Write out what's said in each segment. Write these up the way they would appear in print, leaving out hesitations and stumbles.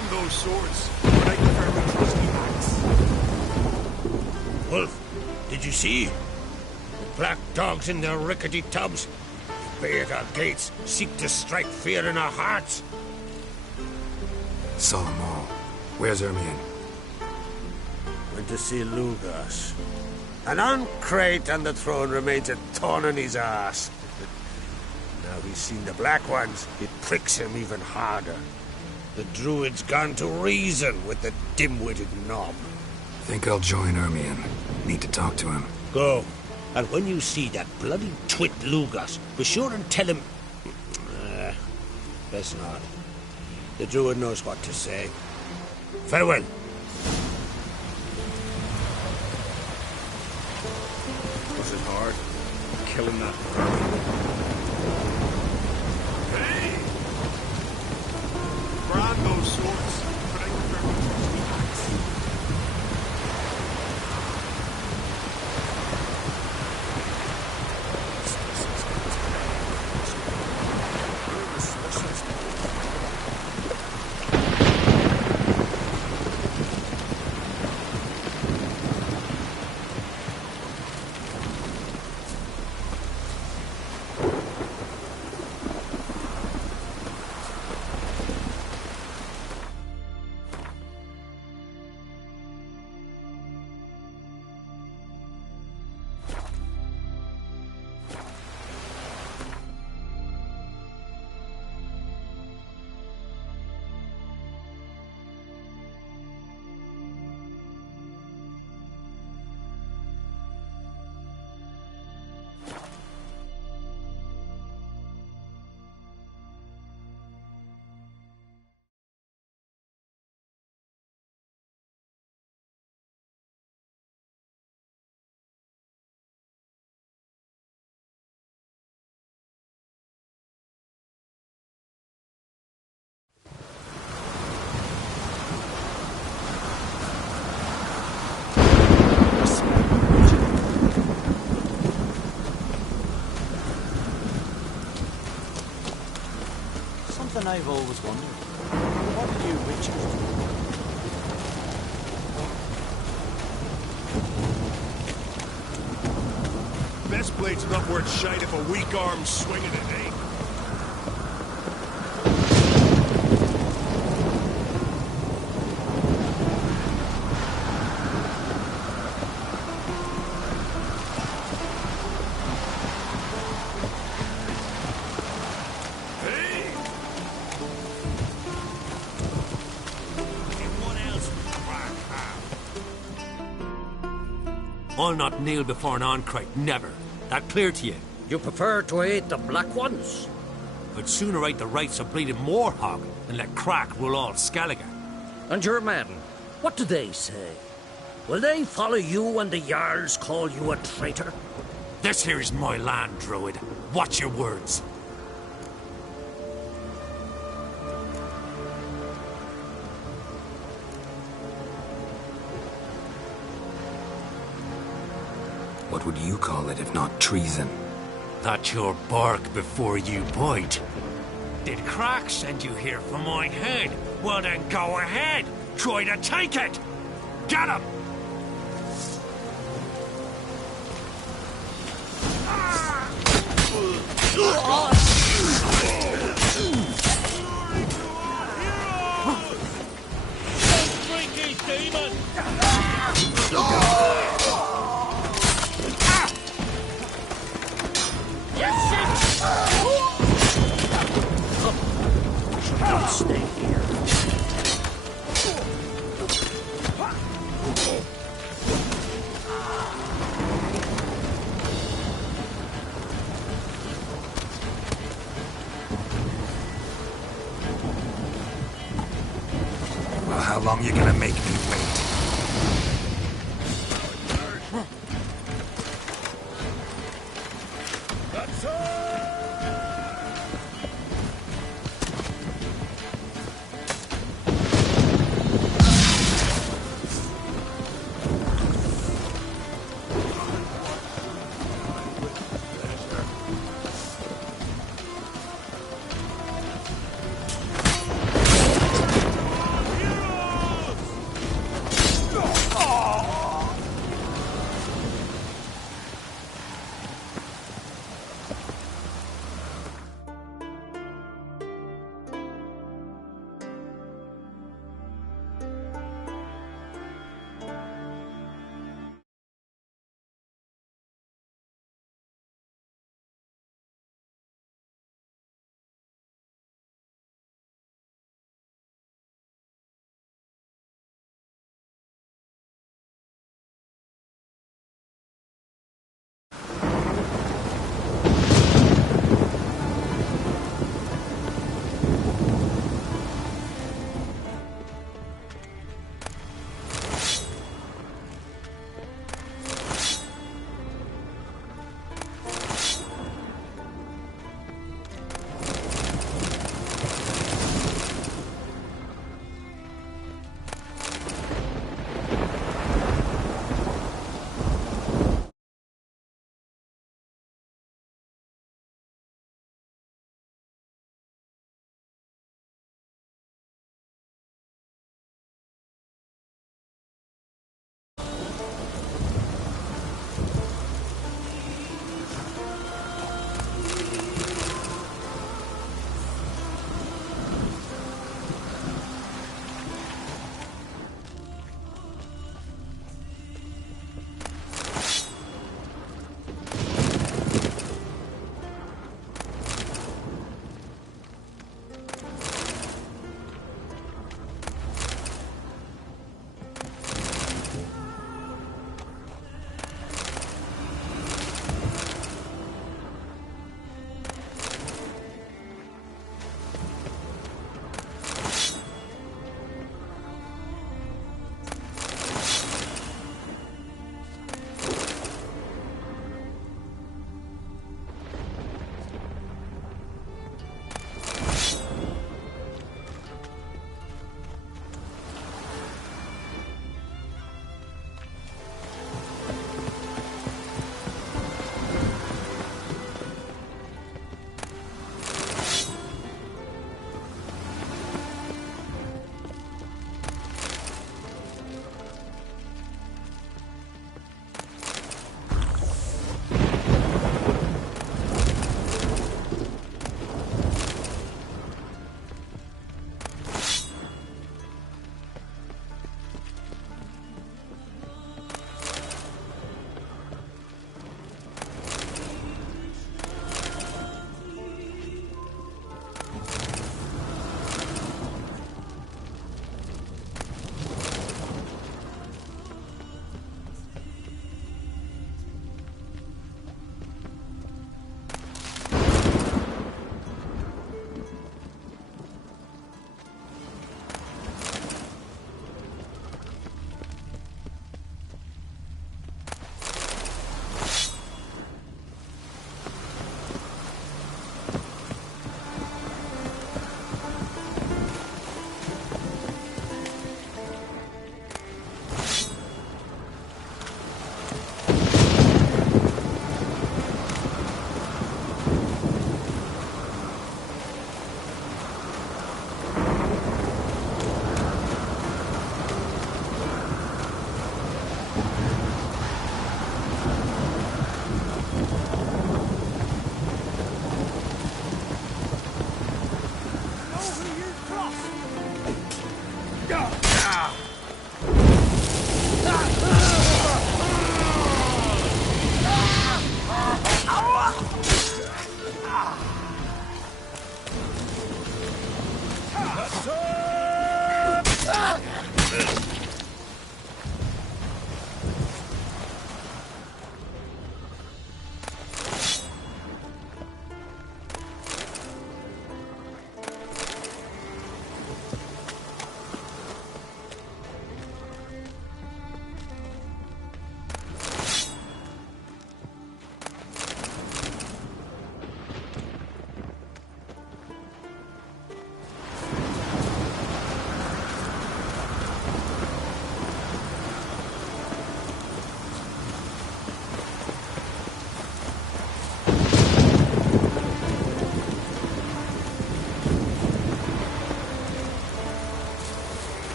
brand those swords, but I prefer my trusty axe. Wolf, did you see? The black dogs in their rickety tubs. Bay at our gates, seek to strike fear in our hearts. Saw them all. Where's Ermion? Went to see Lugas. An uncrate on the throne remains a thorn in his ass. Now he's seen the Black Ones, it pricks him even harder. The druid's gone to reason with the dim-witted knob. Think I'll join Ermion. Need to talk to him. Go. And when you see that bloody twit Lugas, be sure and tell him... best not. The druid knows what to say. Farewell. Was it hard? Killing that vermin? Hey! Brand those swords, but I prefer my trusty axe. Something I've always wondered. What do you witches do? Best blade's not worth shite if a weak arm's swinging it, eh? I'll not kneel before an Oncrite, never. That clear to you? You prefer to aid the Black Ones? I'd sooner right the rights of bleeding Moorhog than let Crack rule all Skellige. And your men, what do they say? Will they follow you when the Jarls call you a traitor? This here is my land, Druid. Watch your words. What would you call it if not treason? That's your bark before you bite. Did Crack send you here for my head? Well then go ahead. Try to take it. Get him! Freaky demon! Don't stay here. Well, how long you gonna make me wait?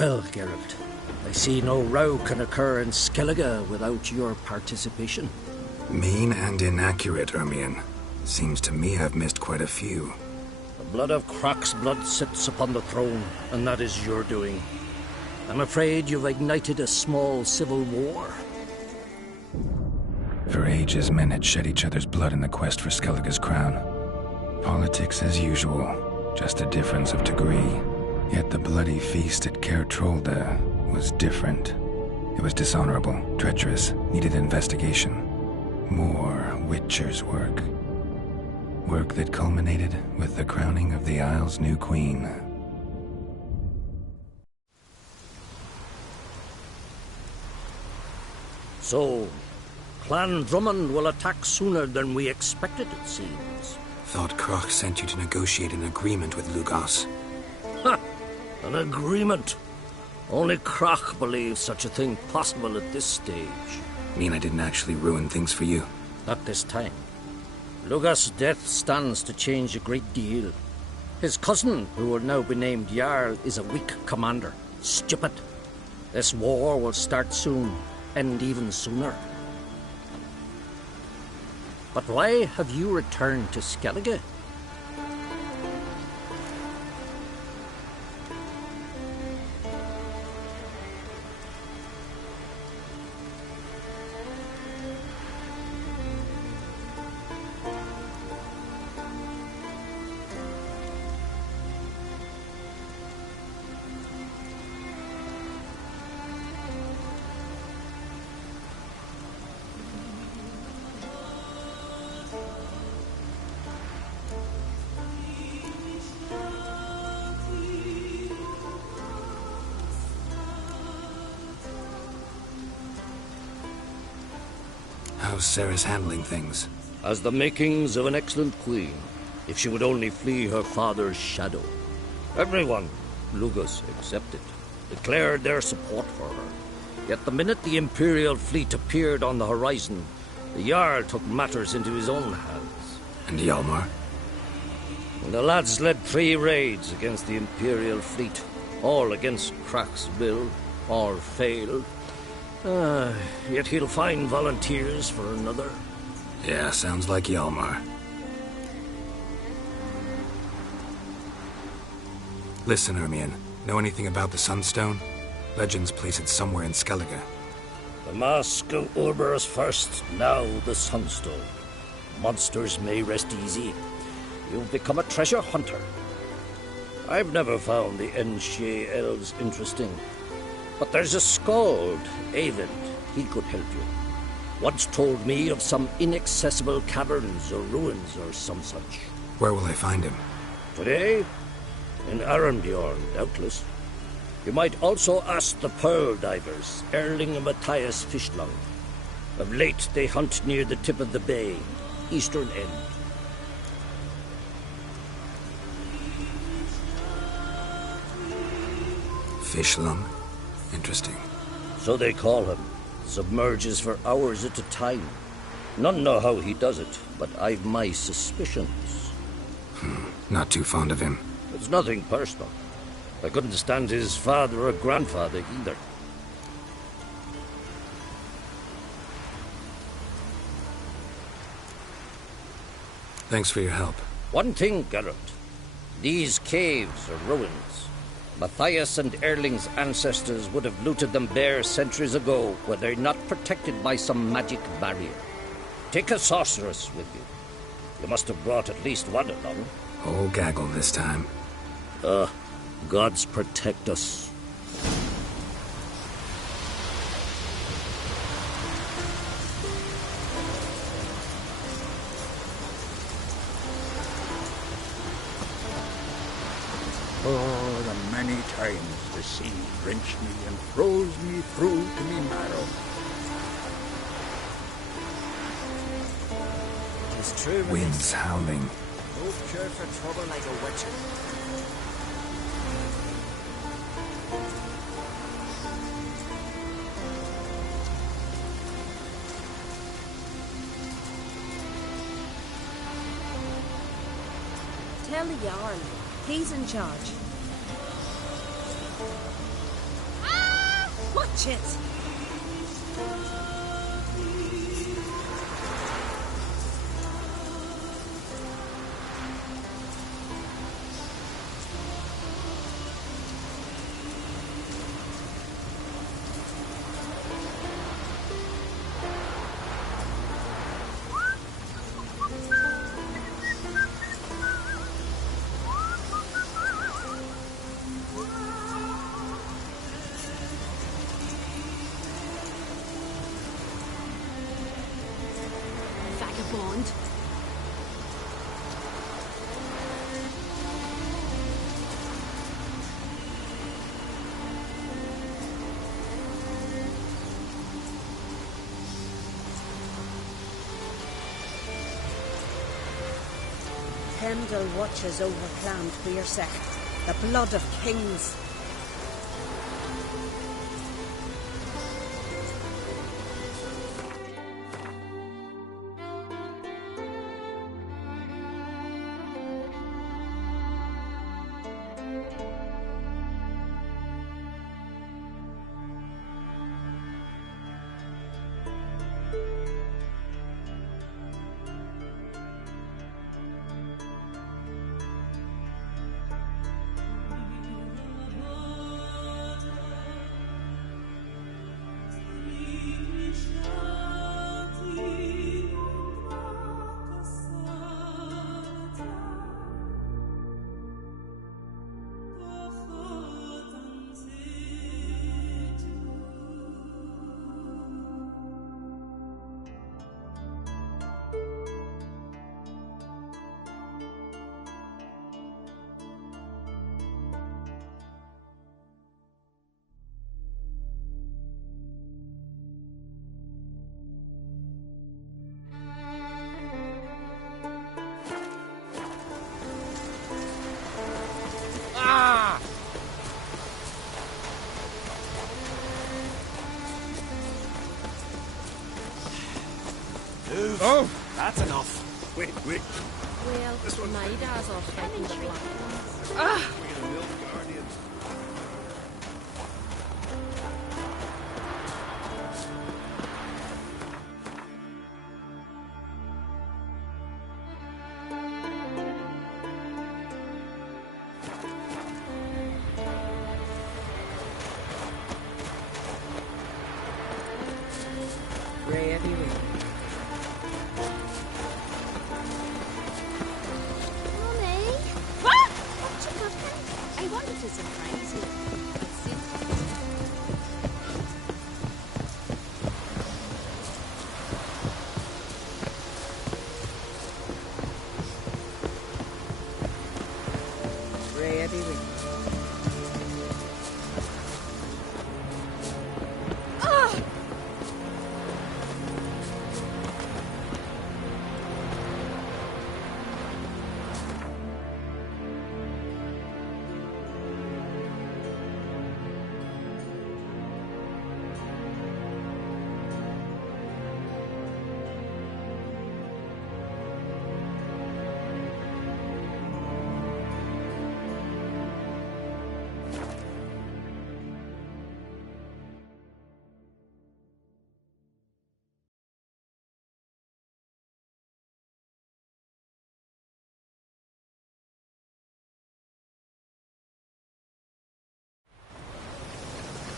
Well, Geralt, I see no row can occur in Skellige without your participation. Mean and inaccurate, Ermion. Seems to me I've missed quite a few. The blood of Croc's blood sits upon the throne, and that is your doing. I'm afraid you've ignited a small civil war. For ages, men had shed each other's blood in the quest for Skellige's crown. Politics as usual, just a difference of degree. Yet the bloody feast at Caer Trolda was different. It was dishonorable, treacherous, needed investigation. More Witcher's work. Work that culminated with the crowning of the Isle's new queen. So, Clan Drummond will attack sooner than we expected, it seems. Thought Croc sent you to negotiate an agreement with Lugos. Ha! An agreement. Only Croc believes such a thing possible at this stage. Mean I didn't actually ruin things for you? Not this time. Lugos' death stands to change a great deal. His cousin, who will now be named Jarl, is a weak commander. Stupid. This war will start soon, end even sooner. But why have you returned to Skellige? How's Sarah's handling things? Has the makings of an excellent queen, if she would only flee her father's shadow. Everyone, Lugos excepted, declared their support for her. Yet the minute the Imperial fleet appeared on the horizon, the Jarl took matters into his own hands. And Hjalmar? The lads led 3 raids against the Imperial fleet, all against Croc's will, all failed. Yet he'll find volunteers for another. Yeah, sounds like Hjalmar. Listen, Ermion. Know anything about the Sunstone? Legends place it somewhere in Skellige. The Mask of Urberus first, now the Sunstone. Monsters may rest easy. You've become a treasure hunter. I've never found the Enshe elves interesting. But there's a skald, Eyvind. He could help you. Once told me of some inaccessible caverns or ruins or some such. Where will I find him? Today? In Arenbjorn, doubtless. You might also ask the pearl divers, Erling and Matthias Fishlung. Of late, they hunt near the tip of the bay, eastern end. Fishlung? Interesting. So they call him. Submerges for hours at a time. None know how he does it, but I've my suspicions. Not too fond of him. It's nothing personal. I couldn't stand his father or grandfather either. Thanks for your help. One thing, Geralt. These caves are ruins. Matthias and Erling's ancestors would have looted them bare centuries ago were they not protected by some magic barrier. Take a sorceress with you. You must have brought at least one along. Whole gaggle this time. Gods protect us. Oh, the many times the sea wrenched me and froze me through to me marrow. It's true. Winds howling. No cure for trouble like a witcher. Tell the Jarl. He's in charge. Watch it. Vagabond. Hemdall watches over Clan Queersec, the blood of kings. Oh! That's enough. Wait. Well, my dad's off fighting the black ones. We're gonna milk guardians. Ready, Mummy! What? What you cooking? I wanted to surprise you. Let's see. ready.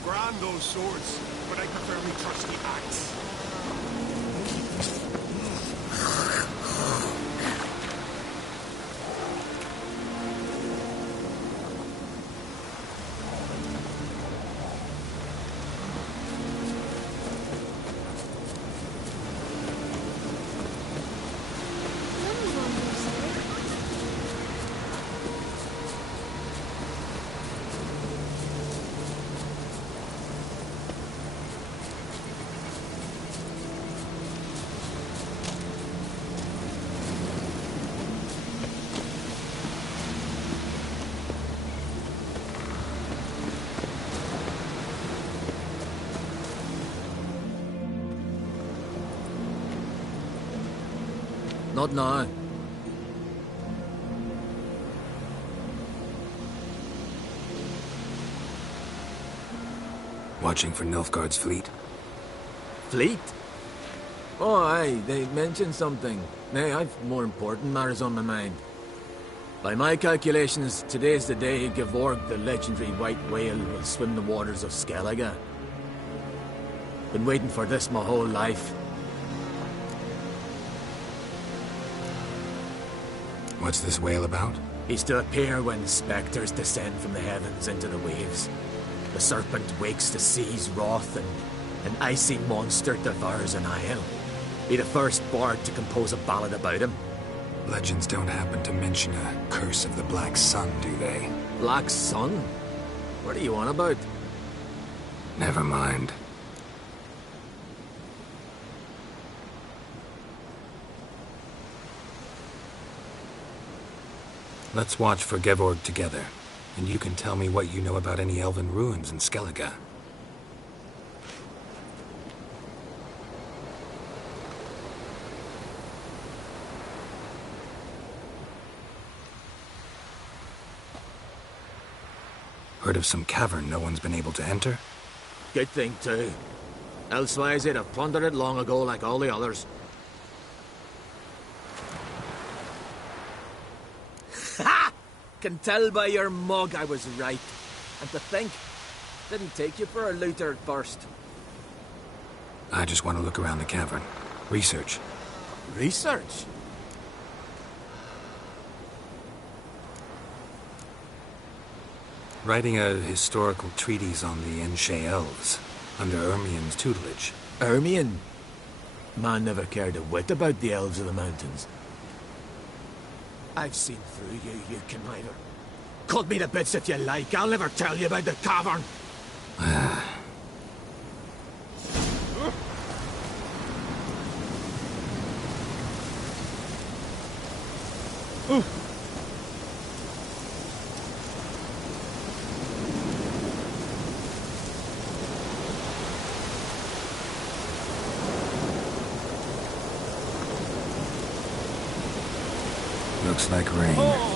Grand those swords, but I prefer me trusty axe. Not now. Watching for Nilfgaard's fleet? Fleet? Oh, aye, they mentioned something. Nay, I've more important matters on my mind. By my calculations, today's the day Gevorg, the legendary white whale, will swim the waters of Skellige. Been waiting for this my whole life. What's this whale about? He's to appear when spectres descend from the heavens into the waves. The serpent wakes the sea's wrath, and an icy monster devours an isle. Be the first bard to compose a ballad about him. Legends don't happen to mention a curse of the Black Sun, do they? Black Sun? What are you on about? Never mind. Let's watch for Gevorg together, and you can tell me what you know about any elven ruins in Skellige. Heard of some cavern no one's been able to enter? Good thing, too. Elsewise, they'd have plundered it long ago like all the others. Ha! Can tell by your mug I was right. And to think, didn't take you for a looter at first. I just want to look around the cavern. Research. Research? Writing a historical treatise on the Enshe elves, under Ermien's tutelage. Ermien? Man never cared a whit about the elves of the mountains. I've seen through you, you conniver. Cut me to bits if you like, I'll never tell you about the cavern. Looks like rain.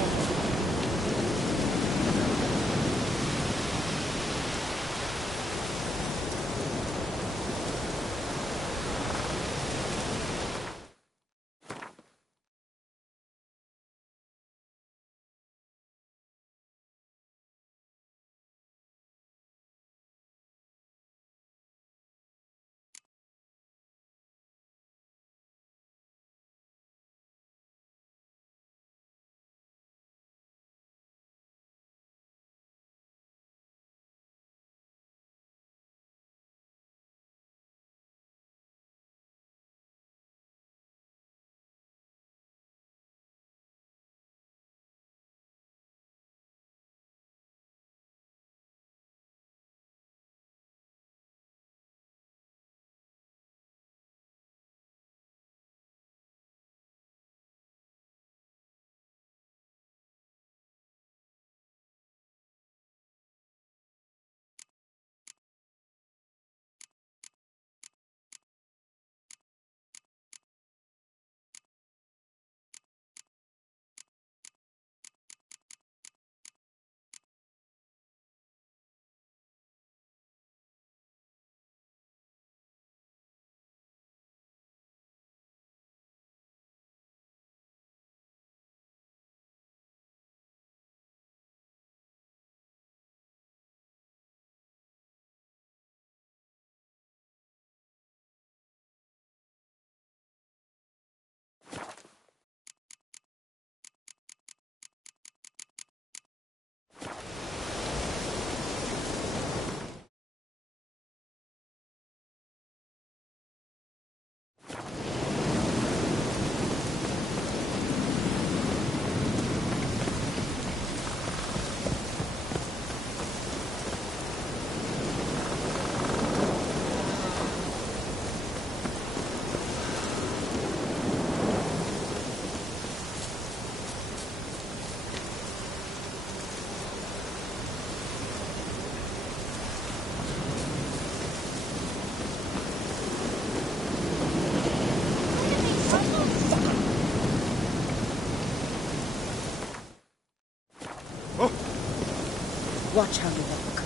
Watch how you walk.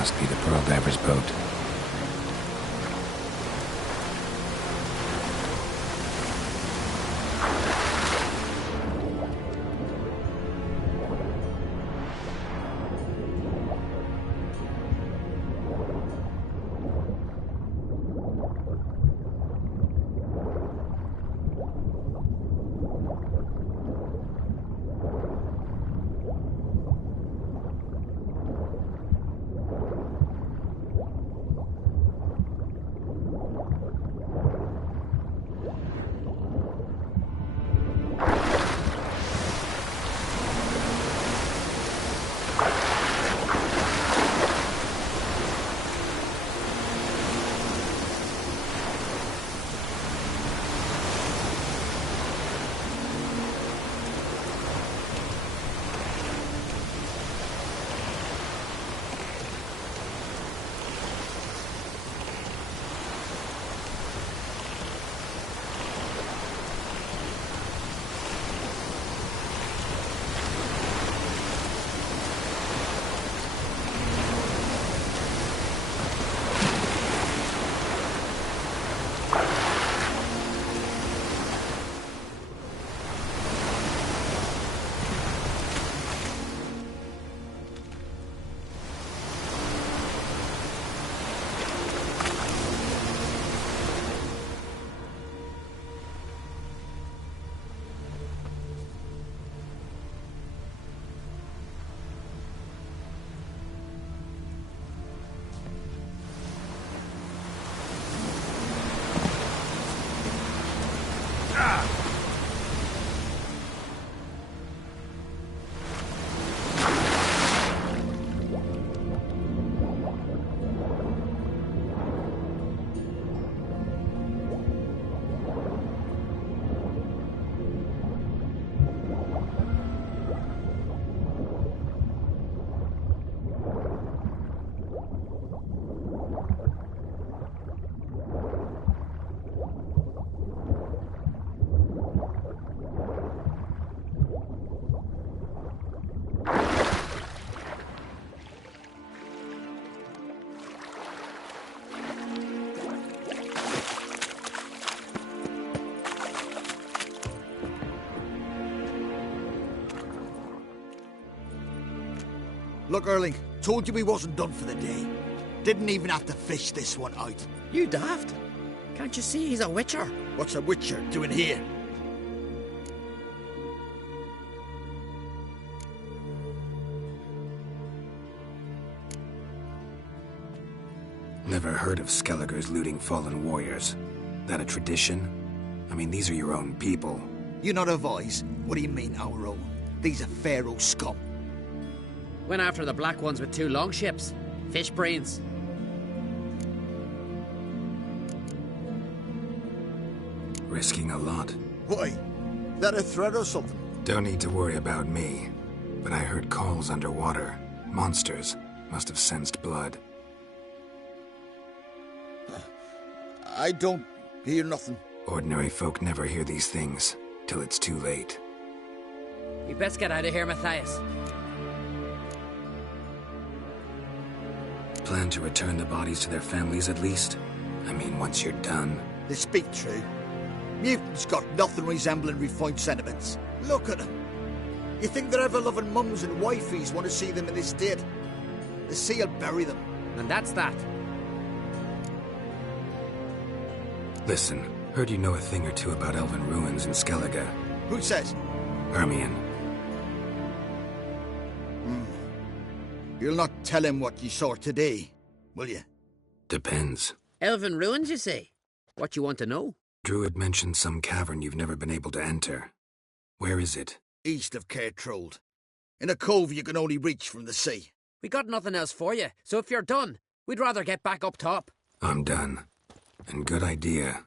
Must be the pearl diver's boat. Look, Erling, told you we wasn't done for the day. Didn't even have to fish this one out. You daft. Can't you see he's a witcher? What's a witcher doing here? Never heard of Skelligers looting fallen warriors. That a tradition? I mean, these are your own people. You not have eyes? What do you mean, our own? These are Pharaoh scum. Went after the black ones with 2 longships. Fish brains. Risking a lot. Why? That a threat or something? Don't need to worry about me. But I heard calls underwater. Monsters must have sensed blood. I don't hear nothing. Ordinary folk never hear these things till it's too late. You best get out of here, Matthias. Plan to return the bodies to their families at least? I mean, once you're done. They speak true. Mutants got nothing resembling refined sentiments. Look at them. You think their ever-loving mums and wifeys want to see them in this state? The sea will bury them. And that's that. Listen, heard you know a thing or two about elven ruins in Skellige. Who says? Hermione. You'll not tell him what you saw today, will you? Depends. Elven ruins, you say? What you want to know? Druid mentioned some cavern you've never been able to enter. Where is it? East of Cairtrold. In a cove you can only reach from the sea. We got nothing else for you, so if you're done, we'd rather get back up top. I'm done. And good idea.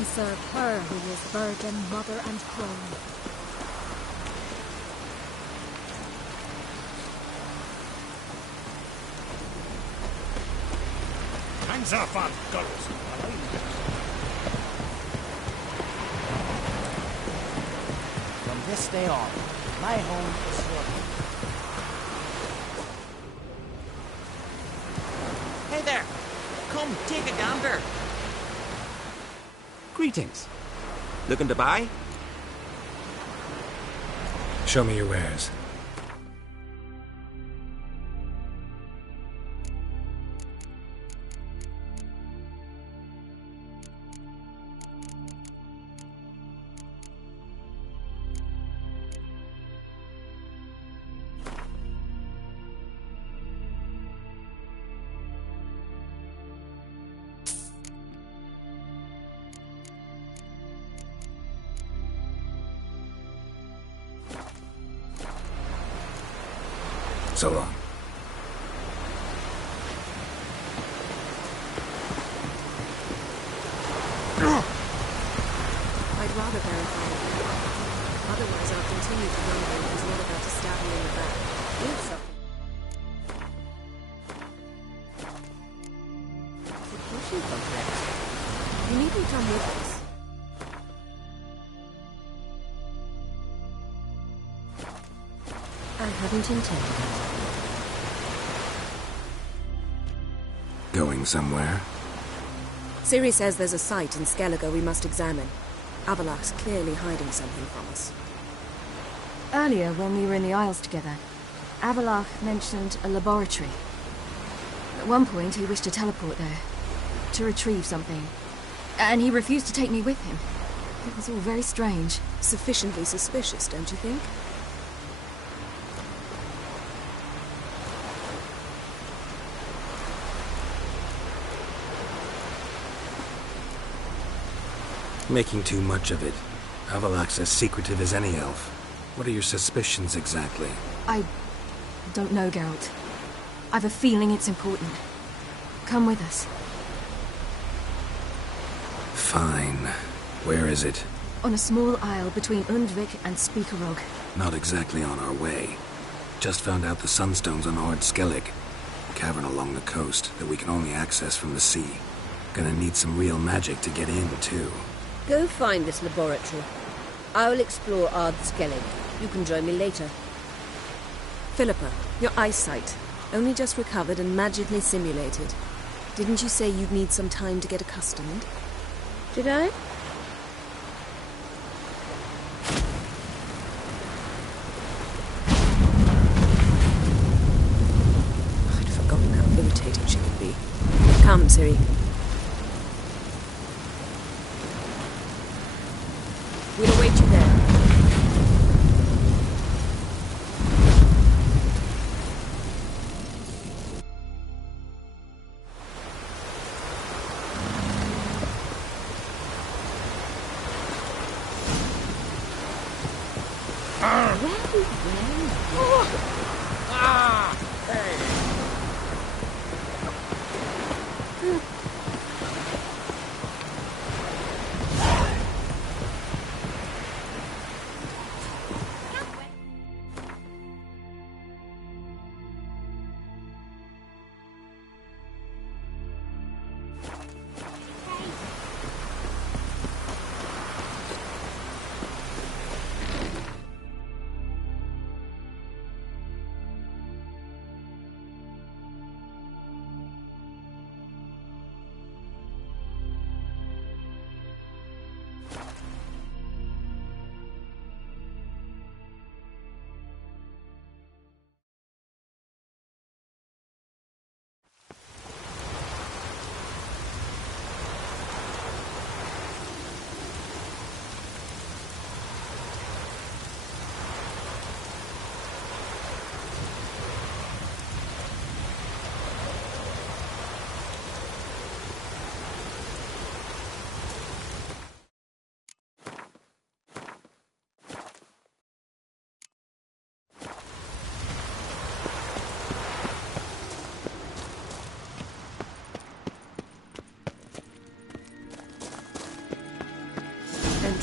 we serve her who is virgin, mother, and throne. Hands off on girls. From this day on, my home is your home. Hey there! Come, take a gander. Greetings. Looking to buy? Show me your wares. So long. I'd rather verify it. Otherwise, I'll continue to wonder if he's not about to stab me in the back. Need something. Seclusion contract. You needn't come with us. I hadn't intended it. Going somewhere? Ciri says there's a site in Skellige we must examine. Avalok's clearly hiding something from us. Earlier, when we were in the Isles together, Avalok mentioned a laboratory. At one point, he wished to teleport there, to retrieve something. And he refused to take me with him. It was all very strange. Sufficiently suspicious, don't you think? Making too much of it. Avalok's as secretive as any elf. What are your suspicions exactly? I don't know, Geralt. I've a feeling it's important. Come with us. Fine. Where is it? On a small isle between Undvik and Speakerog. Not exactly on our way. Just found out the sunstone's on Ord Skellig. A cavern along the coast that we can only access from the sea. Gonna need some real magic to get in, too. Go find this laboratory. I will explore Ard Skellig. You can join me later. Philippa, your eyesight. Only just recovered and magically simulated. Didn't you say you'd need some time to get accustomed? Did I? I'd forgotten how irritating she could be. Come, Ciri. We'll await you there.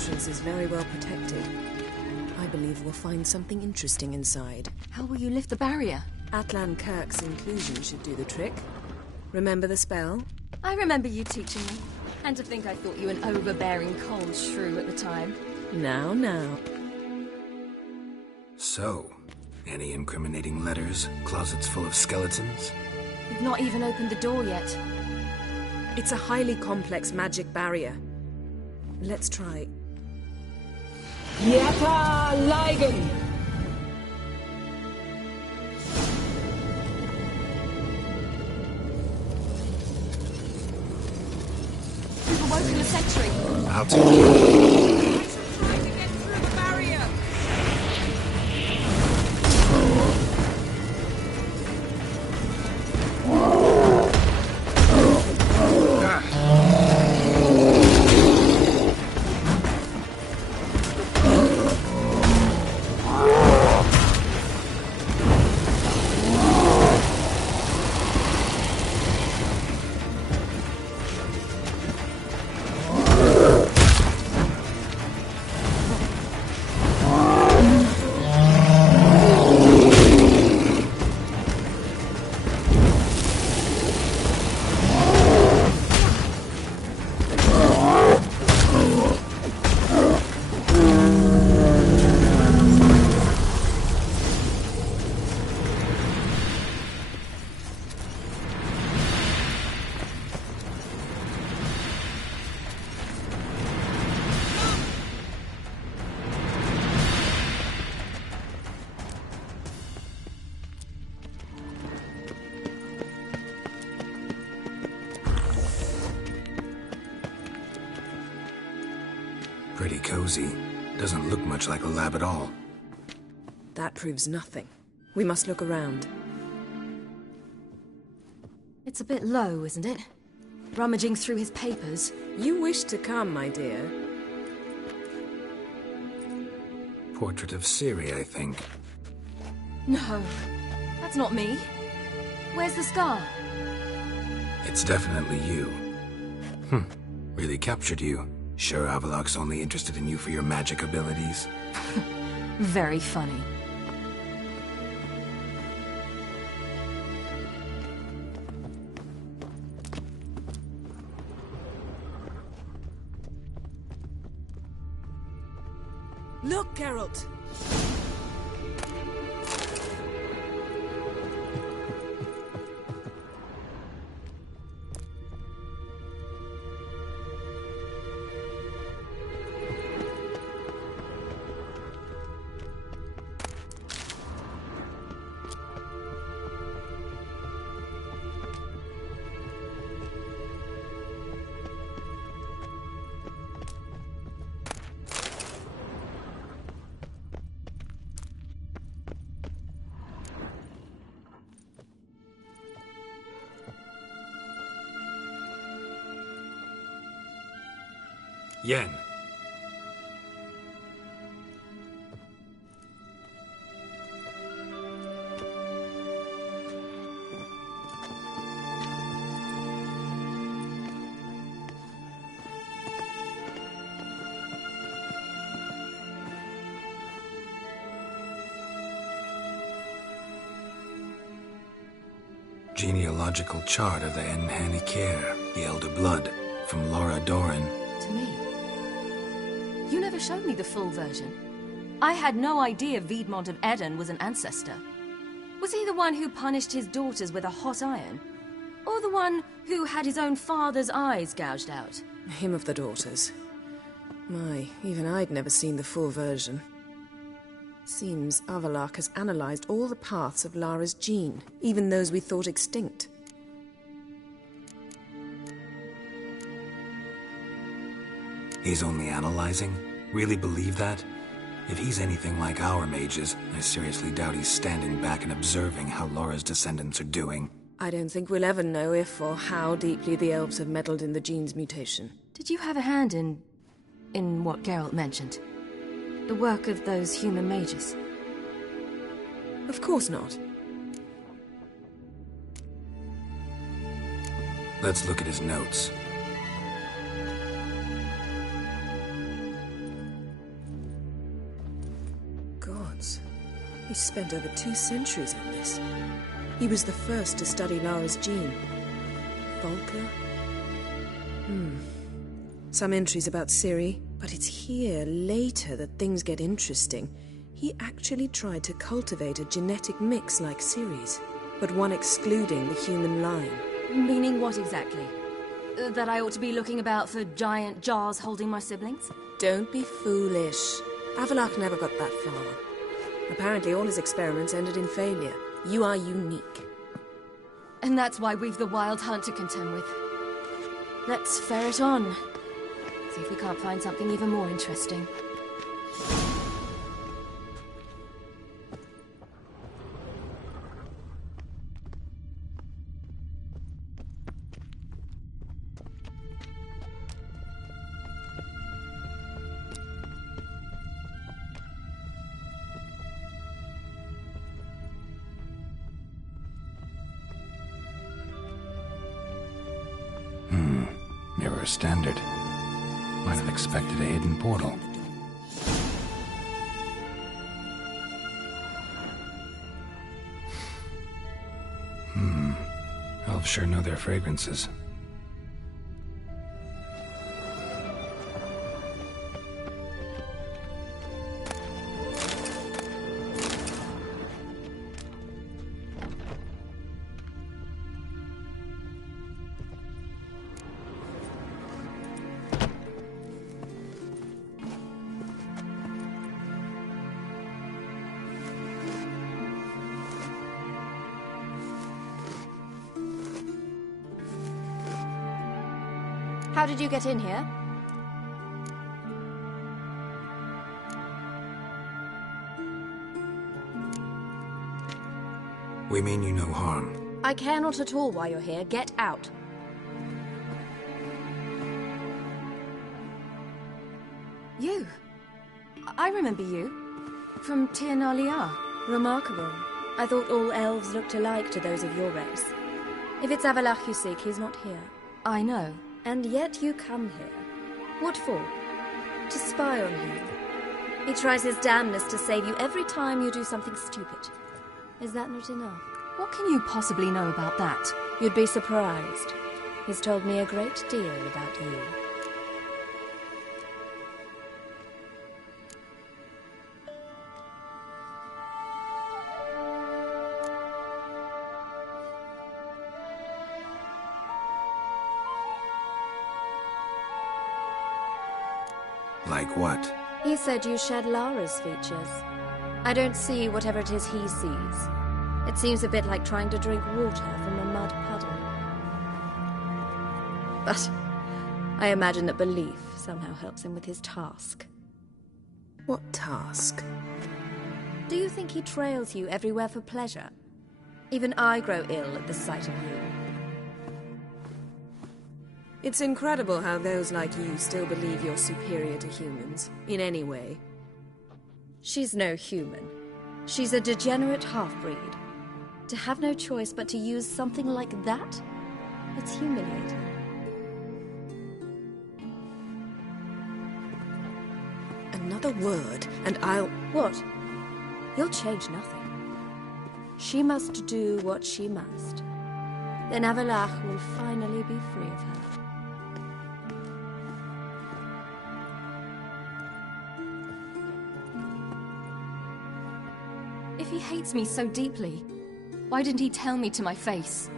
entrance is very well protected. I believe we'll find something interesting inside. How will you lift the barrier? Atlan Kirk's inclusion should do the trick. Remember the spell? I remember you teaching me. And to think I thought you an overbearing cold shrew at the time. Now. So, any incriminating letters? Closets full of skeletons? You've not even opened the door yet. It's a highly complex magic barrier. Let's try. Yata Ligen! We've awoken the sentry. I'll take it. Pretty cozy. Doesn't look much like a lab at all. That proves nothing. We must look around. It's a bit low, isn't it? Rummaging through his papers. You wish to come, my dear. Portrait of Ciri, I think. No, that's not me. Where's the scar? It's definitely you. Really captured you. Sure Avalok's only interested in you for your magic abilities? Very funny. Look, Geralt! Yen. Genealogical chart of the Enhanikir, the Elder Blood, from Laura Doran. To me. You never showed me the full version. I had no idea Viedmont of Eden was an ancestor. Was he the one who punished his daughters with a hot iron? Or the one who had his own father's eyes gouged out? Him of the daughters. My, even I'd never seen the full version. Seems Avalok has analyzed all the paths of Lara's gene, even those we thought extinct. He's only analyzing? Really believe that? If he's anything like our mages, I seriously doubt he's standing back and observing how Laura's descendants are doing. I don't think we'll ever know if or how deeply the elves have meddled in the gene's mutation. Did you have a hand in what Geralt mentioned? The work of those human mages? Of course not. Let's look at his notes. gods. He spent over 2 centuries on this. He was the first to study Lara's gene. Volker? Some entries about Ciri, but it's here, later, that things get interesting. He actually tried to cultivate a genetic mix like Ciri's, but one excluding the human line. Meaning what exactly? That I ought to be looking about for giant jars holding my siblings? Don't be foolish. Avallac'h never got that far. Apparently all his experiments ended in failure. You are unique. And that's why we've the Wild Hunt to contend with. Let's ferret on. See if we can't find something even more interesting. Mirror standard. Might have expected a hidden portal. Elves sure know their fragrances. How did you get in here? We mean you no harm. I care not at all why you're here. Get out. You? I remember you. From Tir Nalia. Remarkable. I thought all elves looked alike to those of your race. If it's Avallac'h you seek, he's not here. I know. And yet you come here. What for? To spy on him. He tries his damnedest to save you every time you do something stupid. Is that not enough? What can you possibly know about that? You'd be surprised. He's told me a great deal about you. Like what? He said you shed Lara's features. I don't see whatever it is he sees. It seems a bit like trying to drink water from a mud puddle. But I imagine that belief somehow helps him with his task. What task? Do you think he trails you everywhere for pleasure? Even I grow ill at the sight of you. It's incredible how those like you still believe you're superior to humans, in any way. She's no human. She's a degenerate half-breed. To have no choice but to use something like that? It's humiliating. Another word, and I'll... What? You'll change nothing. She must do what she must. Then Avallac'h will finally be free of her. If he hates me so deeply, why didn't he tell me to my face?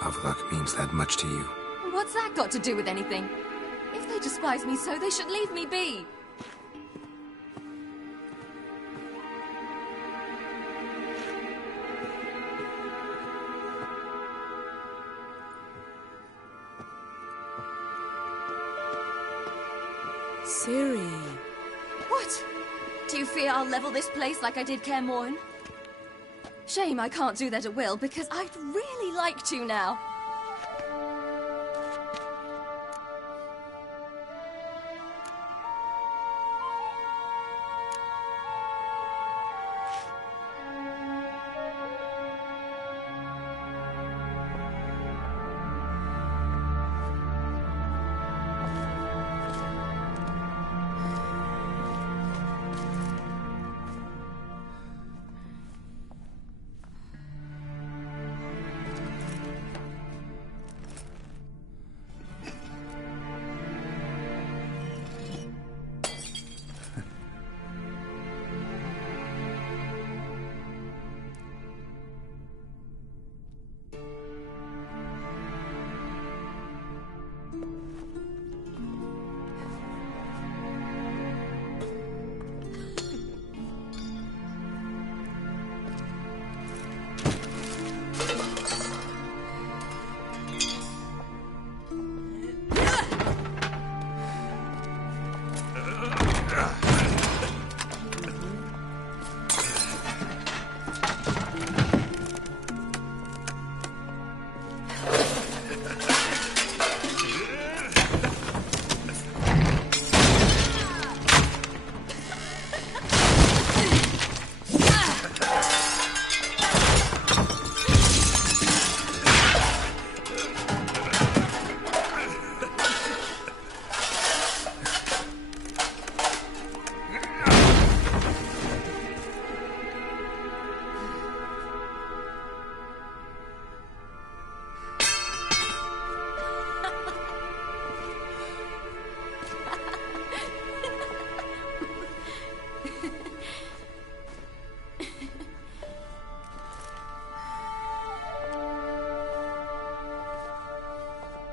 Avallac'h means that much to you. What's that got to do with anything? If they despise me so, they should leave me be. Ciri. What? Do you fear I'll level this place like I did Kaer Morhen? Shame I can't do that at will, because I'd really like to now.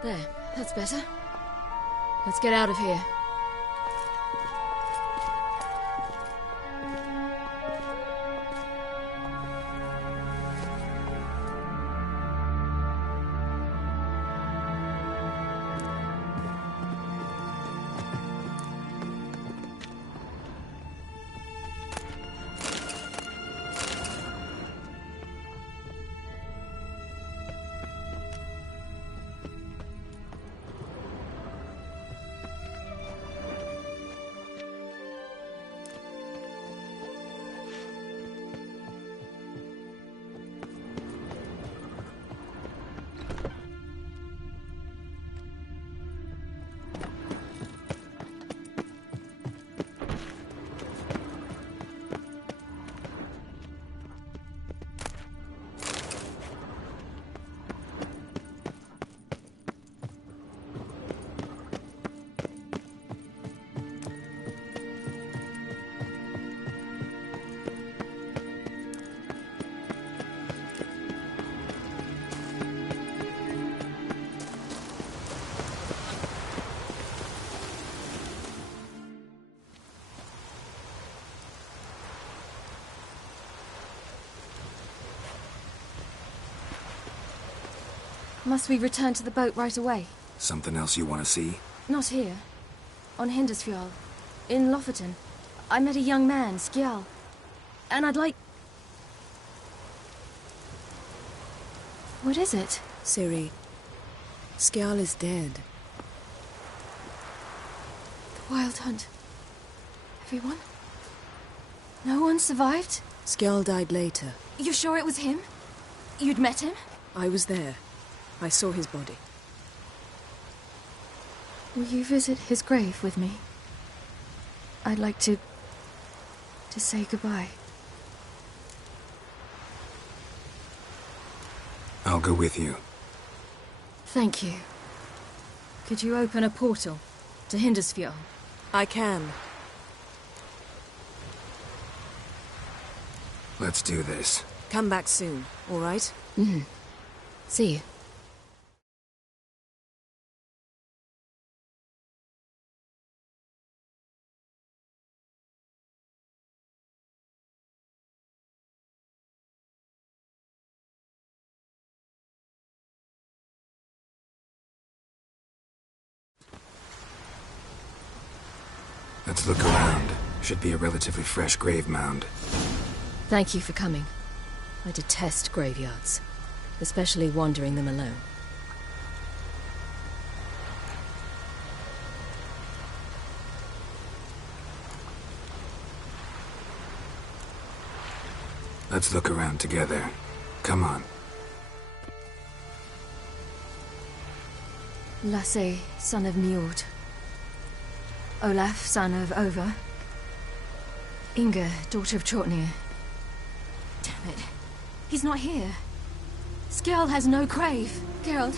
There, that's better. Let's get out of here. Must we return to the boat right away? Something else you want to see? Not here. On Hindersfjall. In Lofoten. I met a young man, Skjal. And I'd like... What is it? Ciri, Skjal is dead. The Wild Hunt. Everyone? No one survived? Skjal died later. You're sure it was him? You'd met him? I was there. I saw his body. Will you visit his grave with me? I'd like to say goodbye. I'll go with you. Thank you. Could you open a portal to Hindersfjall? I can. Let's do this. Come back soon, all right? Mm-hmm. See you. Let's look around. Should be a relatively fresh grave mound. Thank you for coming. I detest graveyards, especially wandering them alone. Let's look around together. Come on. Lasse, son of Njord. Olaf, son of Over. Inga, daughter of Trotnir. Damn it. He's not here. Skjal has no grave. Geralt,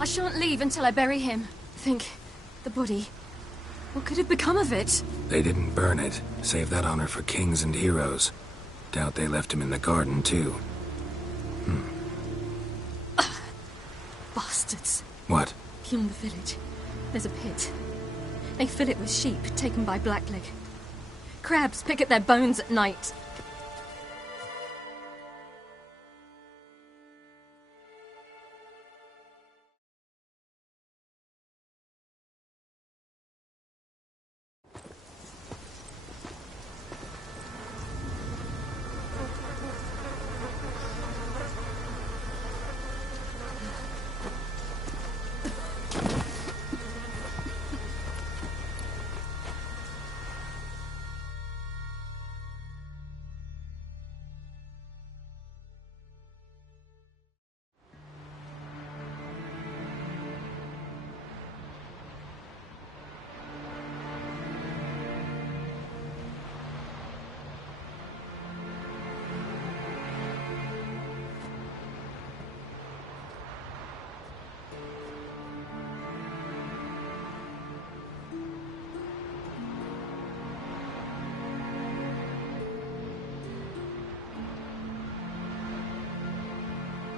I shan't leave until I bury him. Think, the body. What could have become of it? They didn't burn it. Save that honor for kings and heroes. Doubt they left him in the garden, too. Bastards. What? Beyond the village, there's a pit. They fill it with sheep taken by Blackleg. Crabs pick at their bones at night.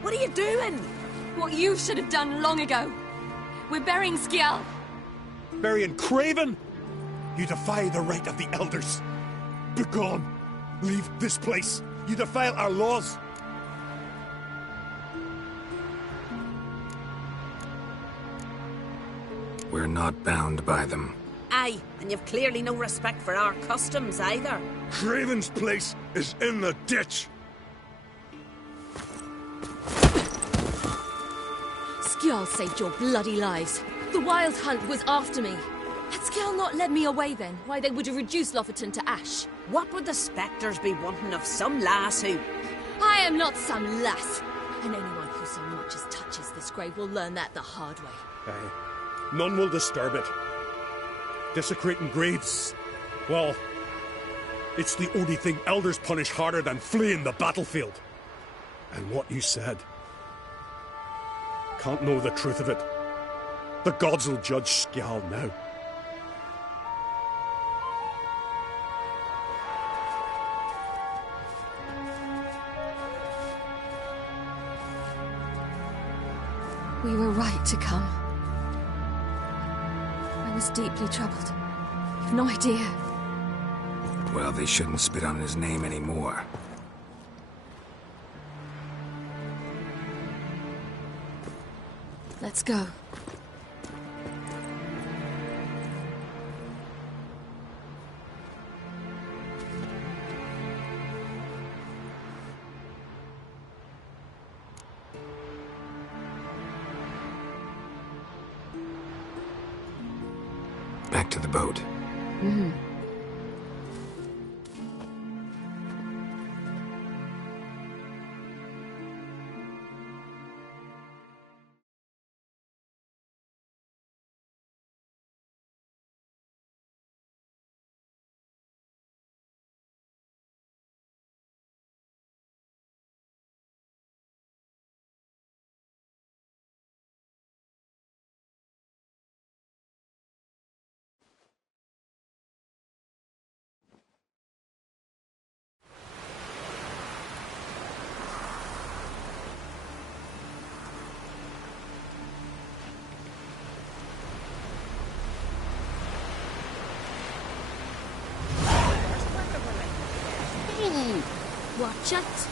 What are you doing? What you should have done long ago. We're burying Skjall. Burying Craven? You defy the right of the elders. Begone. Leave this place. You defile our laws. We're not bound by them. Aye, and you've clearly no respect for our customs either. Craven's place is in the ditch. Skjall saved your bloody lives. The Wild Hunt was after me. Had Skjall not led me away then, why they would have reduced Lofoten to ash. What would the spectres be wanting of some lass who... I am not some lass. And anyone who so much as touches this grave will learn that the hard way. Aye. None will disturb it. Desecrating graves, well, it's the only thing elders punish harder than fleeing the battlefield. And what you said. Can't know the truth of it. The gods will judge Skjall now. We were right to come. I was deeply troubled. You've no idea. Well, they shouldn't spit on his name anymore. Let's go. Back to the boat. Mm-hmm. Watch it.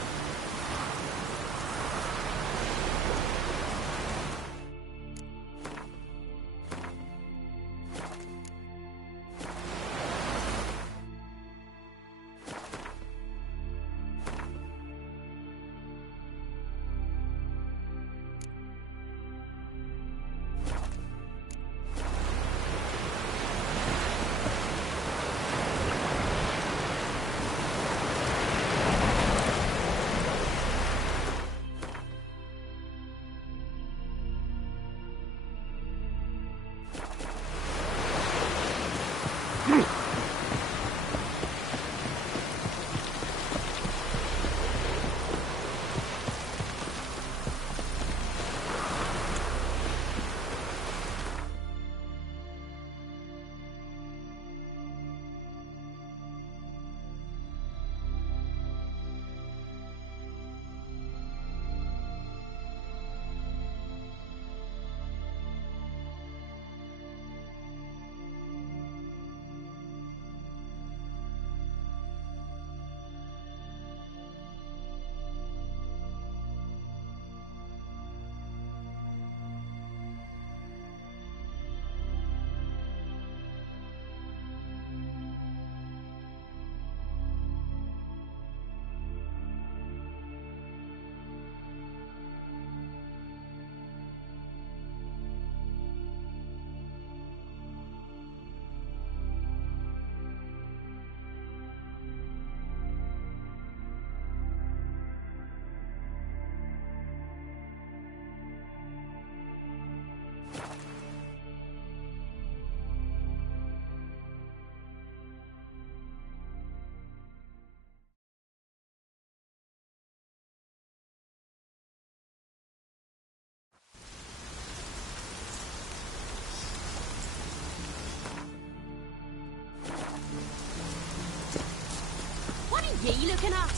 What are ye looking at?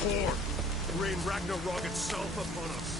Pour. Rain Ragnarok itself upon us.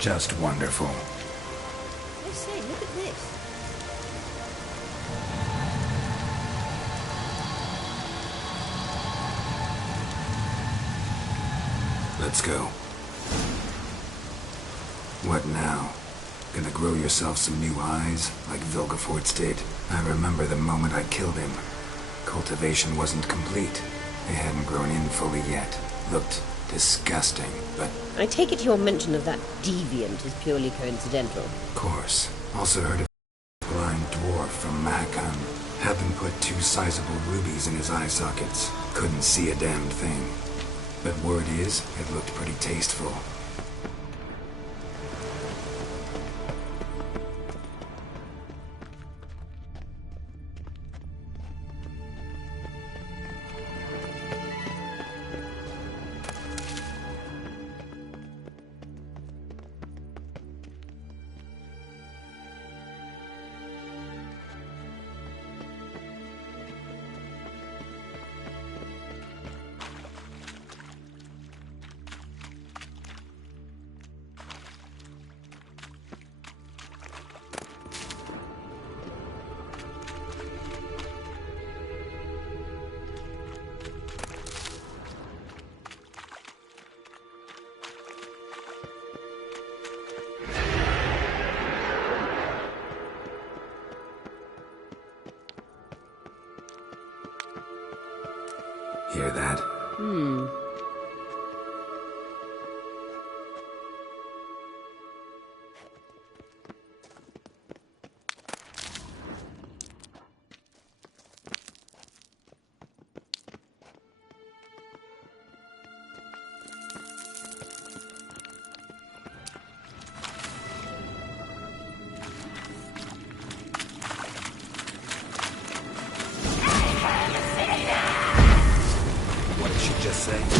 Just wonderful. I say, look at this. Let's go. What now? Gonna grow yourself some new eyes, like Vilgefortz did? I remember the moment I killed him. Cultivation wasn't complete. They hadn't grown in fully yet. Looked disgusting, but... I take it your mention of that deviant is purely coincidental. Of course. Also heard of a blind dwarf from Mahakam. Had them put 2 sizable rubies in his eye sockets. Couldn't see a damned thing. But word is, it looked pretty tasteful. Hear that? What did she just say?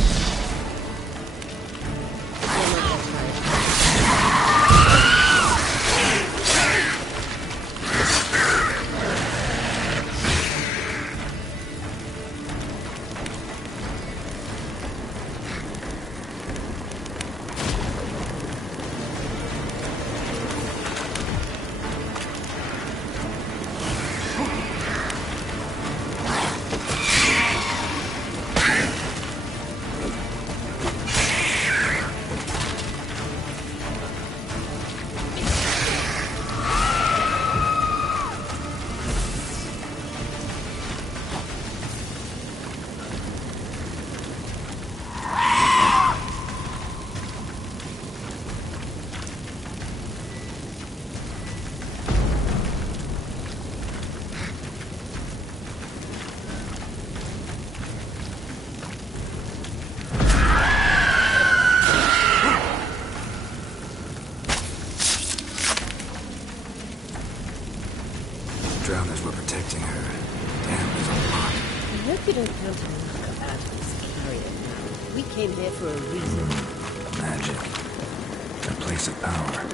drowners were protecting her. Damn, there's a lot. I hope you don't count enough out of this carrier now. We came here for a reason. Magic. A place of power.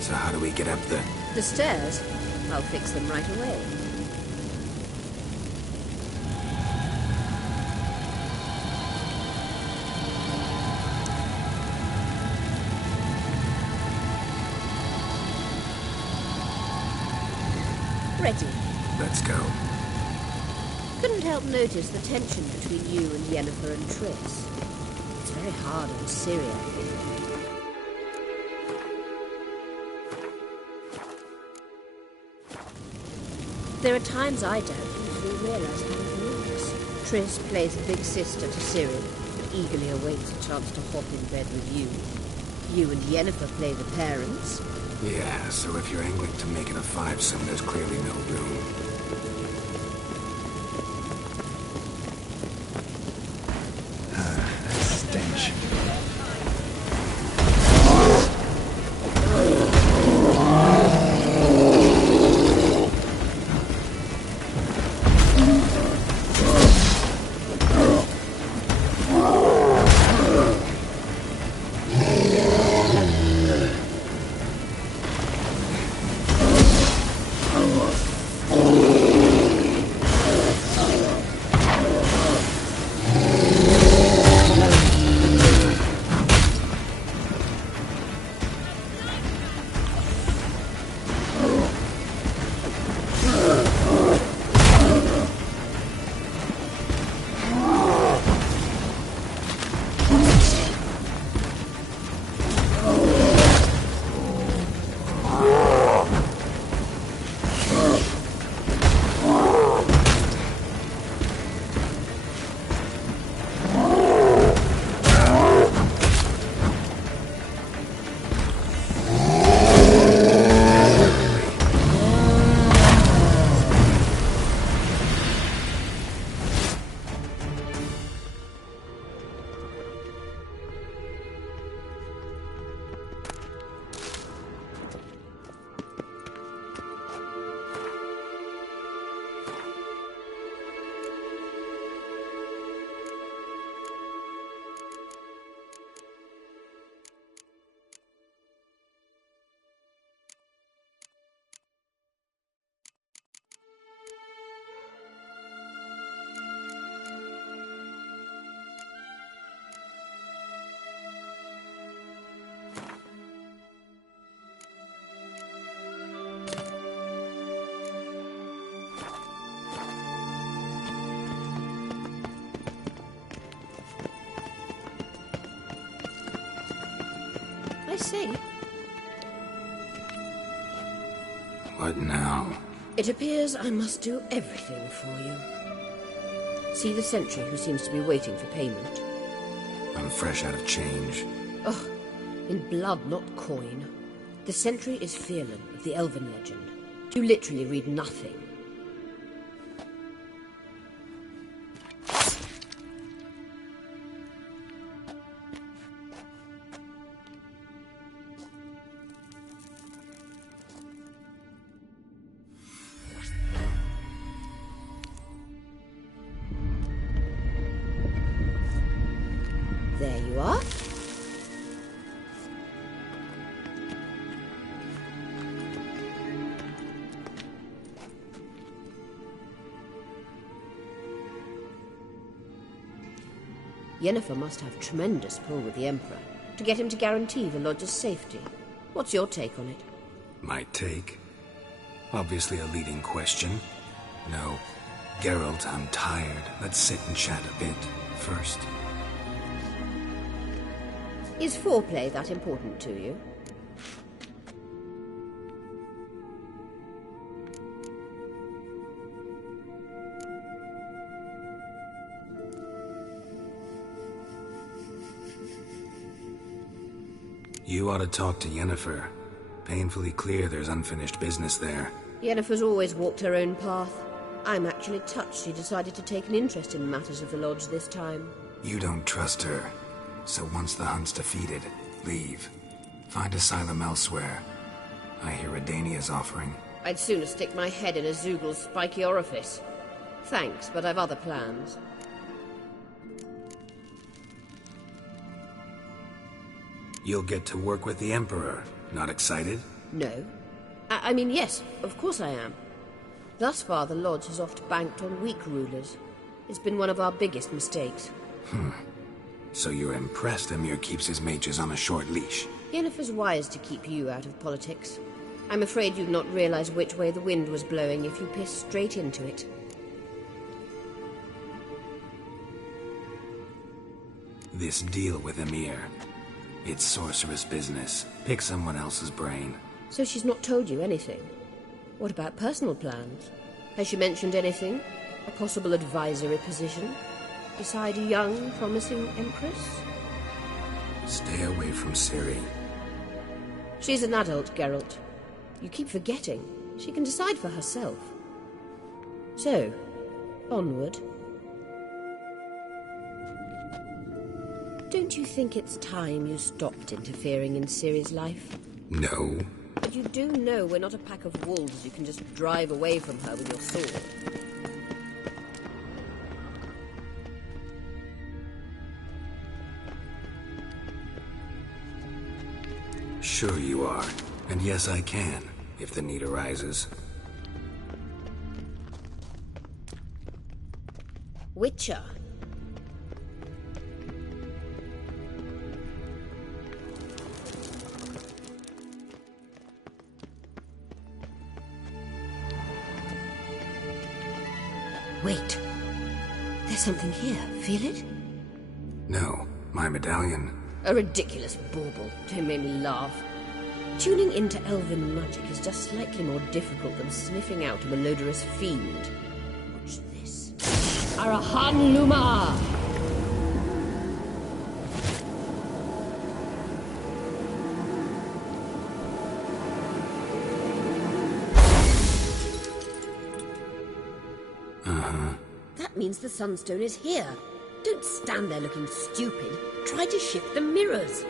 So how do we get up there? The stairs? I'll fix them right away. Ready. Let's go. Couldn't help notice the tension between you and Yennefer and Triss. It's very hard on Syria. There are times I don't usually realize how it works. Triss plays big sister to Ciri and eagerly awaits a chance to hop in bed with you. You and Yennefer play the parents. Yeah, so if you're angling to make it a fivesome, there's clearly no room. Stench. I say, What now? It appears I must do everything for you. See the sentry who seems to be waiting for payment? I'm fresh out of change. Ugh, in blood, not coin. The sentry is Fearlan of the Elven legend. You literally read nothing. There you are. Yennefer must have tremendous pull with the Emperor to get him to guarantee the Lodge's safety. What's your take on it? My take? Obviously a leading question. No. Geralt, I'm tired. Let's sit and chat a bit first. Is foreplay that important to you? You ought to talk to Yennefer. Painfully clear there's unfinished business there. Yennefer's always walked her own path. I'm actually touched she decided to take an interest in matters of the Lodge this time. You don't trust her. So once the hunt's defeated, leave. Find asylum elsewhere. I hear Redania's offering. I'd sooner stick my head in a Zoogl's spiky orifice. Thanks, but I've other plans. You'll get to work with the Emperor. Not excited? No. I mean, yes, of course I am. Thus far, the Lodge has oft banked on weak rulers. It's been one of our biggest mistakes. So you're impressed Emir keeps his mages on a short leash? Yennefer's wise to keep you out of politics. I'm afraid you'd not realize which way the wind was blowing if you pissed straight into it. This deal with Emir. It's sorceress business. Pick someone else's brain. So she's not told you anything? What about personal plans? Has she mentioned anything? A possible advisory position? Beside a young, promising Empress? Stay away from Ciri. She's an adult, Geralt. You keep forgetting. She can decide for herself. So, onward. Don't you think it's time you stopped interfering in Ciri's life? No. But you do know we're not a pack of wolves you can just drive away from her with your sword. Sure you are. And yes, I can, if the need arises. Witcher. Wait. There's something here. Feel it? No, my medallion. A ridiculous bauble. Don't make me laugh. Tuning into elven magic is just slightly more difficult than sniffing out a malodorous fiend. Watch this. Arahan Luma! That means the Sunstone is here. Don't stand there looking stupid. Try to shift the mirrors.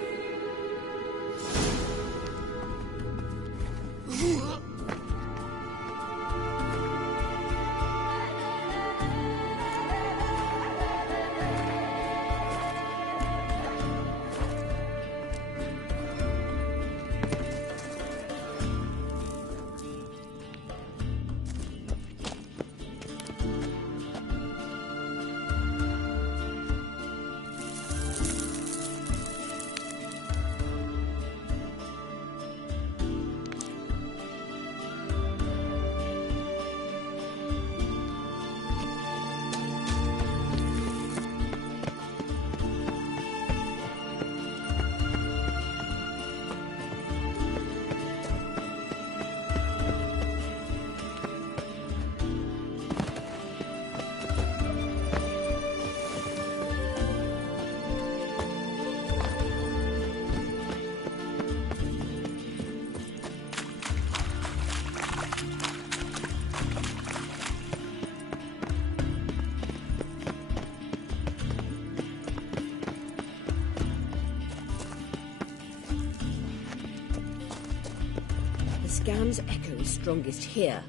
Scan's echo is strongest here.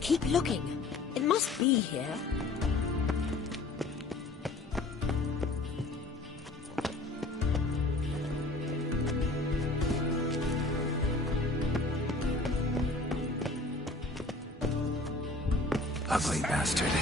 Keep looking. It must be here. Ugly bastard.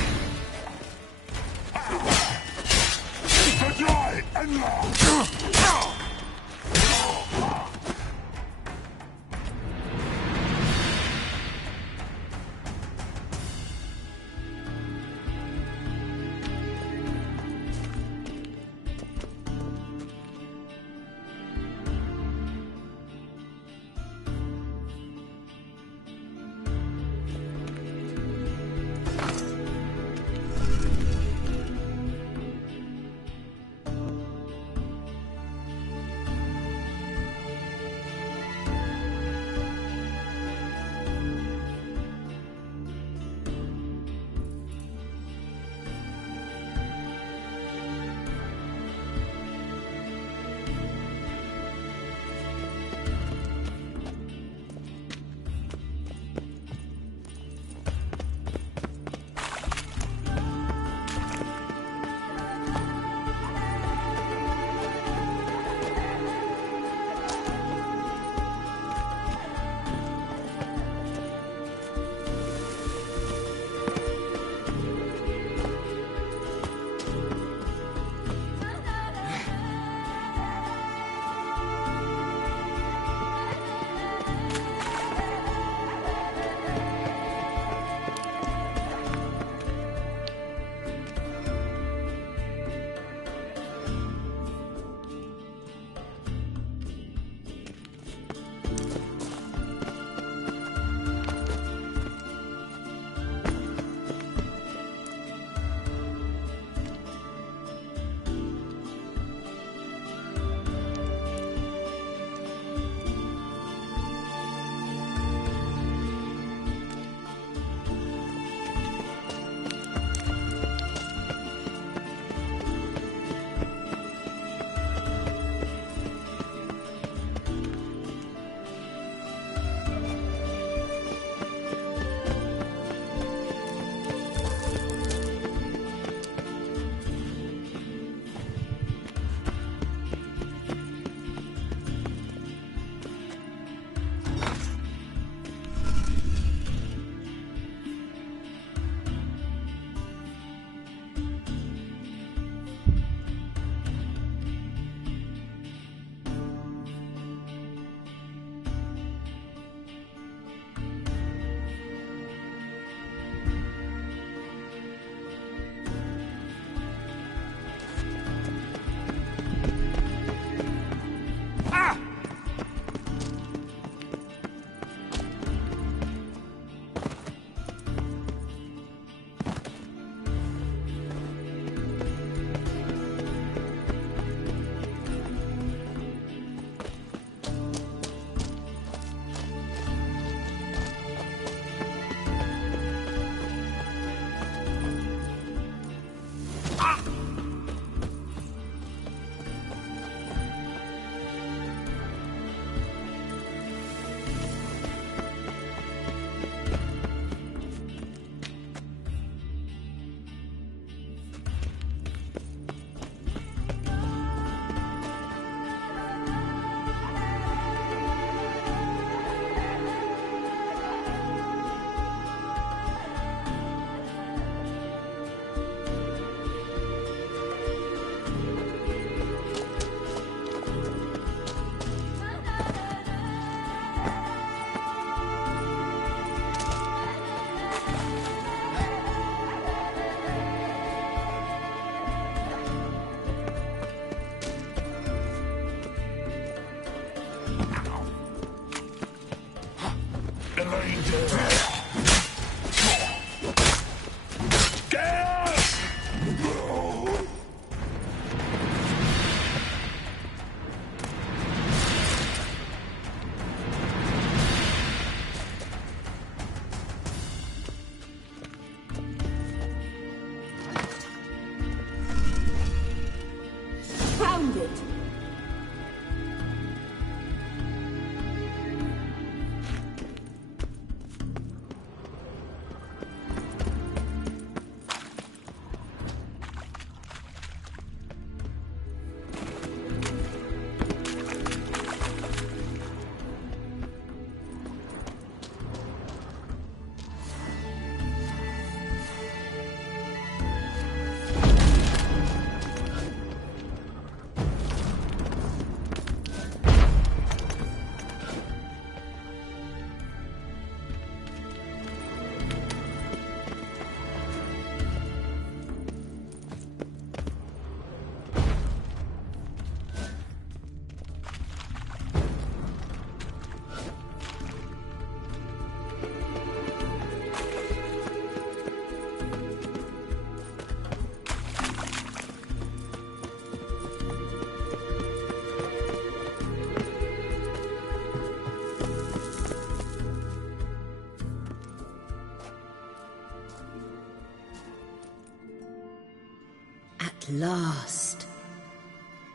At last.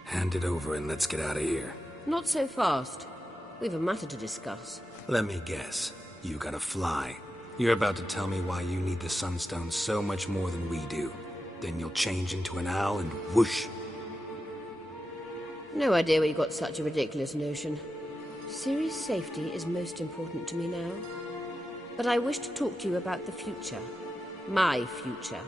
Hand it over and let's get out of here. Not so fast. We've a matter to discuss. Let me guess. You gotta fly. You're about to tell me why you need the Sunstone so much more than we do. Then you'll change into an owl and whoosh. No idea where you got such a ridiculous notion. Ciri's safety is most important to me now. But I wish to talk to you about the future. My future.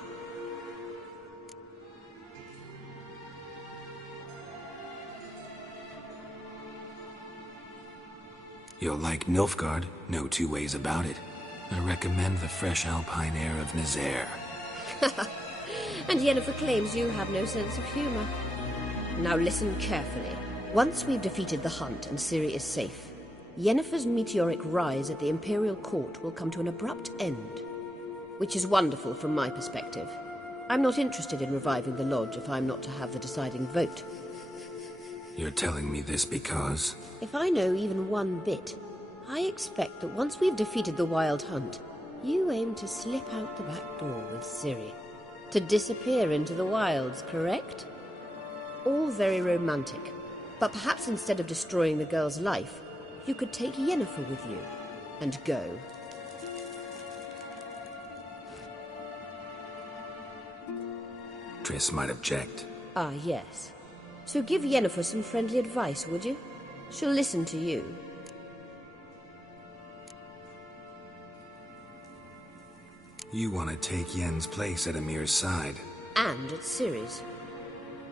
You'll like Nilfgaard, no two ways about it. I recommend the fresh alpine air of Nazaire. And Yennefer claims you have no sense of humor. Now listen carefully. Once we've defeated the hunt and Ciri is safe, Yennefer's meteoric rise at the Imperial Court will come to an abrupt end. Which is wonderful from my perspective. I'm not interested in reviving the Lodge if I'm not to have the deciding vote. You're telling me this because... If I know even one bit, I expect that once we've defeated the Wild Hunt, you aim to slip out the back door with Ciri. To disappear into the wilds, correct? All very romantic. But perhaps instead of destroying the girl's life, you could take Yennefer with you and go. Triss might object. Ah, yes. So give Yennefer some friendly advice, would you? She'll listen to you. You want to take Yen's place at Emir's side. And at Ciri's.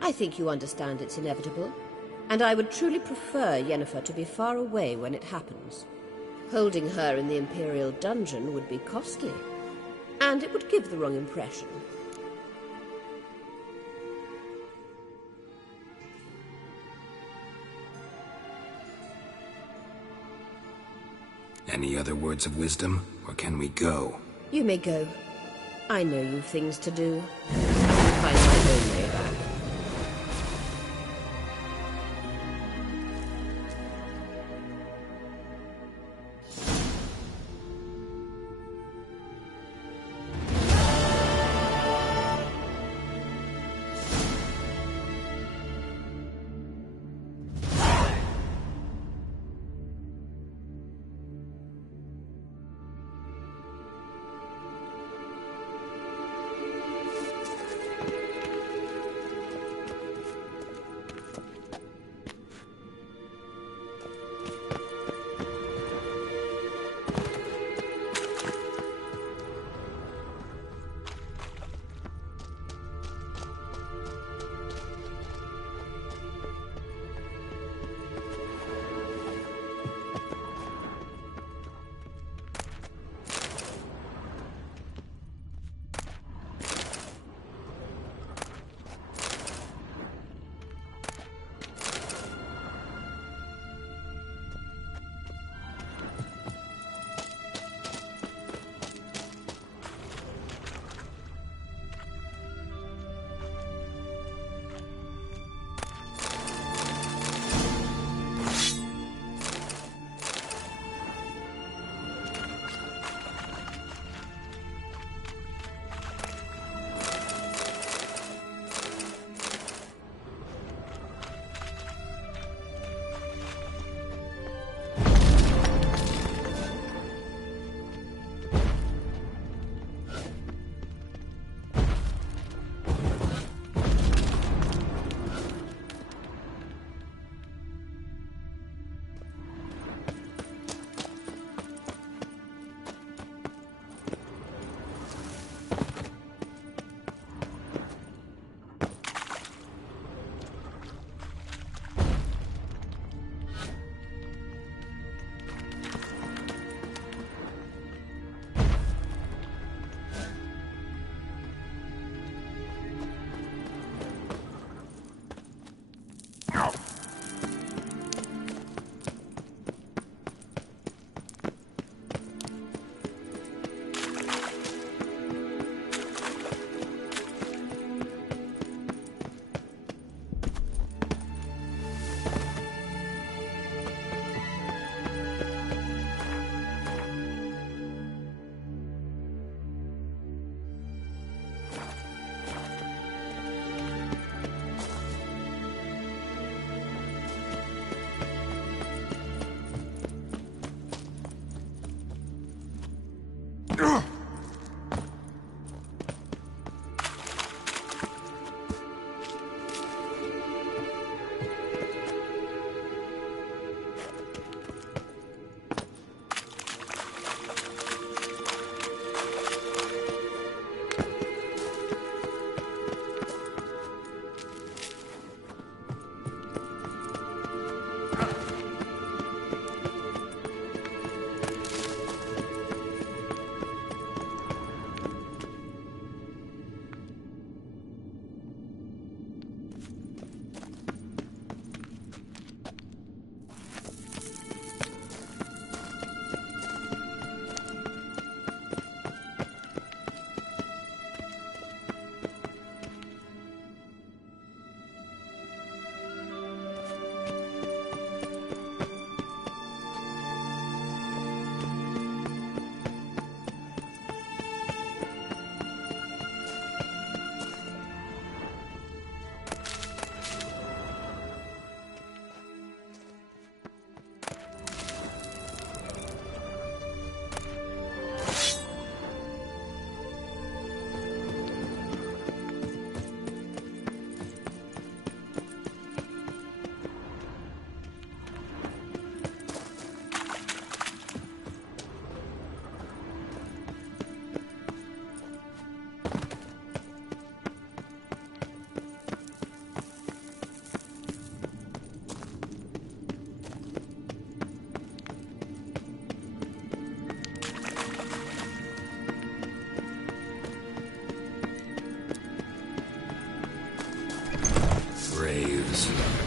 I think you understand it's inevitable. And I would truly prefer Yennefer to be far away when it happens. Holding her in the Imperial dungeon would be costly. And it would give the wrong impression. Any other words of wisdom, or can we go? You may go. I know you've things to do. I'll find my own way back. Thanks.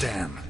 Damn.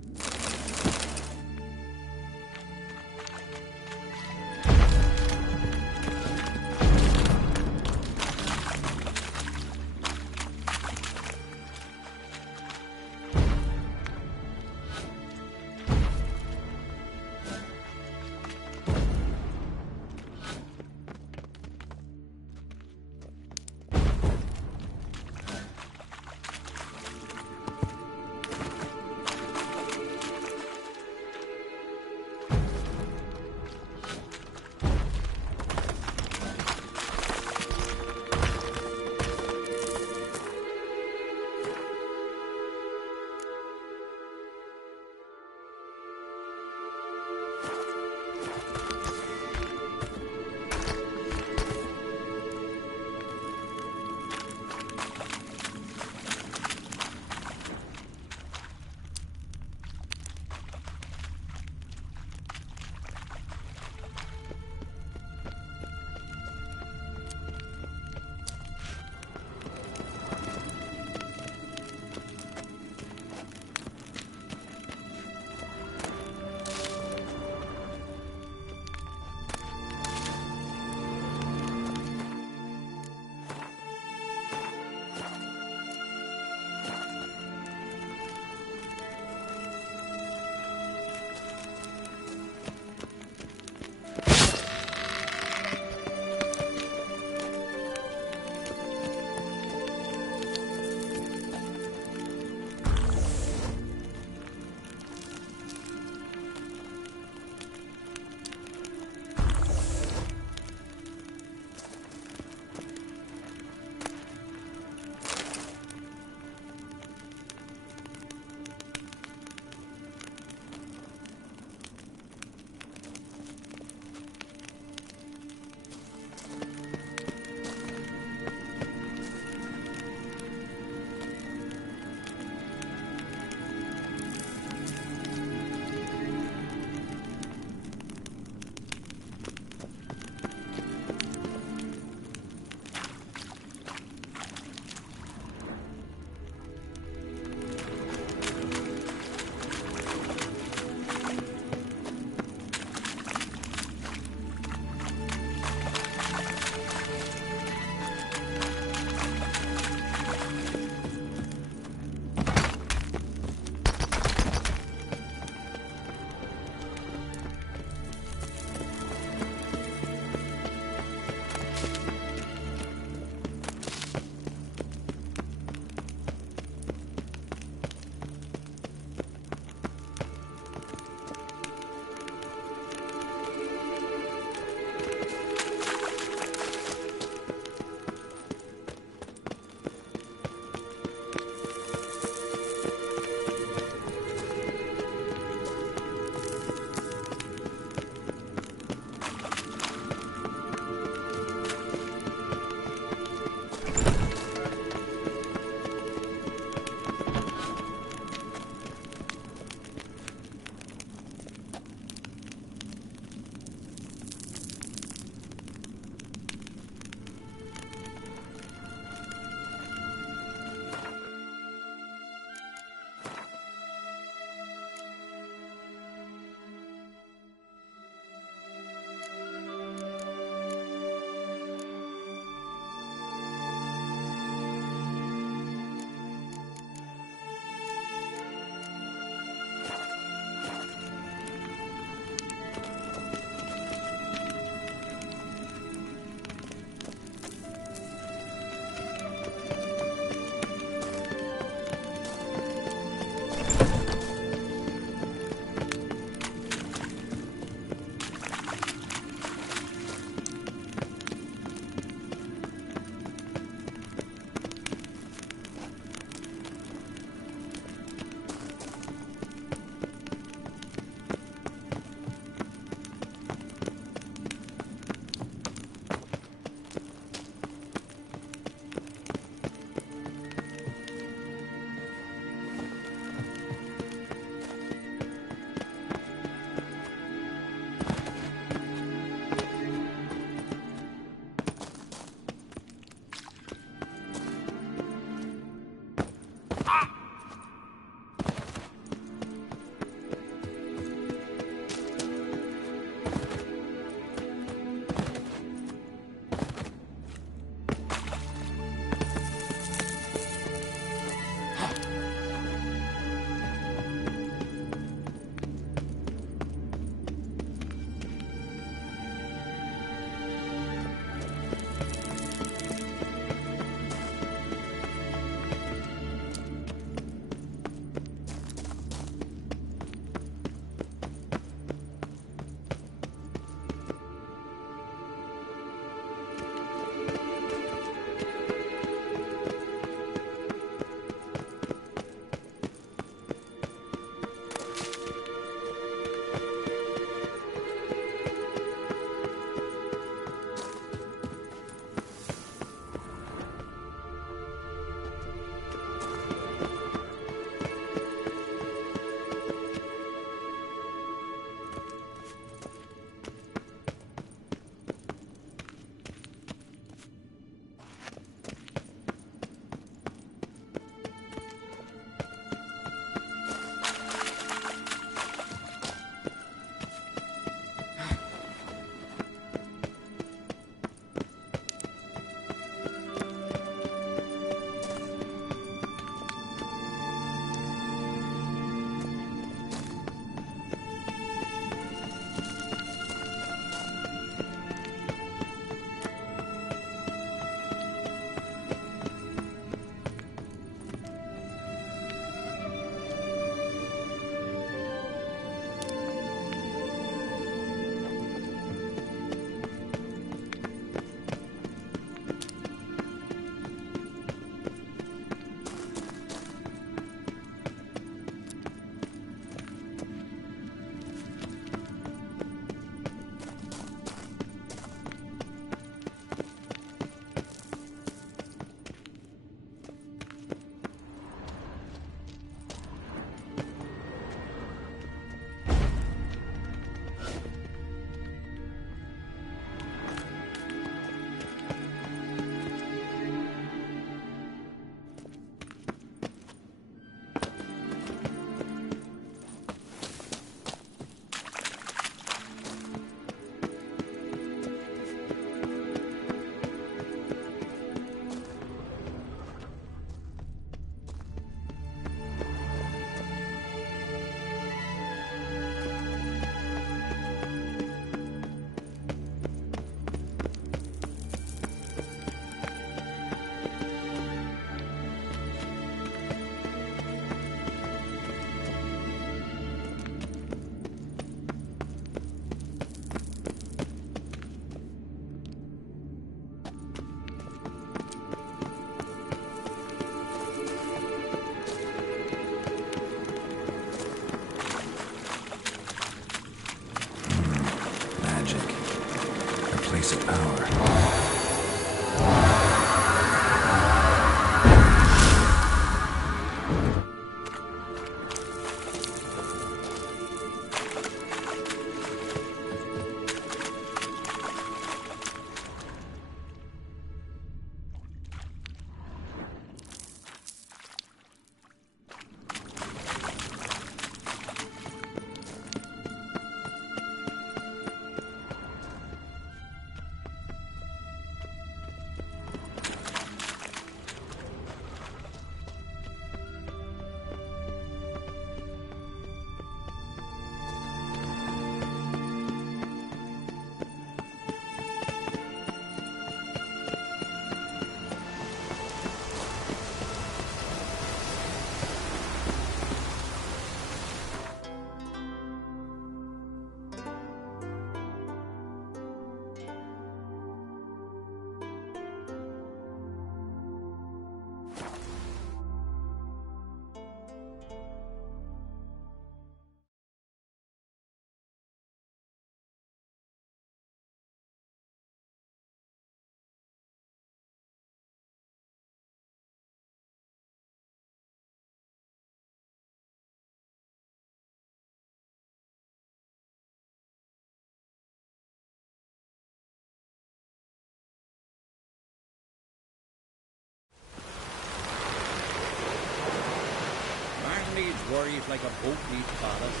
worries like a boat needs ballast.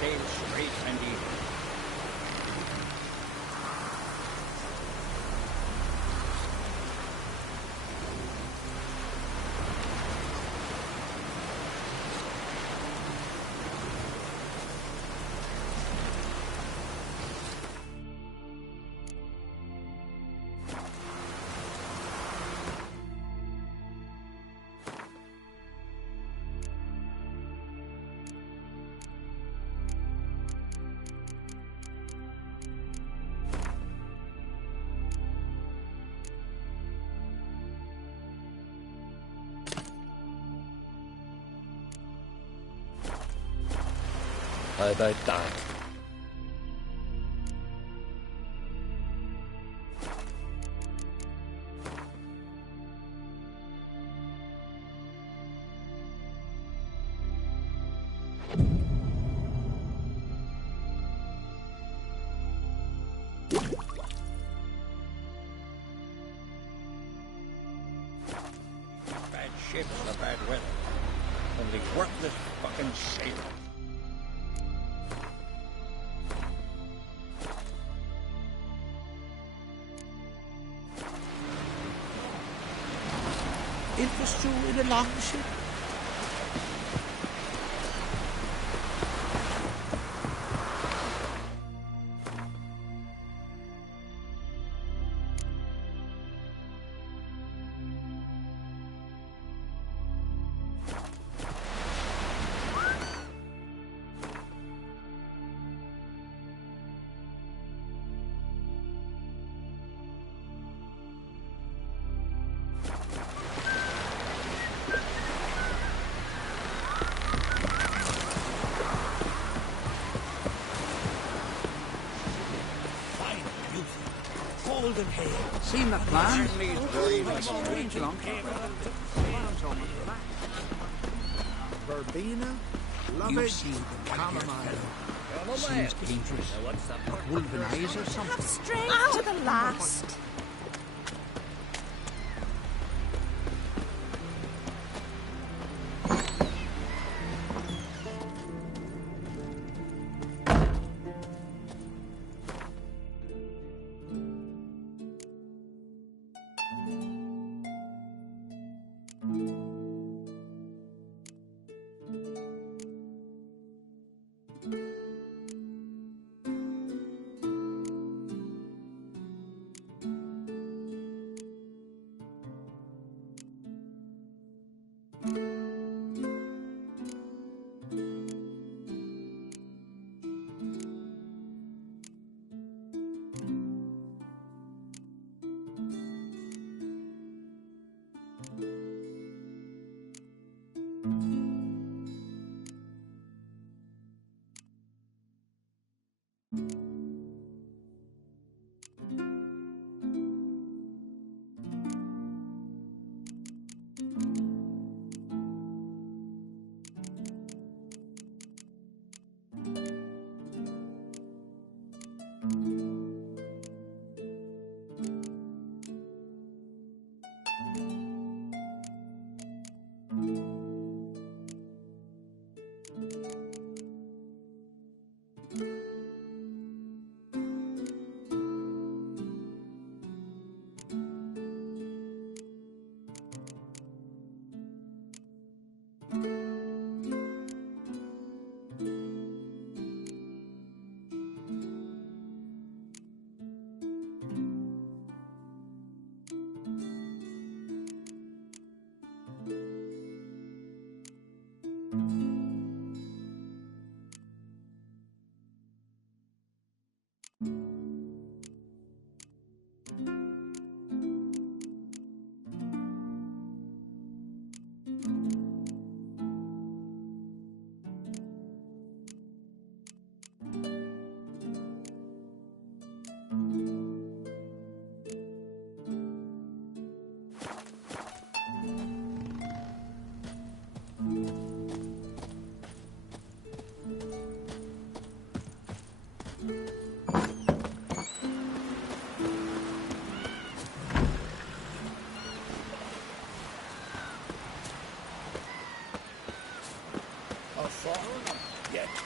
Sail straight and even. How about that? Bad ships or bad weather. Only worthless fucking sailors. It was true in a longship. Golden hair. Seen the plan? Strange long. Verbena, love You it. see the chamomile. Seems dangerous. Wolven eyes or something. Straight to the last.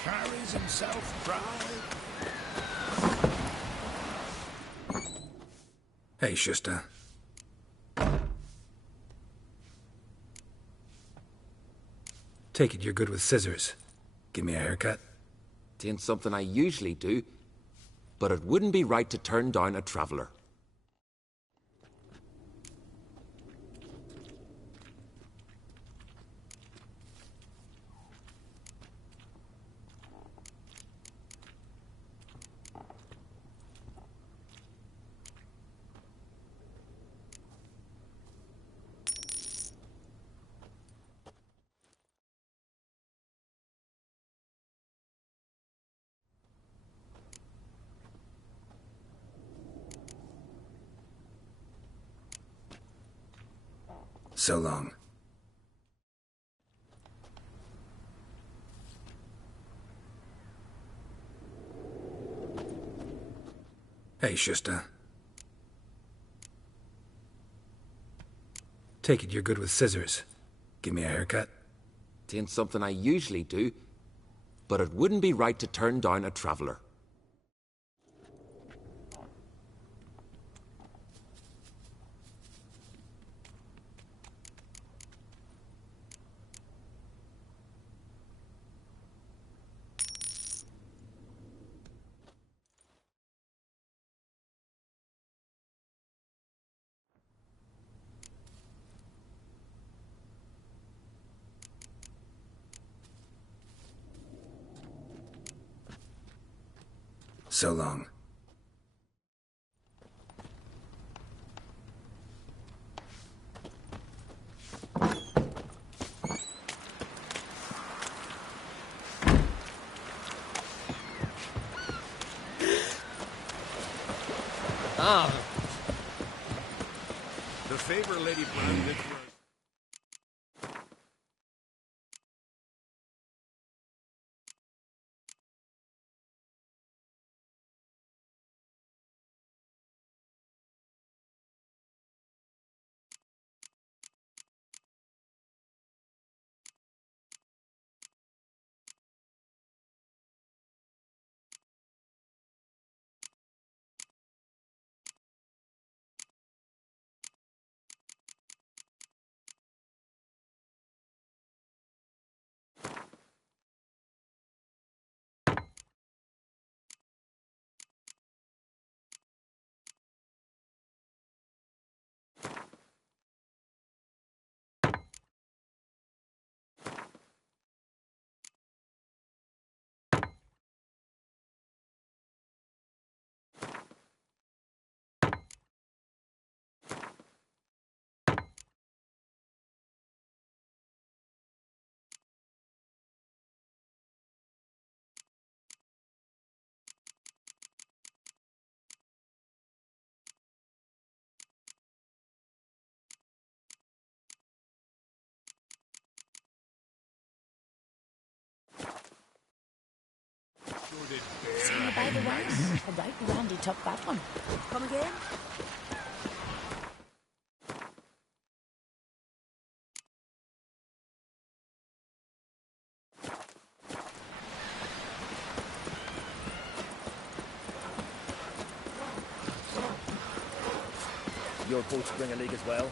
carries himself proud. Hey, Schuster. Take it you're good with scissors. Give me a haircut. Tain't something I usually do, but it wouldn't be right to turn down a traveller. So long. Hey, Schuster. Take it you're good with scissors. Give me a haircut. Tain't something I usually do, but it wouldn't be right to turn down a traveller. So long. Ah. The favor Lady Brown did for us. See you by the way. And right Randy took that one. Come again? Your boats bring a leak as well?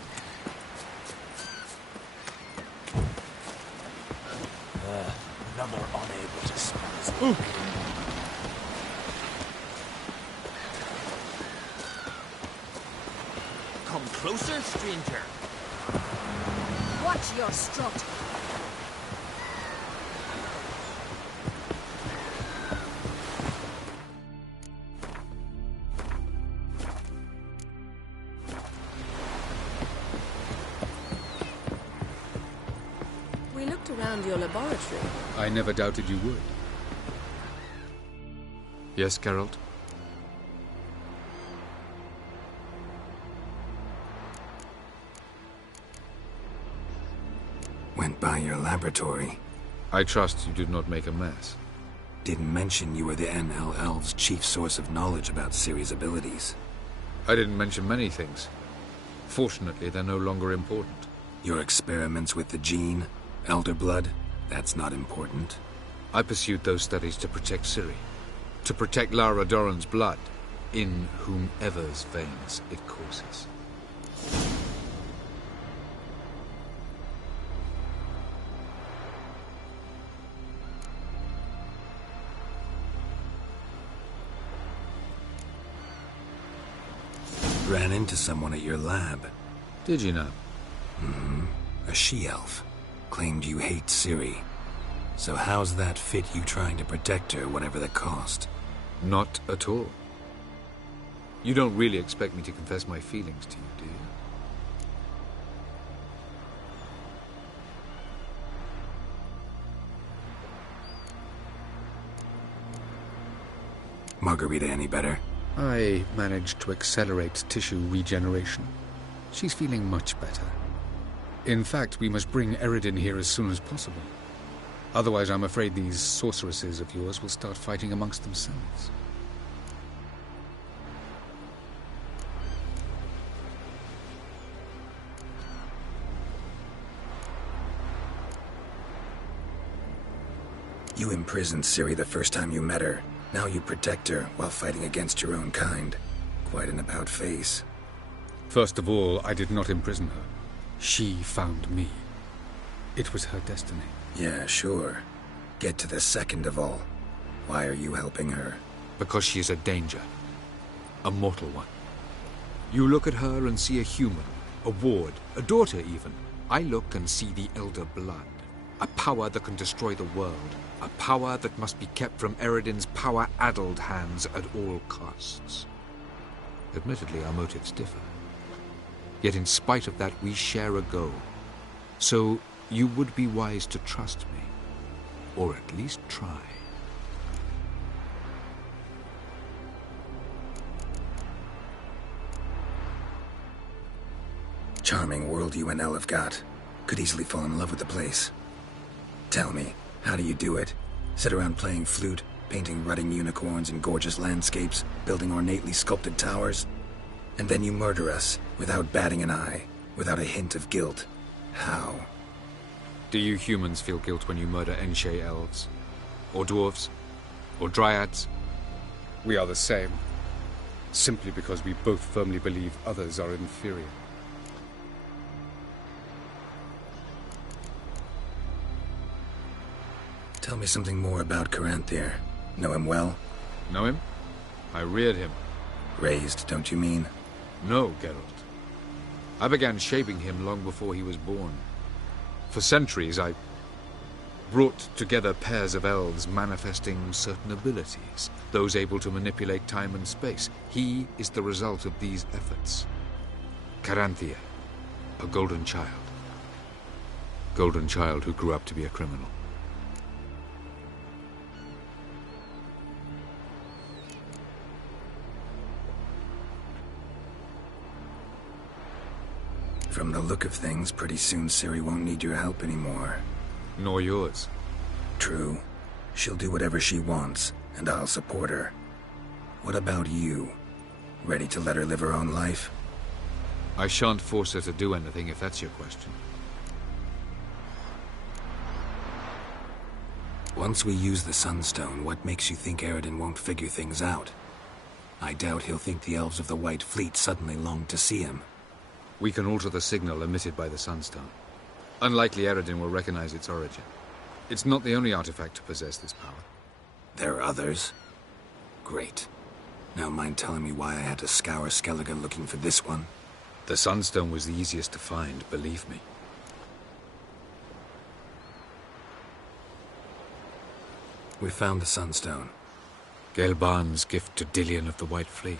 Another unable to smell his Come closer, stranger. Watch your strut. We looked around your laboratory. I never doubted you would. Yes, Geralt? Went by your laboratory. I trust you did not make a mess. Didn't mention you were the NL Elves' chief source of knowledge about Ciri's abilities. I didn't mention many things. Fortunately, they're no longer important. Your experiments with the gene, Elder Blood, that's not important. I pursued those studies to protect Ciri, to protect Lara Doran's blood, in whomever's veins it courses. Ran into someone at your lab. Did you know? Mm-hmm. A she-elf. Claimed you hate Ciri. So how's that fit you trying to protect her, whatever the cost? Not at all. You don't really expect me to confess my feelings to you, do you? Margarita any better? I managed to accelerate tissue regeneration. She's feeling much better. In fact, we must bring Eredin here as soon as possible. Otherwise, I'm afraid these sorceresses of yours will start fighting amongst themselves. You imprisoned Ciri the first time you met her. Now you protect her while fighting against your own kind. Quite an about-face. First of all, I did not imprison her. She found me. It was her destiny. Yeah, sure. Get to the second of all. Why are you helping her? Because she is a danger. A mortal one. You look at her and see a human, a ward, a daughter even. I look and see the Elder Blood. A power that can destroy the world. A power that must be kept from Eredin's power-addled hands at all costs. Admittedly, our motives differ. Yet in spite of that, we share a goal. So you would be wise to trust me. Or at least try. Charming world you and Elle have got. Could easily fall in love with the place. Tell me, how do you do it? Sit around playing flute, painting rutting unicorns in gorgeous landscapes, building ornately sculpted towers? And then you murder us, without batting an eye, without a hint of guilt. How? Do you humans feel guilt when you murder Enshe elves? Or dwarves? Or dryads? We are the same. Simply because we both firmly believe others are inferior. Tell me something more about Caranthir. Know him well? Know him? I reared him. Raised, don't you mean? No, Geralt. I began shaping him long before he was born. For centuries, I brought together pairs of elves manifesting certain abilities, those able to manipulate time and space. He is the result of these efforts. Caranthir, a golden child. Golden child who grew up to be a criminal. From the look of things, pretty soon Ciri won't need your help anymore. Nor yours. True. She'll do whatever she wants, and I'll support her. What about you? Ready to let her live her own life? I shan't force her to do anything, if that's your question. Once we use the Sunstone, what makes you think Eredin won't figure things out? I doubt he'll think the elves of the White Fleet suddenly longed to see him. We can alter the signal emitted by the Sunstone. Unlikely Eredin will recognize its origin. It's not the only artifact to possess this power. There are others? Great. Now mind telling me why I had to scour Skellige looking for this one? The Sunstone was the easiest to find, believe me. We found the Sunstone. Gelban's gift to Dillion of the White Fleet.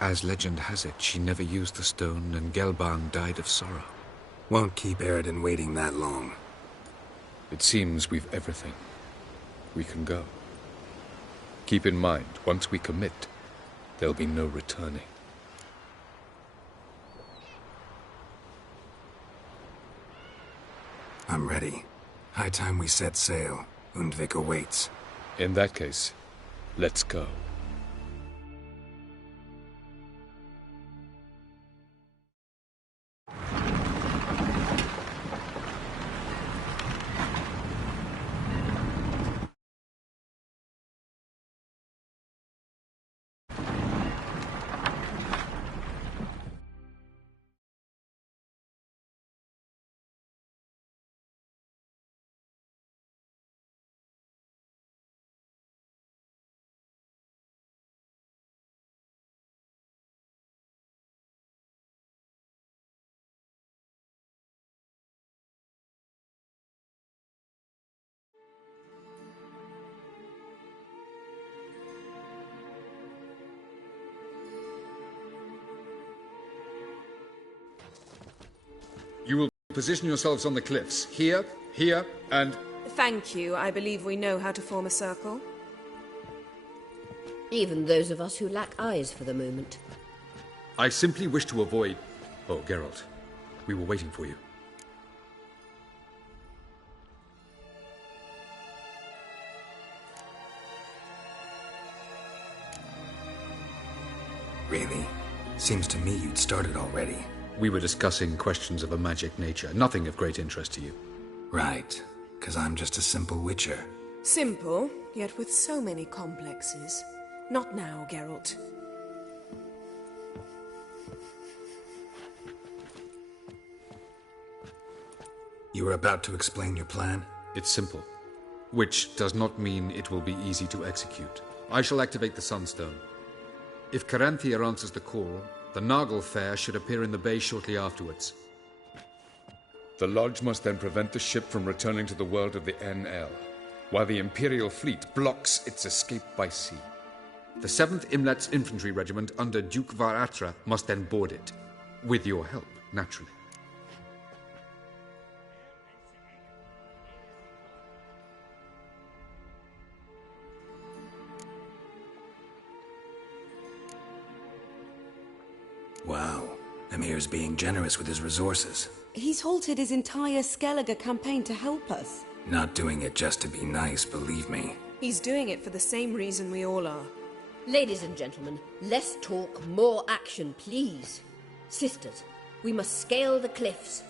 As legend has it, she never used the stone, and Gelban died of sorrow. Won't keep Eredin waiting that long. It seems we've everything. We can go. Keep in mind, once we commit, there'll be no returning. I'm ready. High time we set sail. Undvik awaits. In that case, let's go. Position yourselves on the cliffs. Here, here, and... Thank you. I believe we know how to form a circle. Even those of us who lack eyes for the moment. I simply wish to avoid... Oh, Geralt. We were waiting for you. Really? Seems to me you'd started already. We were discussing questions of a magic nature, nothing of great interest to you. Right, because I'm just a simple witcher. Simple, yet with so many complexes. Not now, Geralt. You were about to explain your plan? It's simple, which does not mean it will be easy to execute. I shall activate the Sunstone. If Caranthia answers the call, the Nagel Fair should appear in the bay shortly afterwards. The Lodge must then prevent the ship from returning to the world of the NL, while the Imperial fleet blocks its escape by sea. The 7th Imlet's Infantry Regiment under Duke Varatra must then board it. With your help, naturally. Wow. Emir's being generous with his resources. He's halted his entire Skellige campaign to help us. Not doing it just to be nice, believe me. He's doing it for the same reason we all are. Ladies and gentlemen, less talk, more action, please. Sisters, we must scale the cliffs.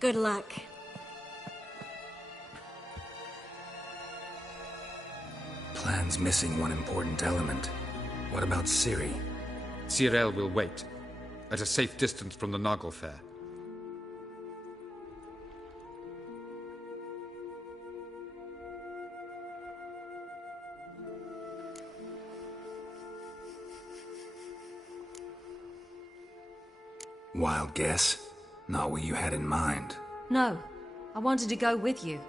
Good luck. Plan's missing one important element. What about Ciri? Cyril will wait, at a safe distance from the Nagel Fair. Wild guess? Not what you had in mind. No, I wanted to go with you.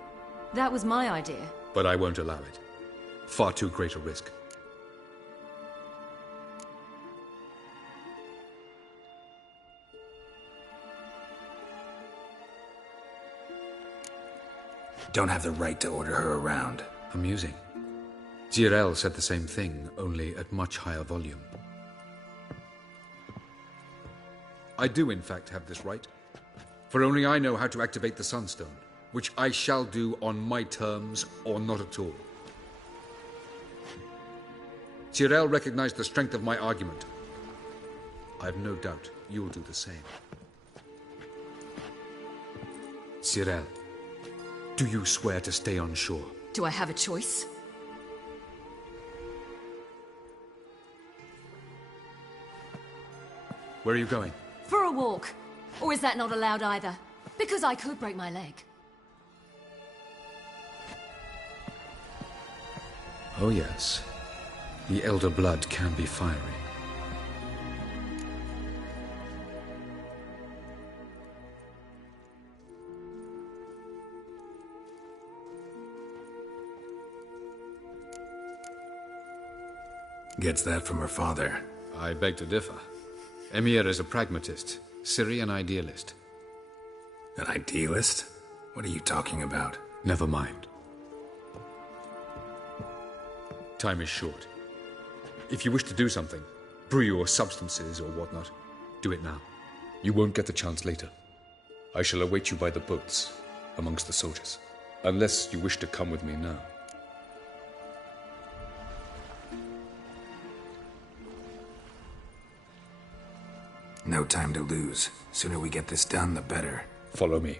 That was my idea. But I won't allow it. Far too great a risk. Don't have the right to order her around. Amusing. Jirel said the same thing, only at much higher volume. I do, in fact, have this right. For only I know how to activate the Sunstone, which I shall do on my terms or not at all. Jirel recognized the strength of my argument. I have no doubt you'll do the same. Jirel, do you swear to stay on shore? Do I have a choice? Where are you going? For a walk. Or is that not allowed either? Because I could break my leg. Oh yes. The Elder Blood can be fiery. Gets that from her father. I beg to differ. Emir is a pragmatist, Ciri an idealist. An idealist? What are you talking about? Never mind. Time is short. If you wish to do something, brew your substances or whatnot, do it now. You won't get the chance later. I shall await you by the boats, amongst the soldiers. Unless you wish to come with me now. No time to lose. Sooner we get this done, the better. Follow me.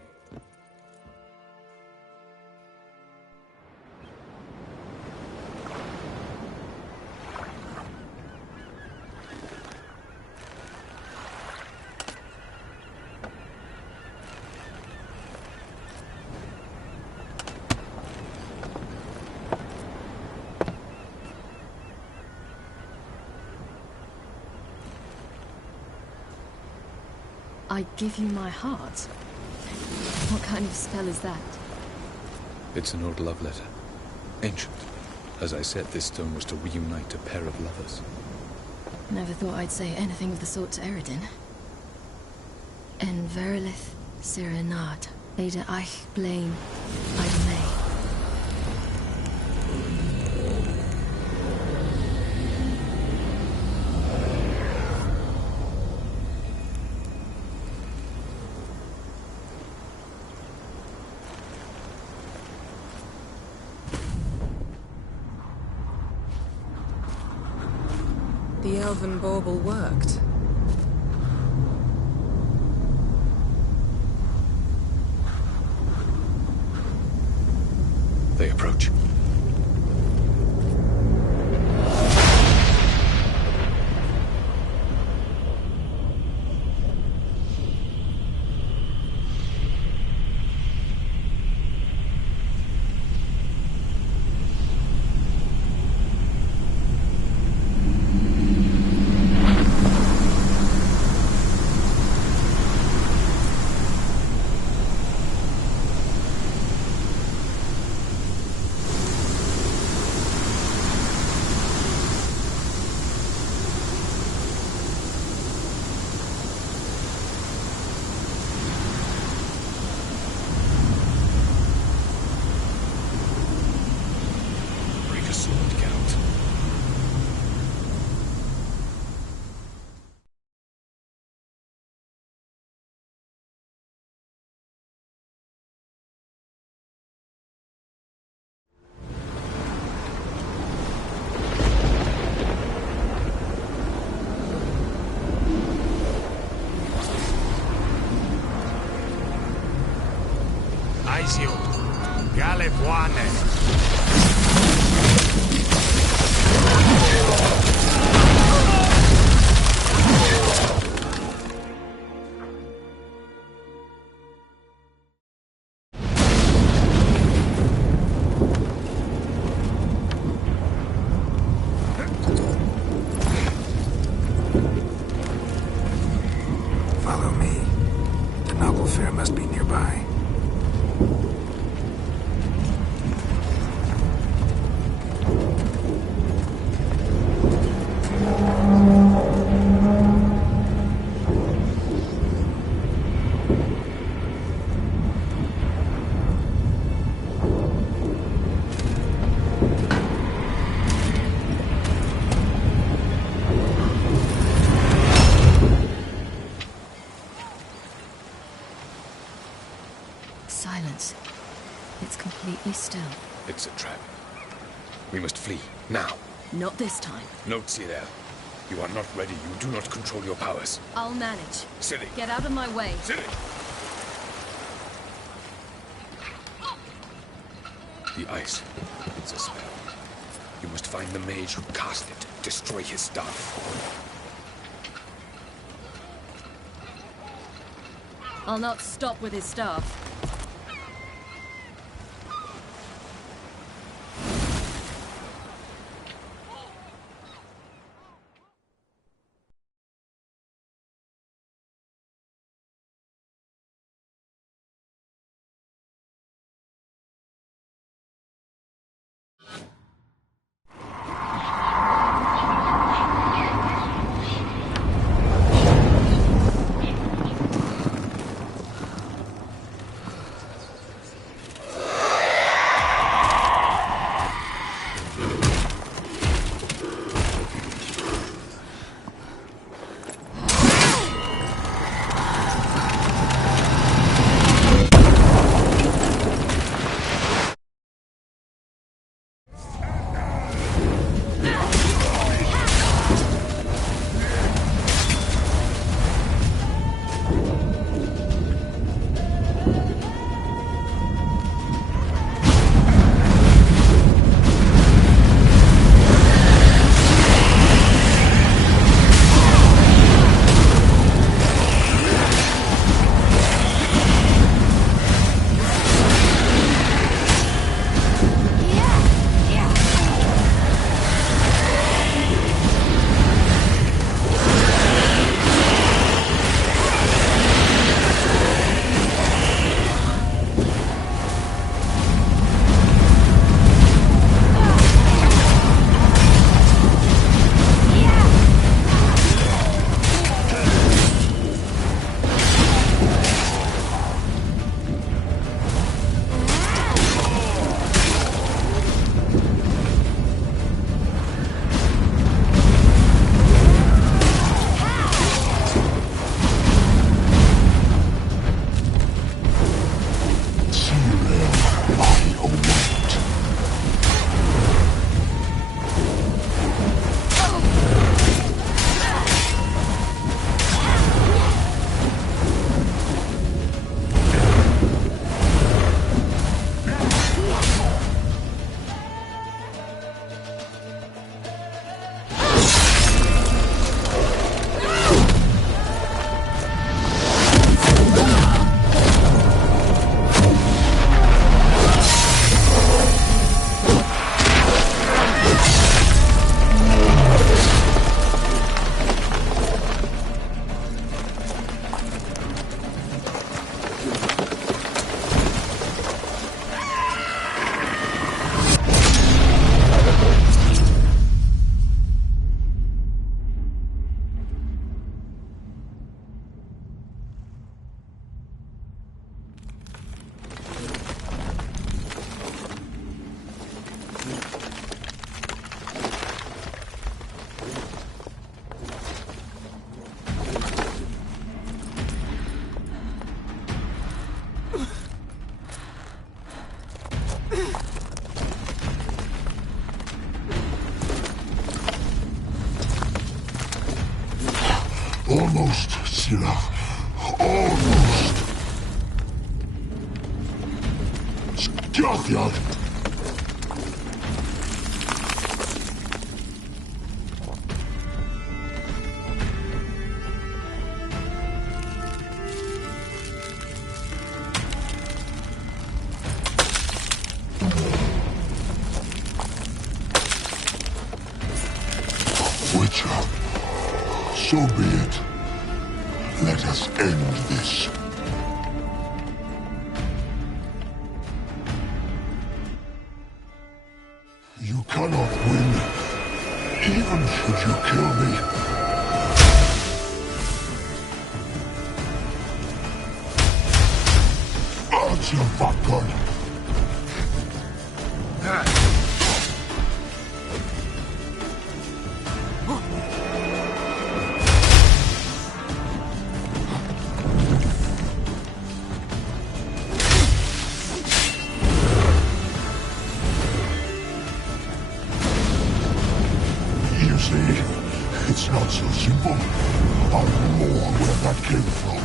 I give you my heart? What kind of spell is that? It's an old love letter. Ancient. As I said, this stone was to reunite a pair of lovers. Never thought I'd say anything of the sort to Eredin. En verlith serenad, Ada eich blaen, I may. The elven bauble worked. They approach. Aizio, Galevuane. Follow me. The noble fair must be nearby. Silence. It's completely still. It's a trap. We must flee, now. Not this time. Note, Cyril. You are not ready. You do not control your powers. I'll manage. Ciri. Get out of my way. Ciri! The ice. It's a spell. You must find the mage who cast it. Destroy his staff. I'll not stop with his staff. Almost, Scylla. Almost. Sgathiad! Witcher, so be it. Let us end this. You cannot win, even should you kill me. That's your butt. You see, it's not so simple. I'm more where that came from.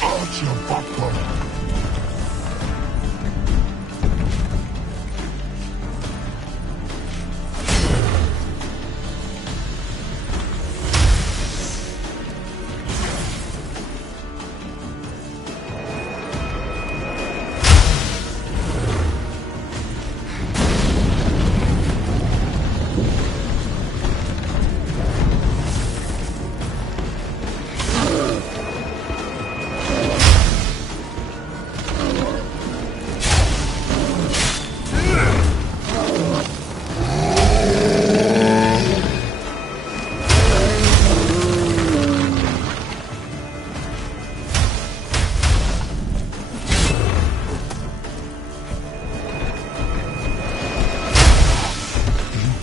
That's your butt.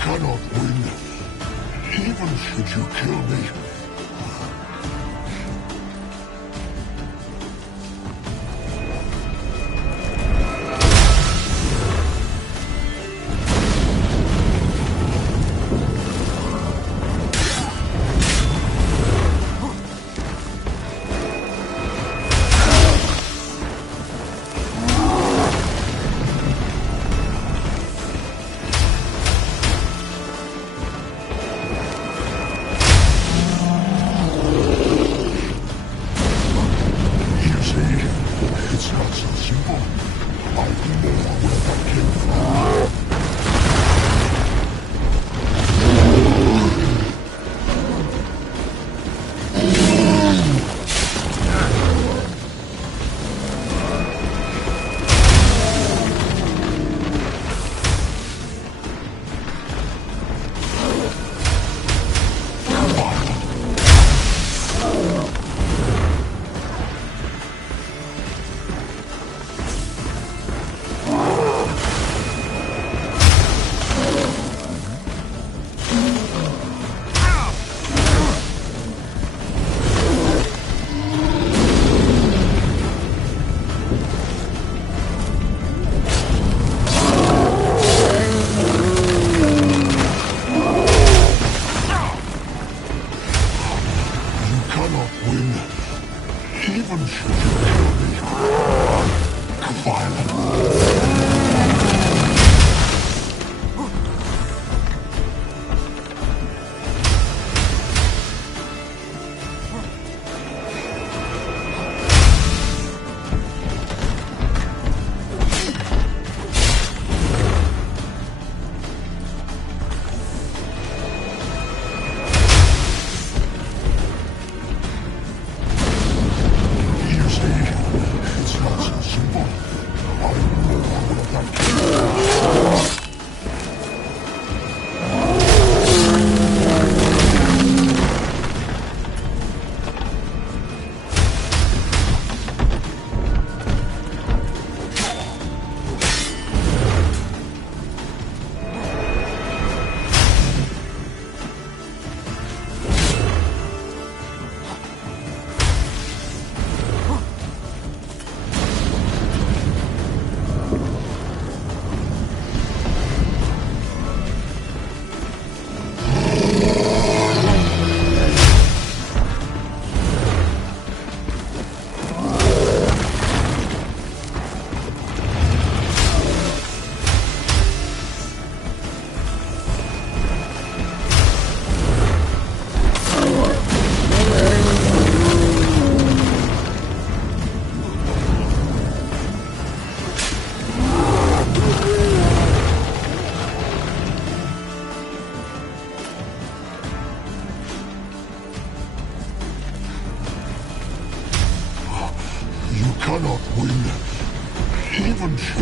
Cannot win, even should you kill me.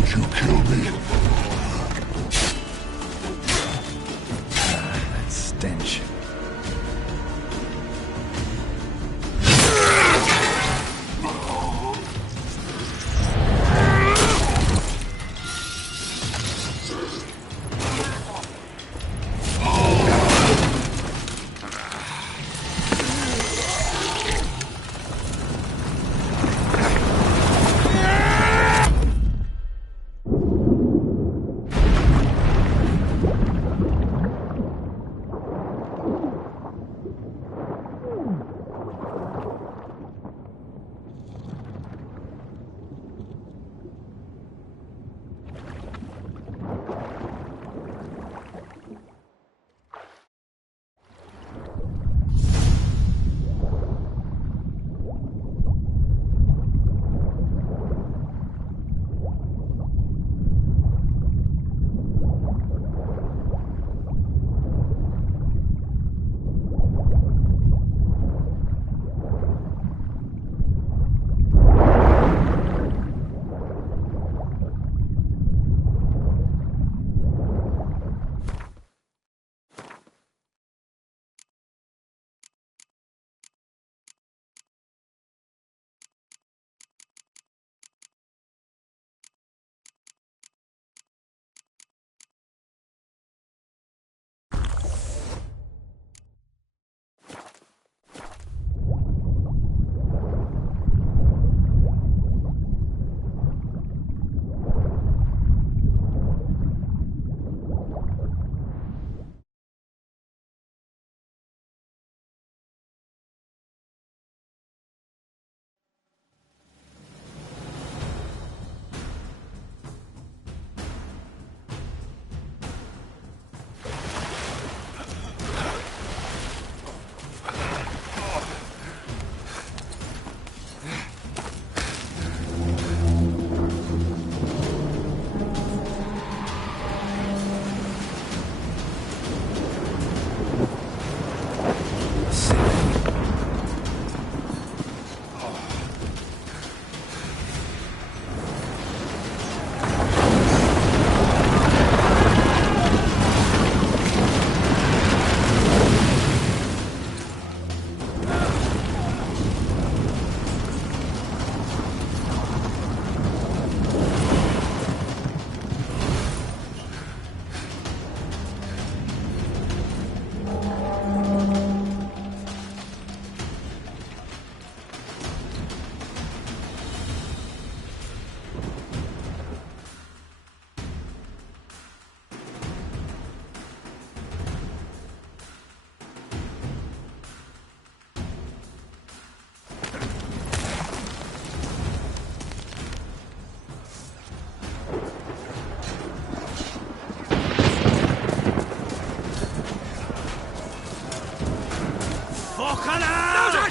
Would you kill me? That stench.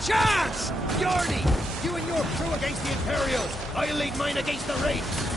Chance! Yarny! You and your crew against the Imperials! I'll lead mine against the Wraith!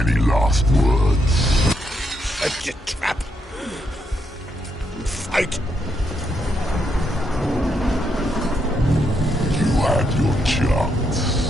Any last words? Set your trap. Fight. You had your chance.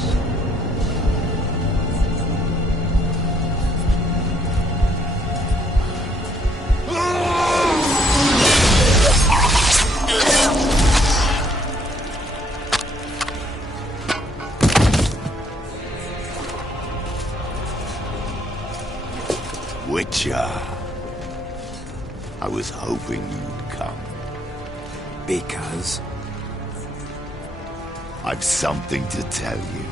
Witcher. I was hoping you'd come. Because? I've something to tell you.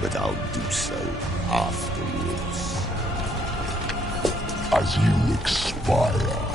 But I'll do so afterwards. As you expire.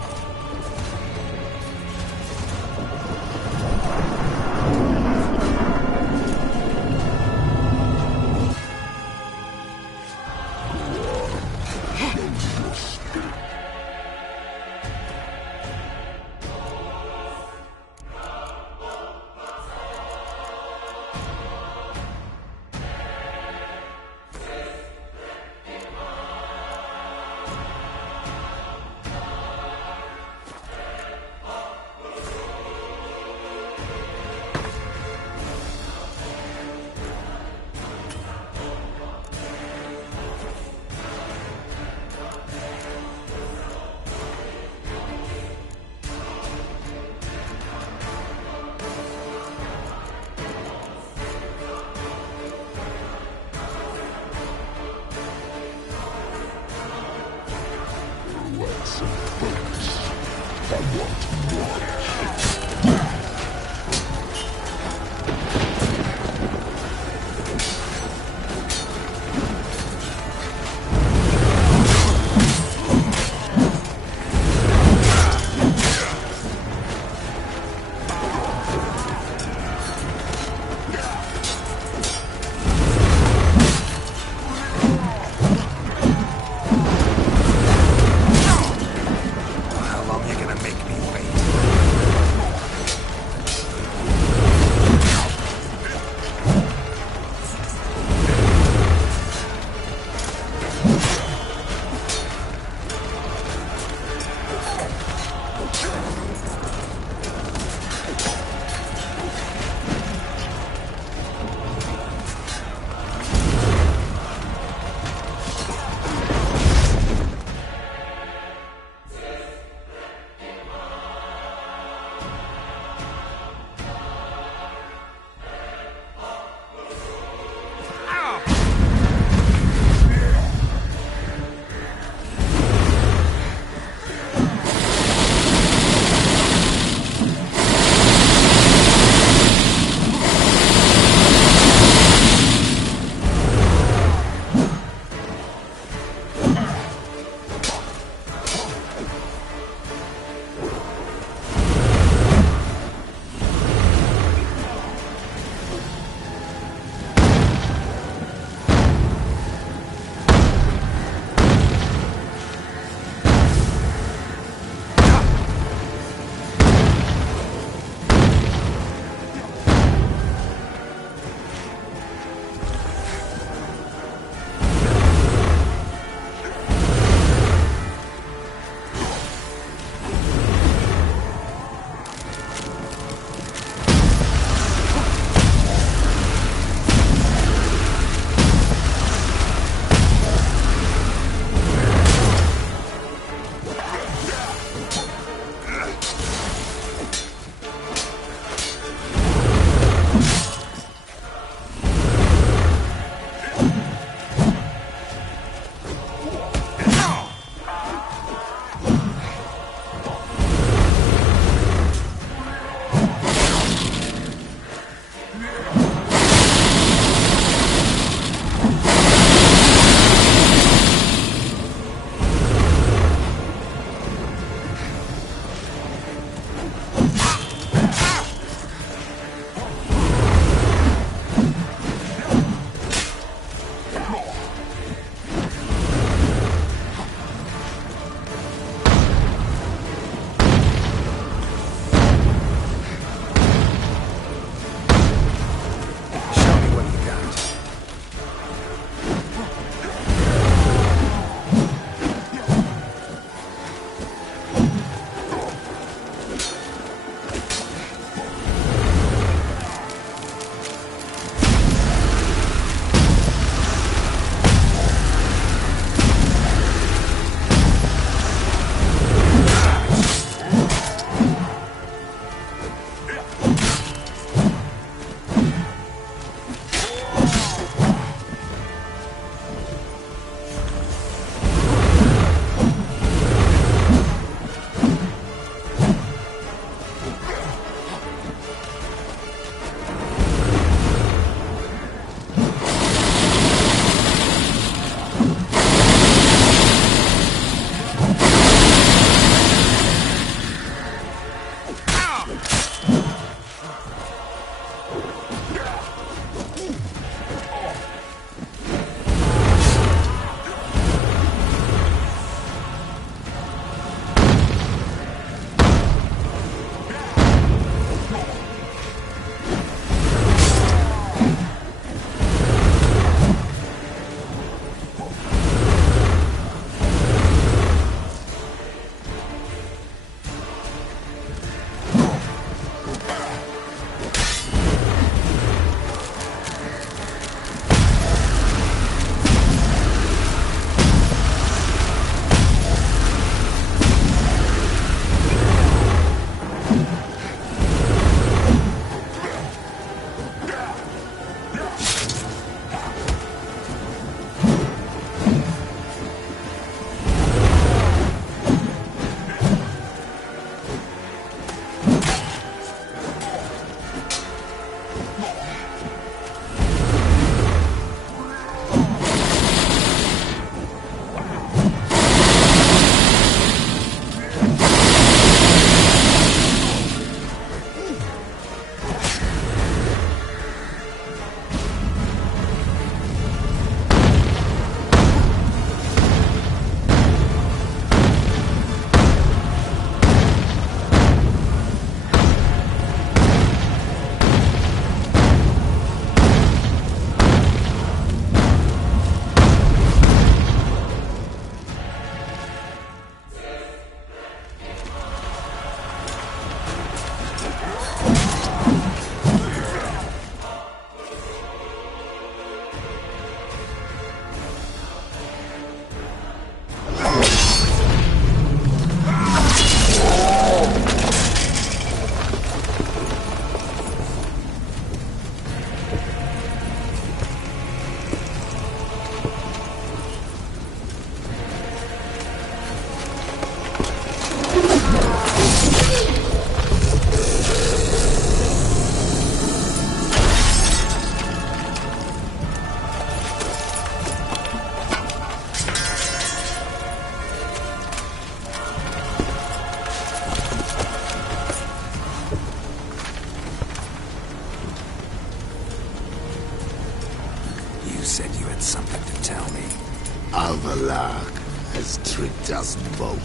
Avalok has tricked us both.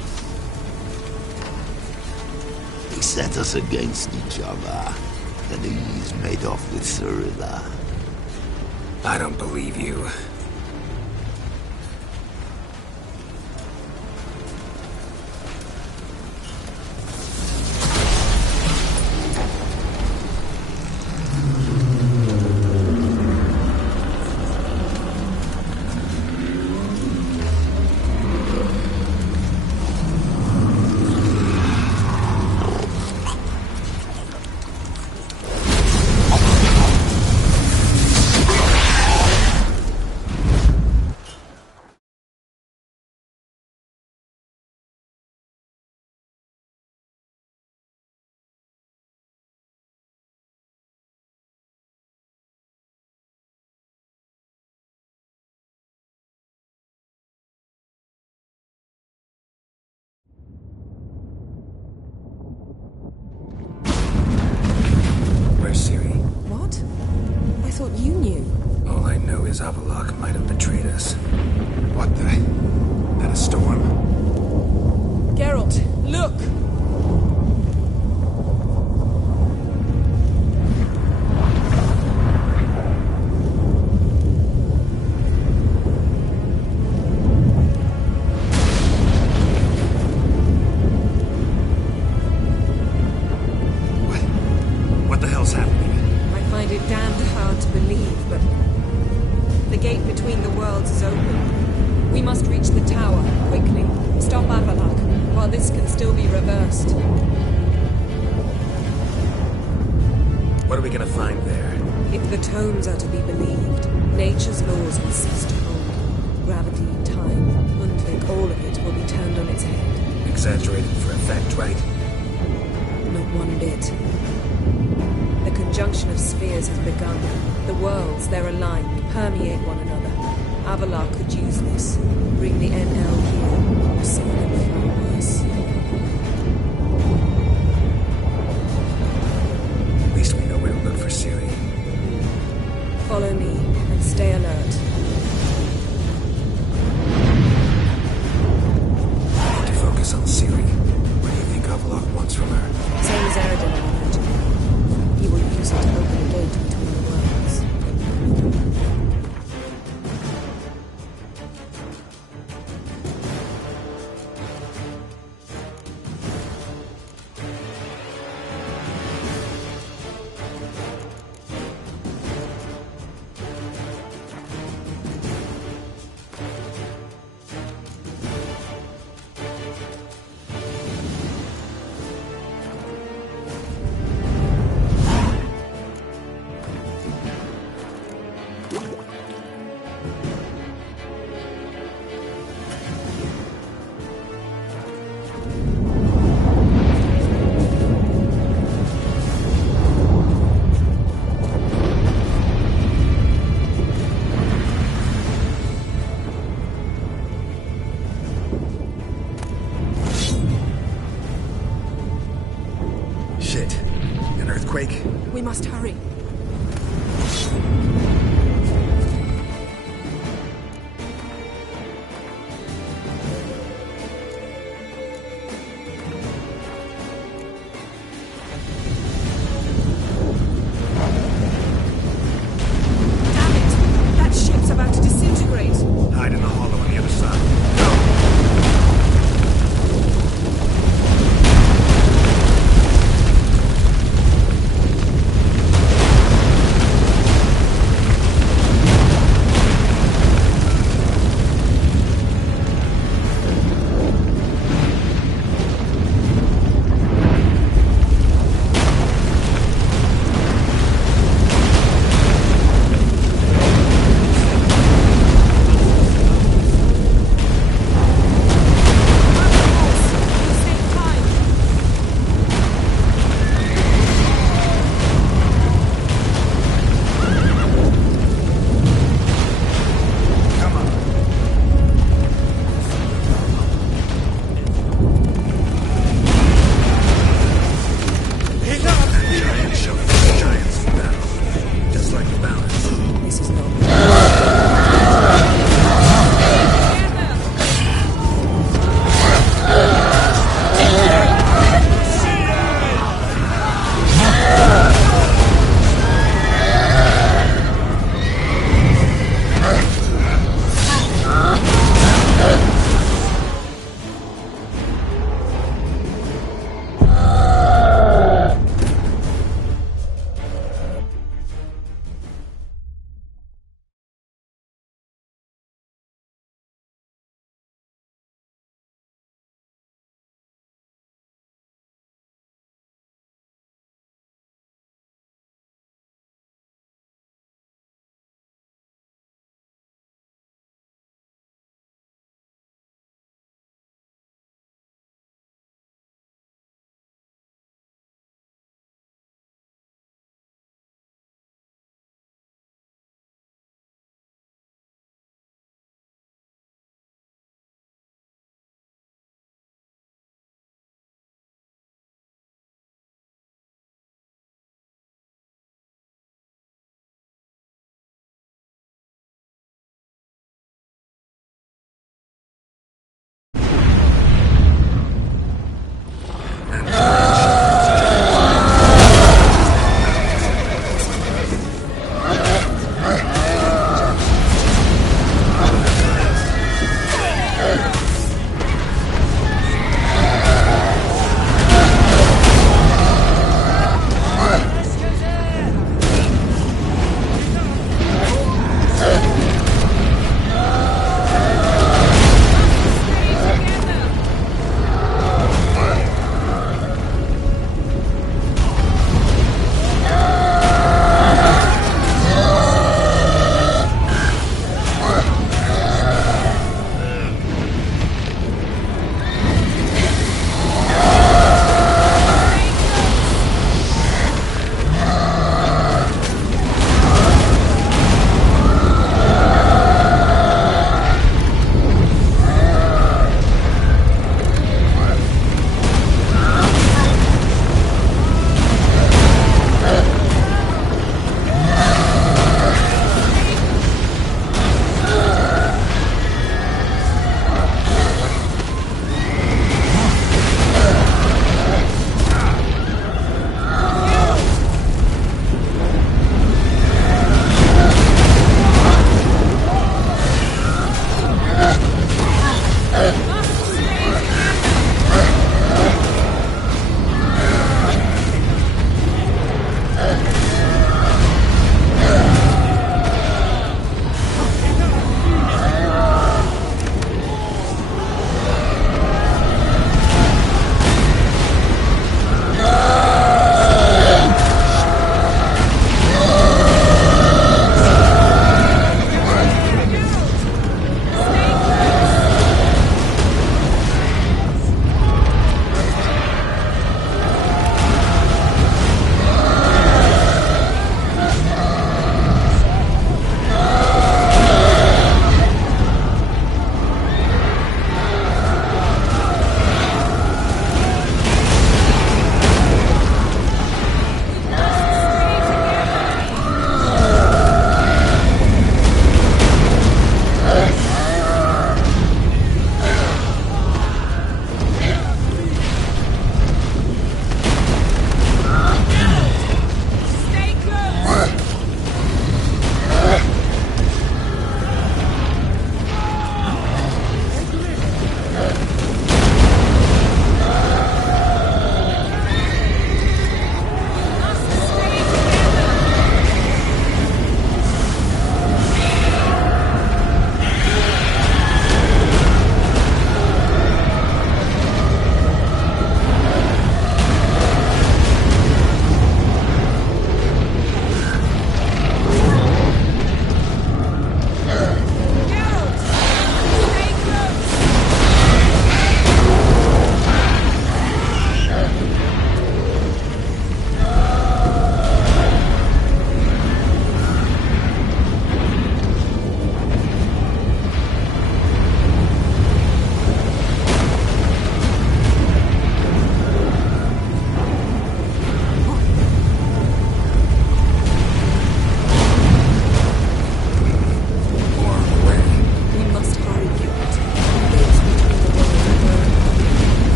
He set us against each other, and he's made off with Cyrilla. I don't believe you. What? I thought you knew. All I know is Avalok might have betrayed us. What the? That a storm? Geralt, look! What the hell's happening? I find it damned hard to believe, but the gate between the worlds is open. We must reach the tower, quickly. Stop Avalok, while this can still be reversed. What are we gonna find there? If the tomes are to be believed, nature's laws will cease to hold. Gravity, time, Undvik, all of it will be turned on its head. Exaggerated for effect, right? Not one bit. The conjunction of spheres has begun. The worlds, they're aligned, permeate one another. Avalok could use this. Bring the NL here, or something far worse. At least we know where to look for Ciri. Follow me, and stay alert. I need to focus on Ciri. What do you think Avalok wants from her? Same as Eridan, I imagine. He will use it to open a gate between the worlds. Shit. An earthquake? We must hurry. Damn it! That ship's about to disintegrate. Hide in the hollow on the other side. Go!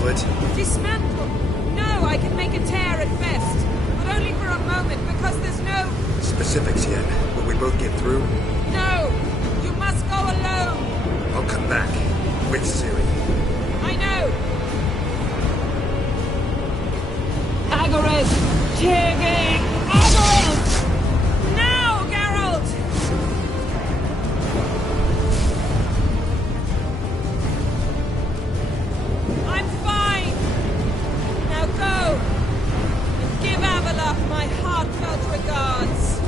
dismantle it? Dismantle? No, I can make a tear at best. But only for a moment, because there's no... Specifics yet. Will we both get through? No! You must go alone! I'll come back. With Ciri. I know! Agares! Tirgate! Agares! Now, Geralt! I'm fine! Now go! And give Avalok my heartfelt regards!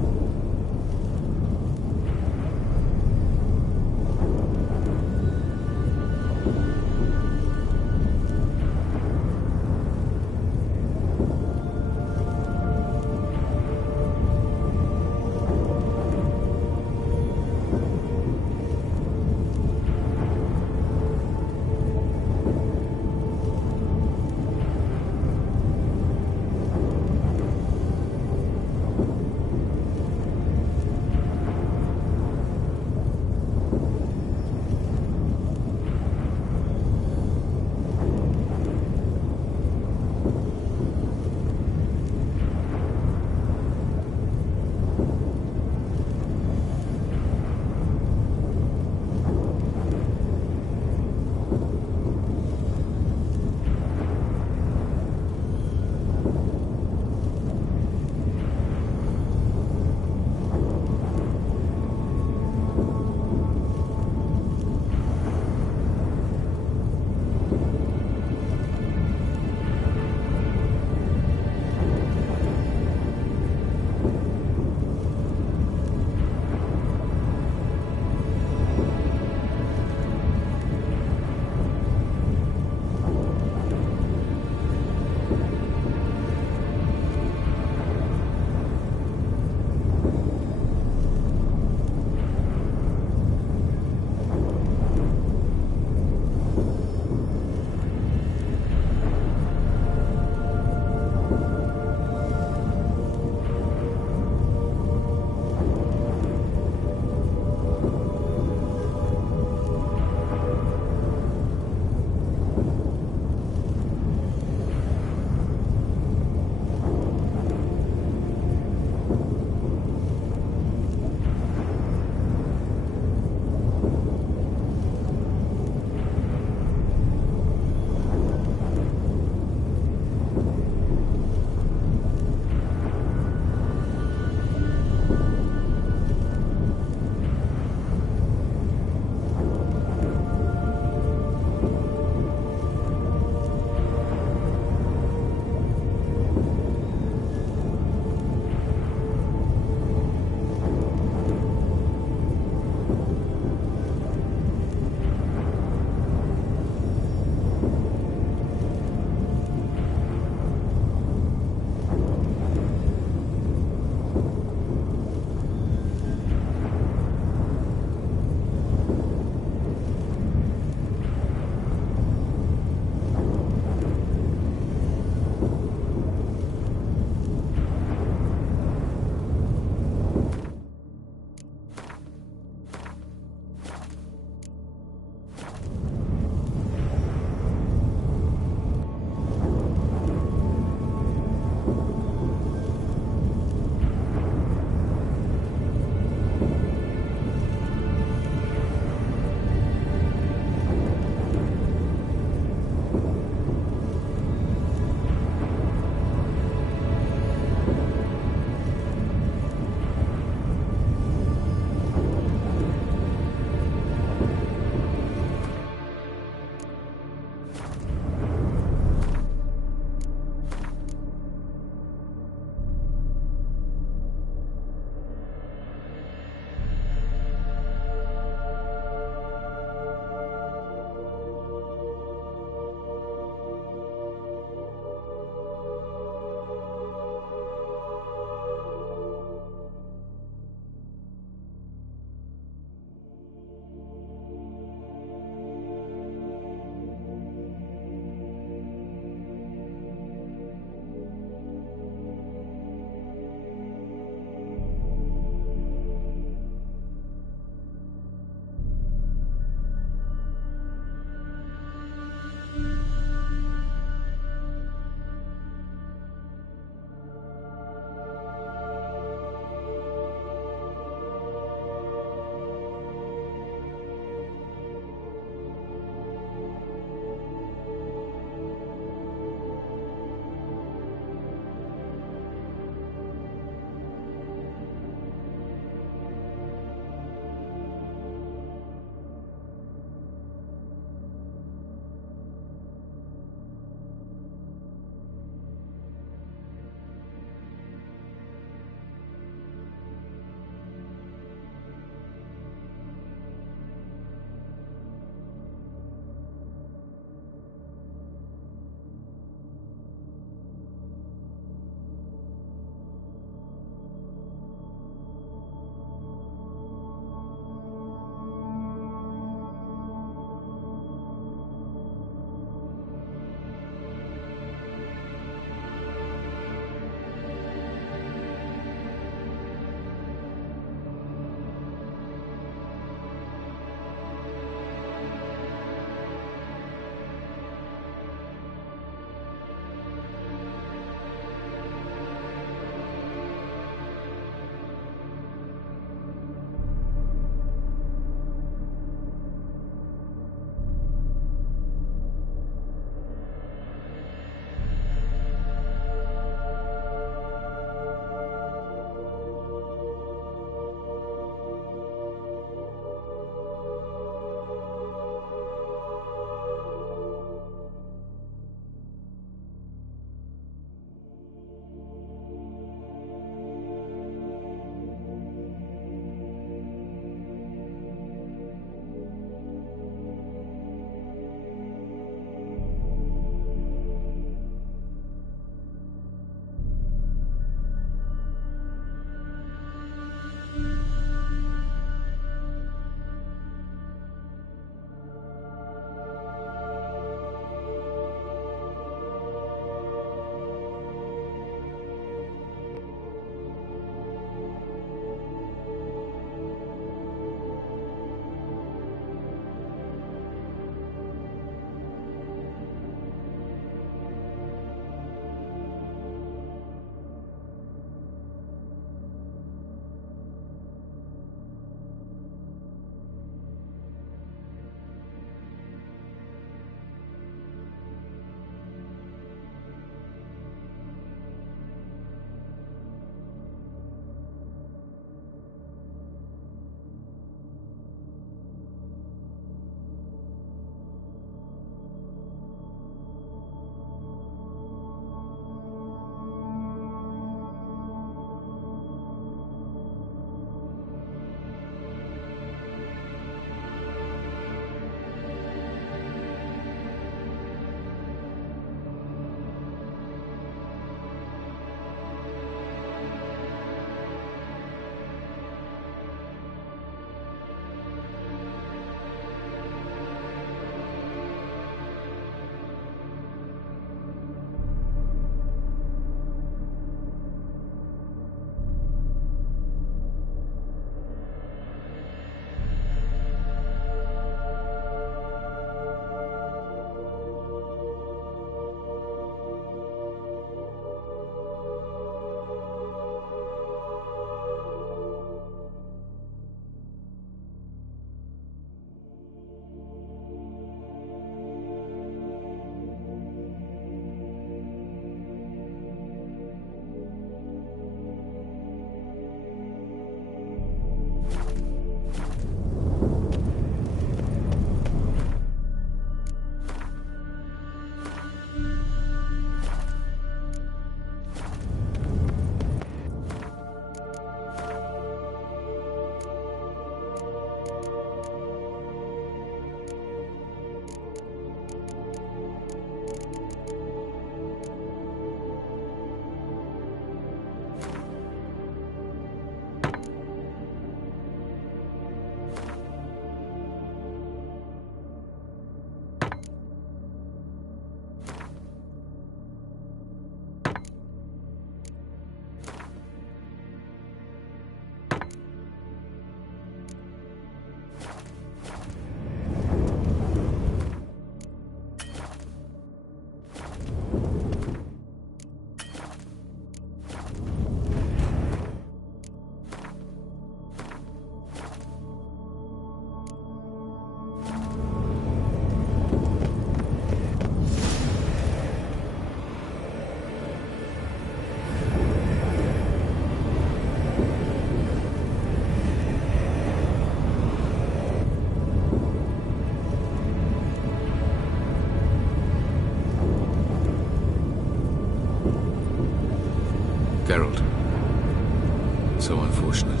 So unfortunate.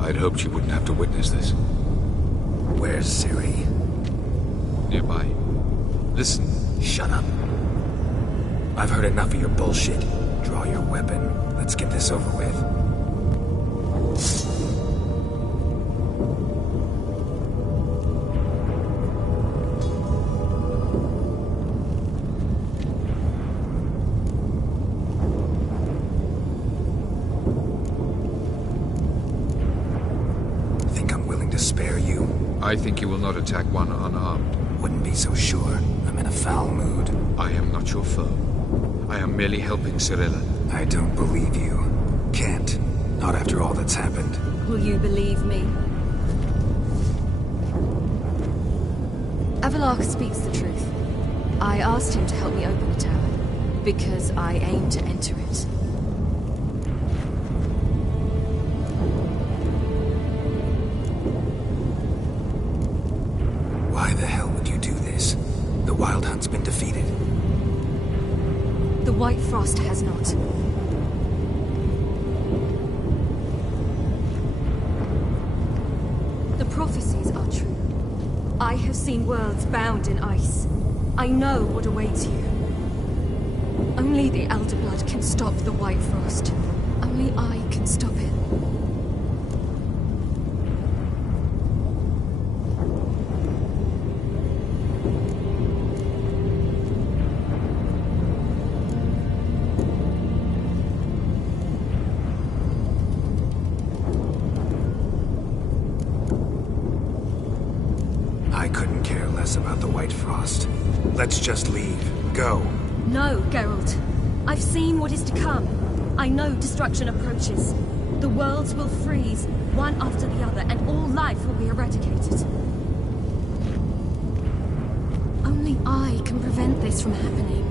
I'd hoped you wouldn't have to witness this. Where's Ciri? Nearby. Listen. Shut up. I've heard enough of your bullshit. Draw your weapon. Let's get this over with. Think I'm willing to spare you? I think you will not attack one unarmed. Wouldn't be so sure. I'm in a foul mood. I am not your foe. I am merely helping Cirilla. I don't believe you. Can't. Not after all that's happened. Will you believe me? Avallac'h speaks the truth. I asked him to help me open the tower, because I aim to enter it. Why the hell would you do this? The Wild Hunt's been defeated. The White Frost has not. The prophecies are true. I have seen worlds bound in ice. I know what awaits you. Only the Elder Blood can stop the White Frost. Only I can stop it. I couldn't care less about the White Frost. Let's just leave. Go. No, Geralt. I've seen what is to come. I know destruction approaches. The worlds will freeze, one after the other, and all life will be eradicated. Only I can prevent this from happening.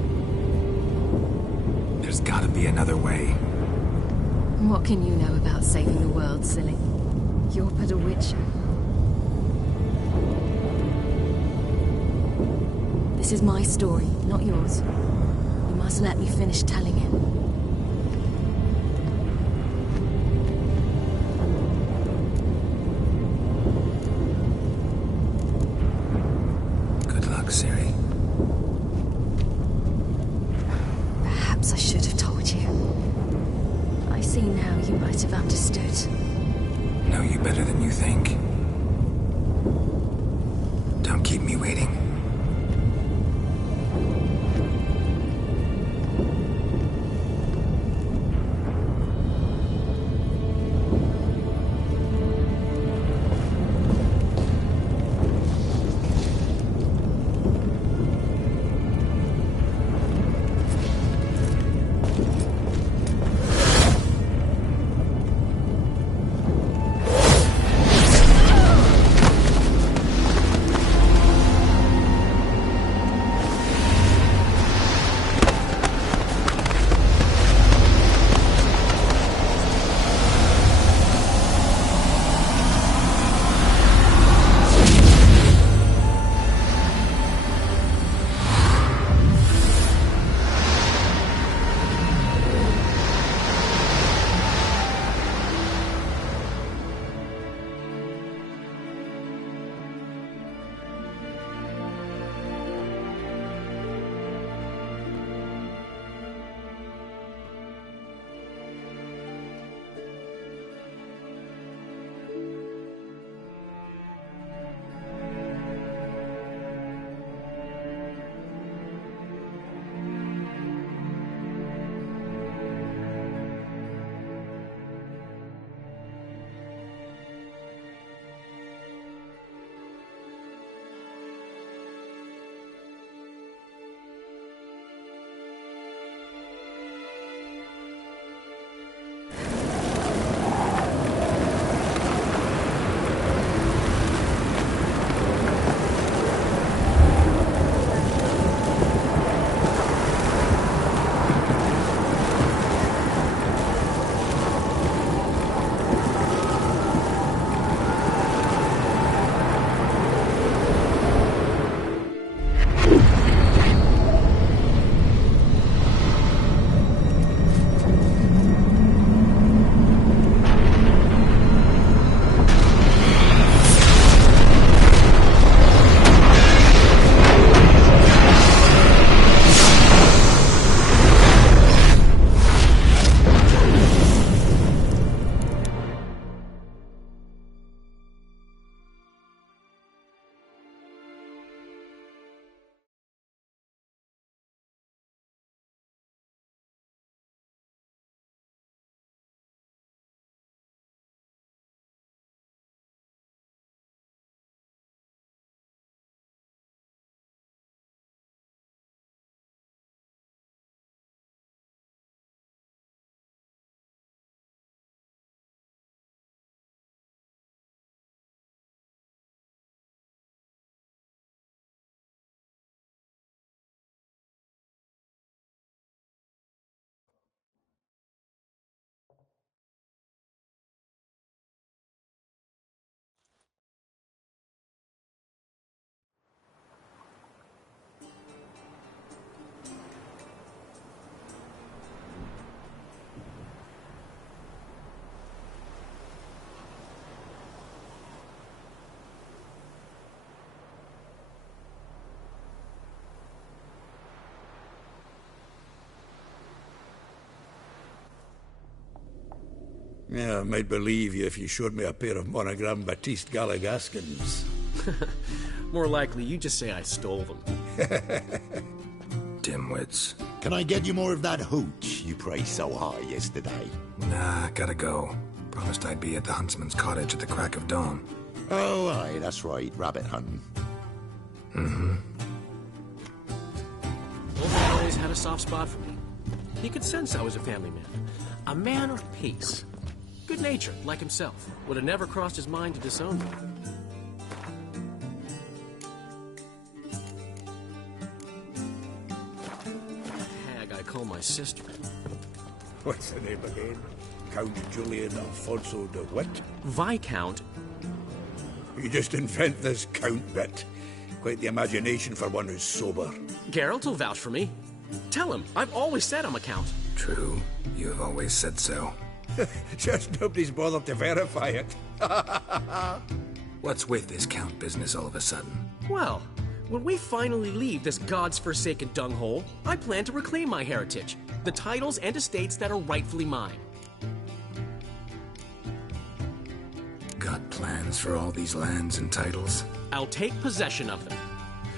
There's gotta be another way. What can you know about saving the world, silly? You're but a witcher. This is my story, not yours. You must let me finish telling it. Good luck, Ciri. Perhaps I should have told you. I see now you might have understood. Know you better than you think. Don't keep me waiting. Yeah, I might believe you if you showed me a pair of monogram Batiste Galligaskins. More likely, you just say I stole them. Dimwits. Can I get you more of that hooch you praised so high yesterday? Nah, gotta go. Promised I'd be at the huntsman's cottage at the crack of dawn. Oh, aye, that's right. Rabbit hunting. Mm-hmm. Old man always had a soft spot for me. He could sense I was a family man. A man of peace. Good-natured, like himself. Would have never crossed his mind to disown me. Hag I call my sister. What's the name again? Count Julian Alfonso de Witt? Viscount. You just invent this count bit. Quite the imagination for one who's sober. Geralt will vouch for me. Tell him, I've always said I'm a count. True. You have always said so. Just nobody's bothered to verify it. What's with this count business all of a sudden? Well, when we finally leave this god's forsaken dunghole, I plan to reclaim my heritage. The titles and estates that are rightfully mine. Got plans for all these lands and titles? I'll take possession of them.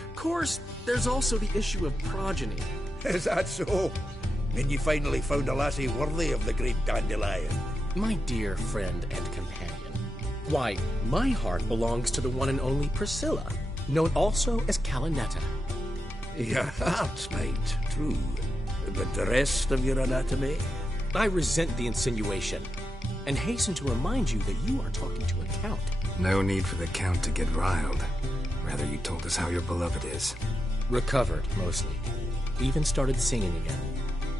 Of course, there's also the issue of progeny. Is that so? Then you finally found a lassie worthy of the great dandelion. My dear friend and companion. Why, my heart belongs to the one and only Priscilla, known also as Calinetta. Your heart's mate, true. But the rest of your anatomy? I resent the insinuation, and hasten to remind you that you are talking to a count. No need for the count to get riled. Rather, you told us how your beloved is. Recovered, mostly. Even started singing again.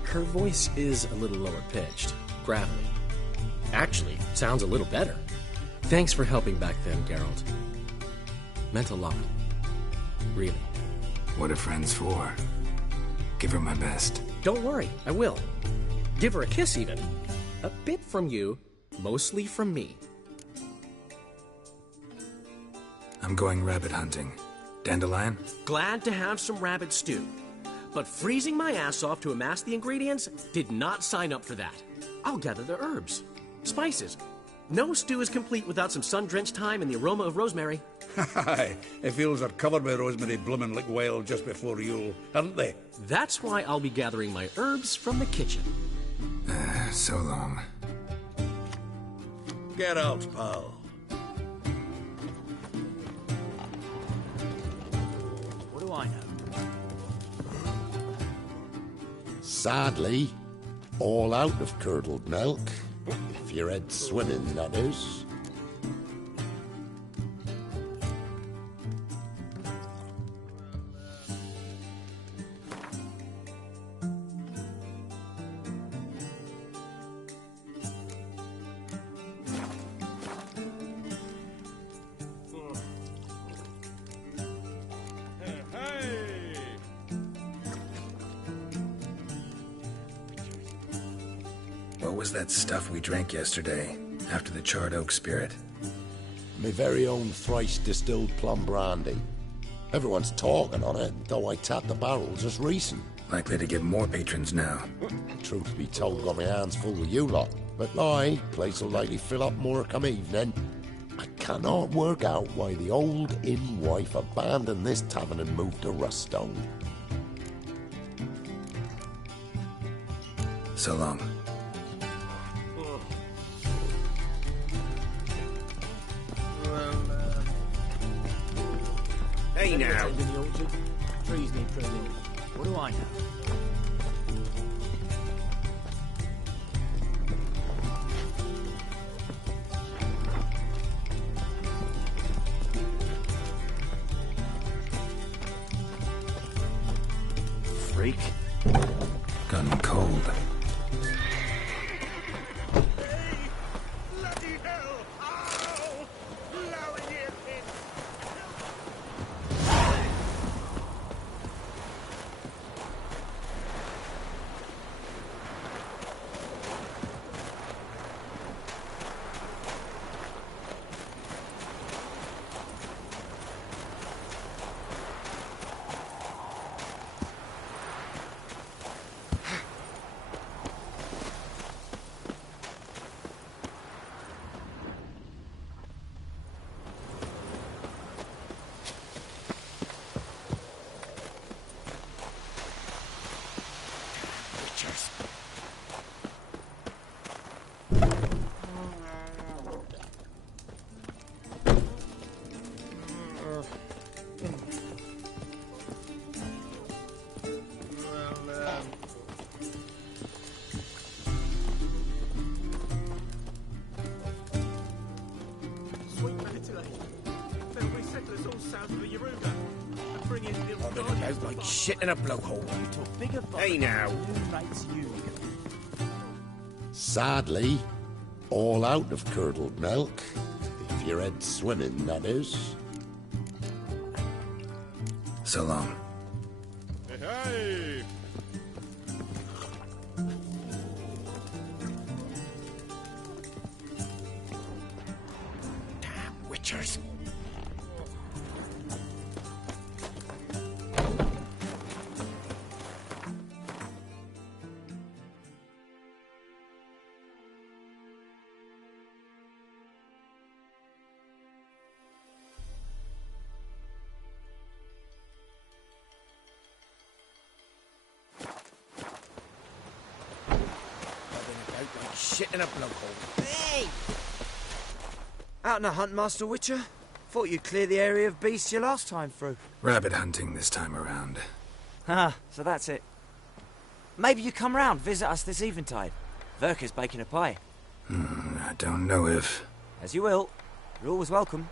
Her voice is a little lower pitched, gravelly. Actually, sounds a little better. Thanks for helping back then, Geralt. Meant a lot. Really. What are friends for? Give her my best. Don't worry, I will. Give her a kiss, even. A bit from you, mostly from me. I'm going rabbit hunting. Dandelion? Glad to have some rabbit stew. But freezing my ass off to amass the ingredients did not sign up for that. I'll gather the herbs, spices. No stew is complete without some sun-drenched thyme and the aroma of rosemary. Aye, the fields are covered with rosemary blooming like wild just before Yule, aren't they? That's why I'll be gathering my herbs from the kitchen. So long. Get out, pal. What do I know? Sadly, all out of curdled milk. If you're head swimming, that is. What was that stuff we drank yesterday, after the charred oak spirit? My very own thrice distilled plum brandy. Everyone's talking on it, though I tapped the barrel just recent. Likely to get more patrons now. Truth be told, got my hands full with you lot. But aye, place will likely fill up more come evening. I cannot work out why the old inn wife abandoned this tavern and moved to Ruststone. So long. Hey now. Trees need pruning. What do I know? Freak. Gotten cold. I'm gonna go like shit in a blowhole. Hey now. Sadly, all out of curdled milk. If you're head swimming, that is. So long. Hey! Damn witchers. Like shit in a blowhole. Hey! Out on a hunt, Master Witcher? Thought you'd clear the area of beasts your last time through. Rabbit hunting this time around. Ah, so that's it. Maybe you come round, visit us this eventide. Verka's baking a pie. I don't know if... As you will. You're always welcome.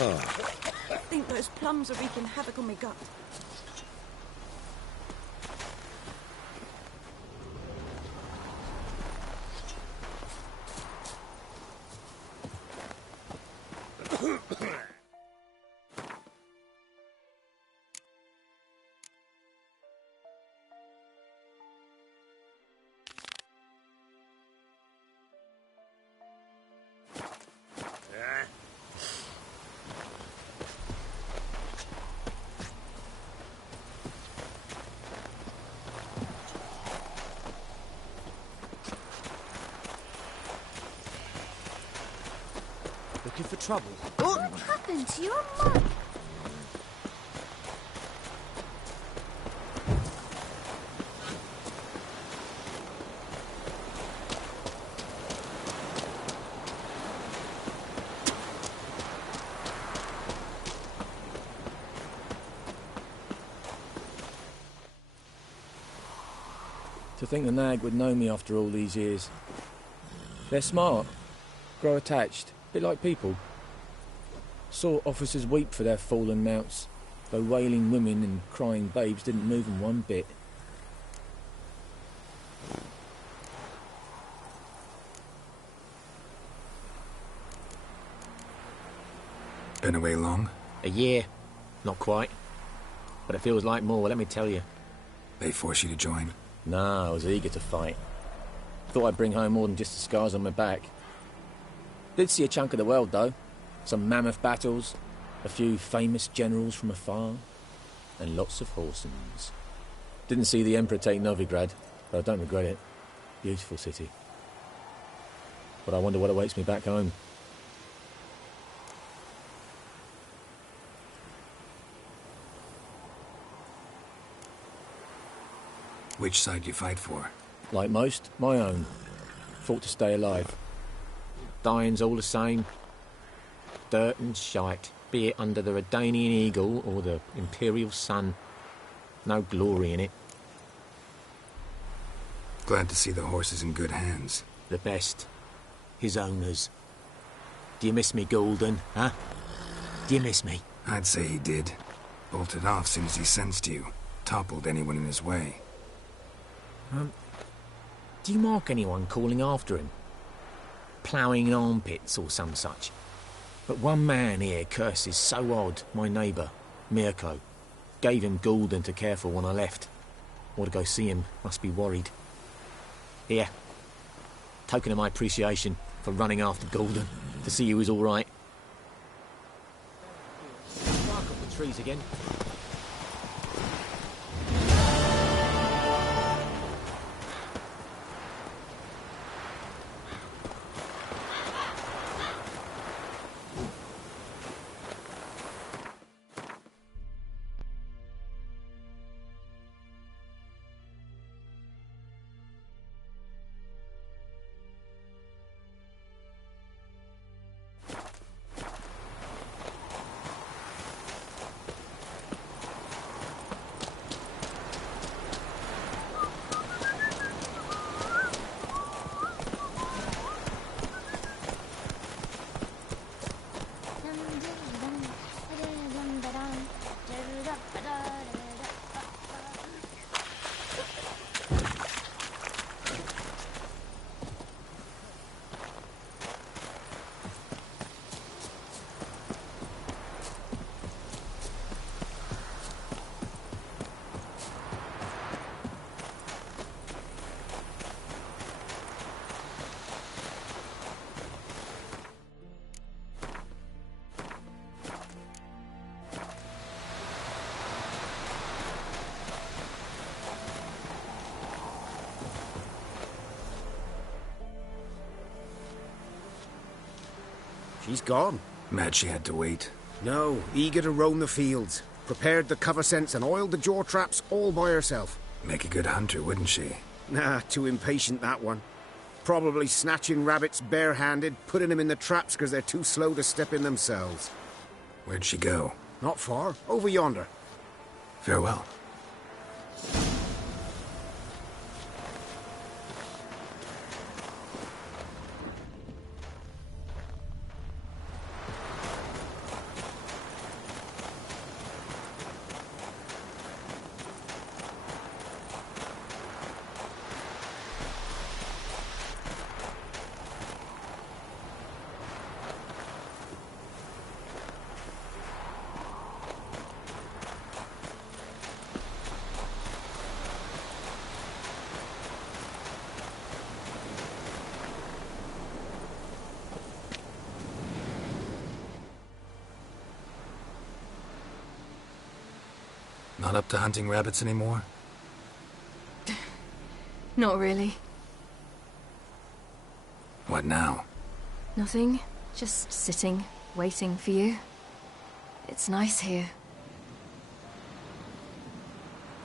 I think those plums are wreaking havoc on my gut. Looking for trouble? What happened to your mug? To think the nag would know me after all these years. They're smart, grow attached, a bit like people. Saw officers weep for their fallen mounts, though wailing women and crying babes didn't move them one bit. Been away long? A year. Not quite. But it feels like more, let me tell you. They force you to join? Nah, I was eager to fight. Thought I'd bring home more than just the scars on my back. Did see a chunk of the world, though. Some mammoth battles, a few famous generals from afar, and lots of horsens. Didn't see the Emperor take Novigrad, but I don't regret it. Beautiful city. But I wonder what awaits me back home. Which side you fight for? Like most, my own. Fought to stay alive. Dying's all the same. Dirt and shite, be it under the Redanian eagle or the Imperial sun. No glory in it. Glad to see the horse is in good hands. The best. His owners. Do you miss me, Golden, huh? Do you miss me? I'd say he did. Bolted off soon as he sensed you. Toppled anyone in his way. Do you mark anyone calling after him? Ploughing in armpits or some such? But one man here curses so odd, my neighbour, Mirko. Gave him Gulden to care for when I left. Ought to go see him, must be worried. Here. Token of my appreciation for running after Gulden, to see he was all right. Bark up the trees again. She's gone. Mad she had to wait. No, eager to roam the fields. Prepared the cover scents and oiled the jaw traps all by herself. Make a good hunter, wouldn't she? Nah, too impatient, that one. Probably snatching rabbits barehanded, putting them in the traps because they're too slow to step in themselves. Where'd she go? Not far. Over yonder. Farewell. Not up to hunting rabbits anymore? Not really. What now? Nothing. Just sitting, waiting for you. It's nice here.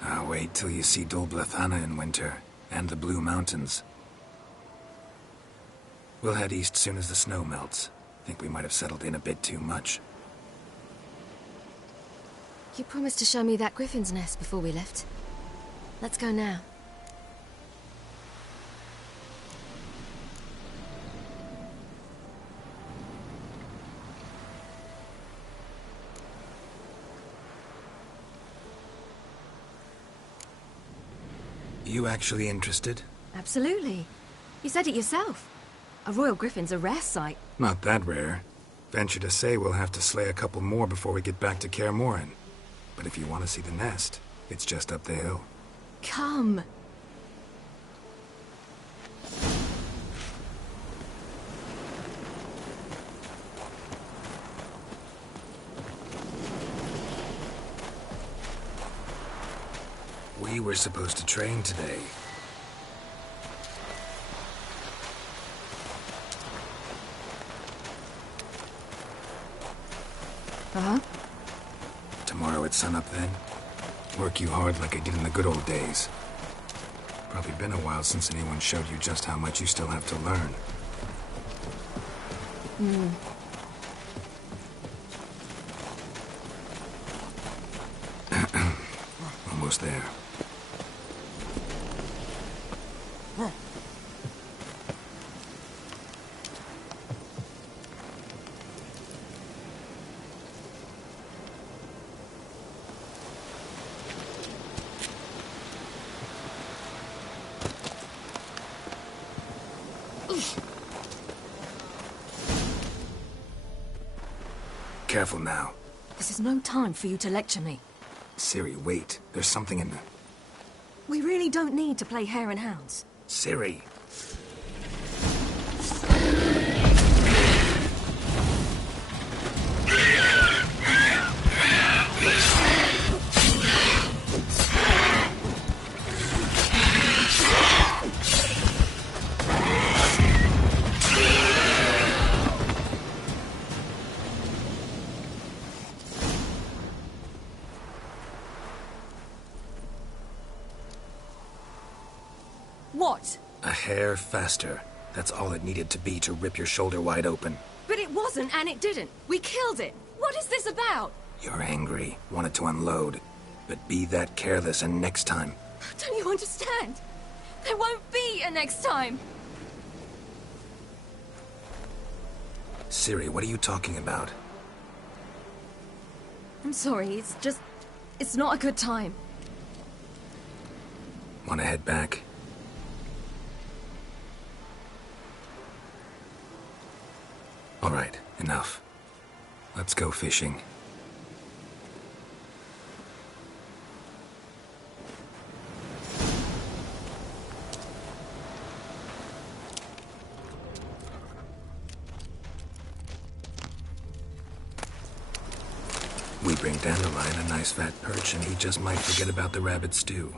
I'll wait till you see Dol Blethana in winter, and the Blue Mountains. We'll head east soon as the snow melts. Think we might have settled in a bit too much. You promised to show me that griffin's nest before we left. Let's go now. You actually interested? Absolutely. You said it yourself. A royal griffin's a rare sight. Not that rare. Venture to say we'll have to slay a couple more before we get back to Kaer Morhen. But if you want to see the nest, it's just up the hill. Come. We were supposed to train today. Uh-huh. Tomorrow at sunup then? Work you hard like I did in the good old days. Probably been a while since anyone showed you just how much you still have to learn. Almost there. Careful now. This is no time for you to lecture me. Ciri, wait. There's something in the... We really don't need to play hare and hounds. Ciri. What? A hair faster. That's all it needed to be to rip your shoulder wide open. But it wasn't, and it didn't. We killed it. What is this about? You're angry, wanted to unload. But be that careless and next time. Don't you understand? There won't be a next time. Ciri, what are you talking about? I'm sorry, it's not a good time. Want to head back? All right, enough. Let's go fishing. We bring Dandelion a nice fat perch, and he just might forget about the rabbit stew.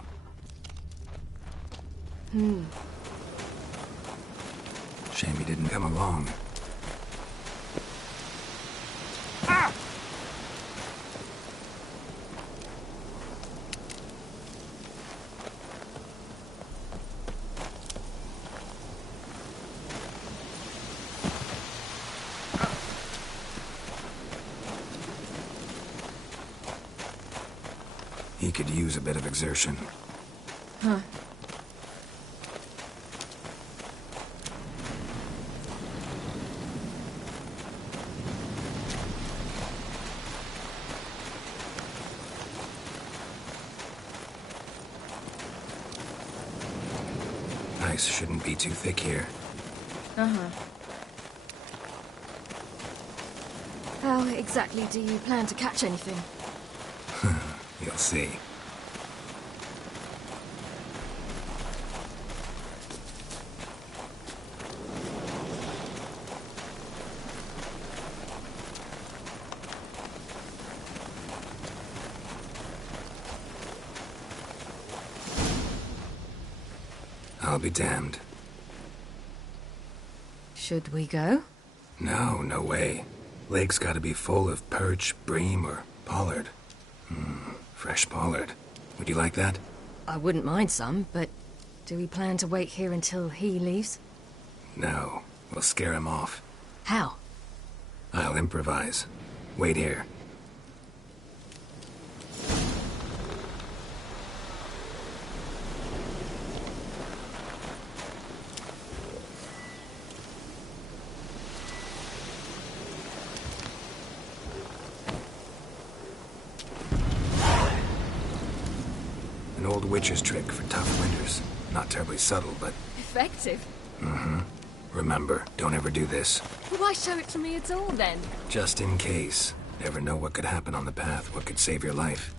Shame he didn't come along. He could use a bit of exertion. Huh. Ice shouldn't be too thick here. Uh-huh. How exactly do you plan to catch anything? You'll see. I'll be damned. Should we go? No, no way. Lake's gotta be full of perch, bream, or pollard. Fresh pollard. Would you like that? I wouldn't mind some, but do we plan to wait here until he leaves? No. We'll scare him off. How? I'll improvise. Wait here. An old witch's trick for tough winters. Not terribly subtle, but... Effective? Mm-hmm. Remember, don't ever do this. Why show it to me at all, then? Just in case. Never know what could happen on the path, what could save your life.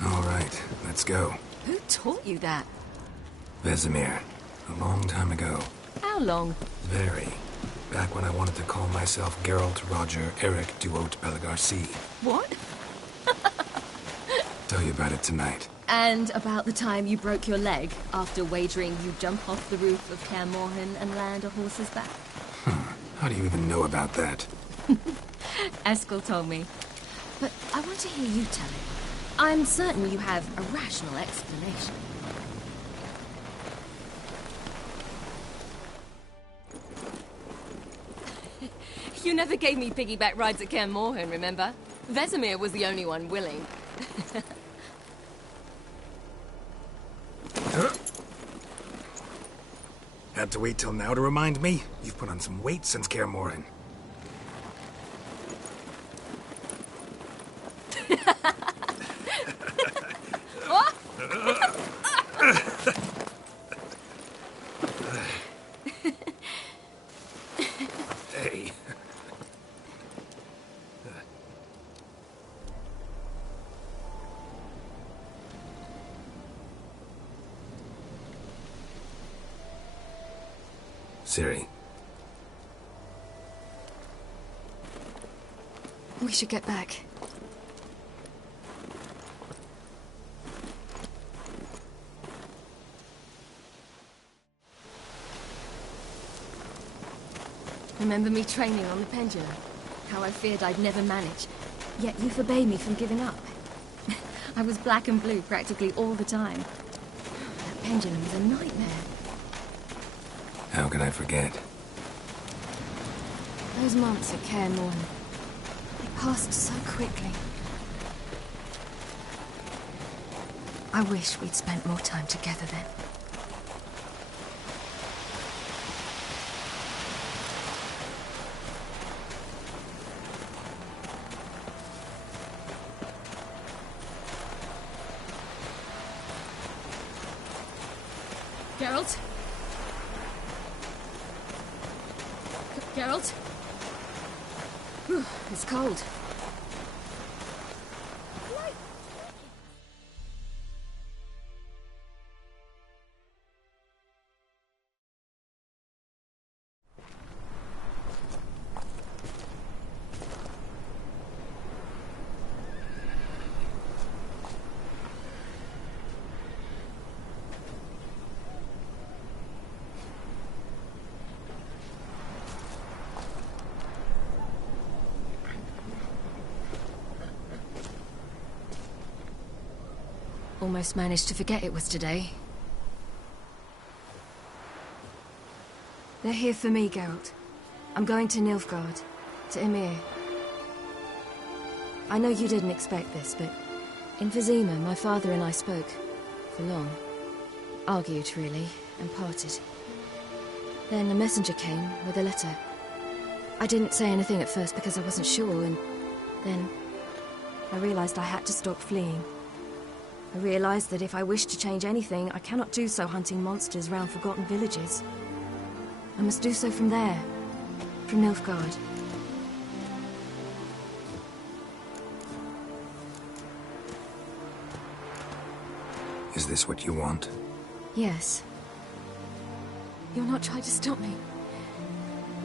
All right, let's go. Who taught you that? Vesemir. A long time ago. How long? Very. Back when I wanted to call myself Geralt Roger Eric Duot Bellegarcie. What? Tell you about it tonight. And about the time you broke your leg after wagering you'd jump off the roof of Kaer Morhen and land a horse's back? How do you even know about that? Eskel told me. But I want to hear you tell it. I'm certain you have a rational explanation. You never gave me piggyback rides at Kaer Morhen, remember? Vesemir was the only one willing. Had to wait till now to remind me? You've put on some weight since Kaer Morhen. Hey. Ciri. We should get back. Remember me training on the pendulum? How I feared I'd never manage. Yet you forbade me from giving up. I was black and blue practically all the time. That pendulum was a nightmare. How can I forget? Those months at Kaer Morhen, they passed so quickly. I wish we'd spent more time together then. Geralt? Geralt? Whew, it's cold. Almost managed to forget it was today. They're here for me, Geralt. I'm going to Nilfgaard, to Emir. I know you didn't expect this, but in Vizima, my father and I spoke. For long. Argued, really, and parted. Then a messenger came with a letter. I didn't say anything at first because I wasn't sure, and then I realized I had to stop fleeing. I realized that if I wish to change anything, I cannot do so hunting monsters round forgotten villages. I must do so from there, from Nilfgaard. Is this what you want? Yes. You'll not try to stop me.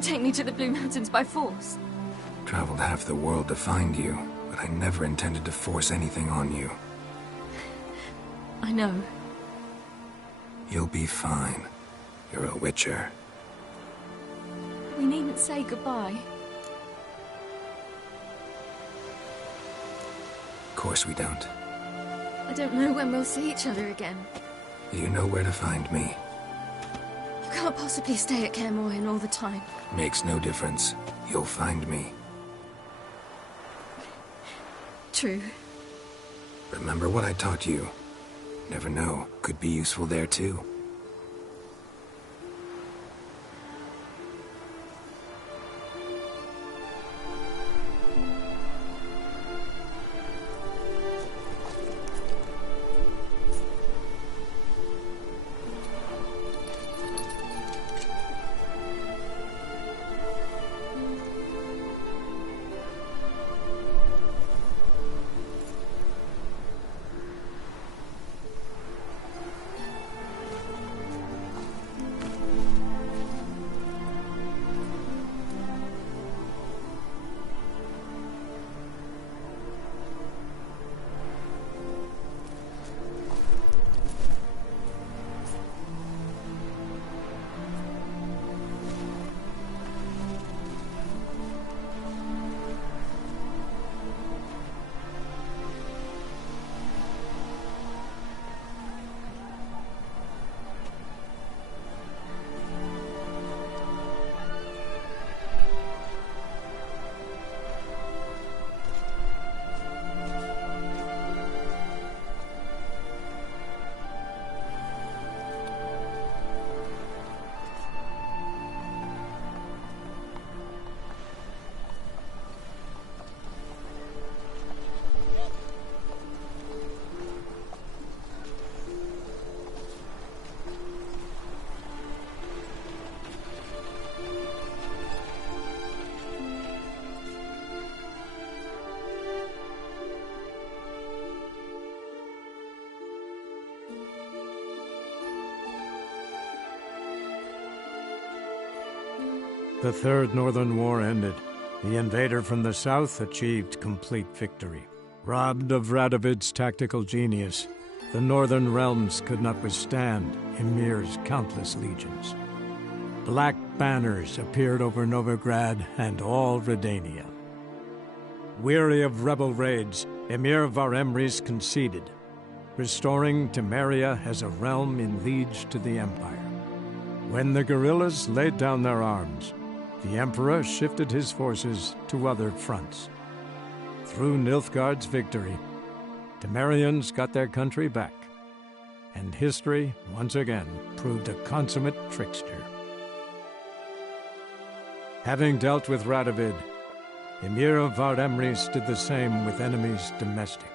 Take me to the Blue Mountains by force. Traveled half the world to find you, but I never intended to force anything on you. I know. You'll be fine. You're a witcher. We needn't say goodbye. Of course we don't. I don't know when we'll see each other again. You know where to find me. You can't possibly stay at Kaer Morhen all the time. Makes no difference. You'll find me. True. Remember what I taught you. Never know. Could be useful there too. The Third Northern War ended. The invader from the south achieved complete victory. Robbed of Radovid's tactical genius, the northern realms could not withstand Emir's countless legions. Black banners appeared over Novigrad and all Redania. Weary of rebel raids, Emir Var-Emreis conceded, restoring Temeria as a realm in liege to the Empire. When the guerrillas laid down their arms, the Emperor shifted his forces to other fronts. Through Nilfgaard's victory, Temerians got their country back, and history once again proved a consummate trickster. Having dealt with Radovid, Emir of Var-Emreis did the same with enemies domestic.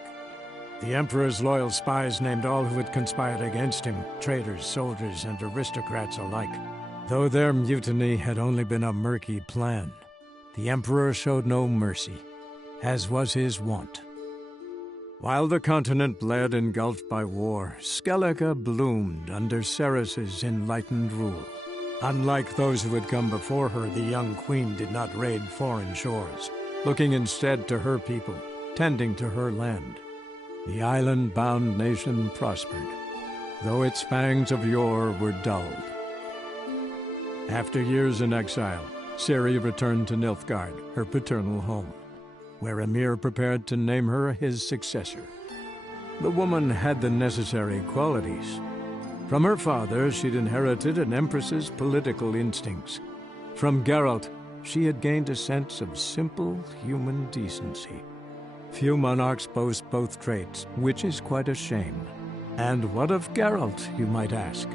The Emperor's loyal spies named all who had conspired against him, traitors, soldiers, and aristocrats alike. Though their mutiny had only been a murky plan, the Emperor showed no mercy, as was his wont. While the continent bled engulfed by war, Skellige bloomed under Ceres's enlightened rule. Unlike those who had come before her, the young queen did not raid foreign shores, looking instead to her people, tending to her land. The island-bound nation prospered, though its fangs of yore were dulled. After years in exile, Ciri returned to Nilfgaard, her paternal home, where Emir prepared to name her his successor. The woman had the necessary qualities. From her father, she'd inherited an empress's political instincts. From Geralt, she had gained a sense of simple human decency. Few monarchs boast both traits, which is quite a shame. And what of Geralt, you might ask?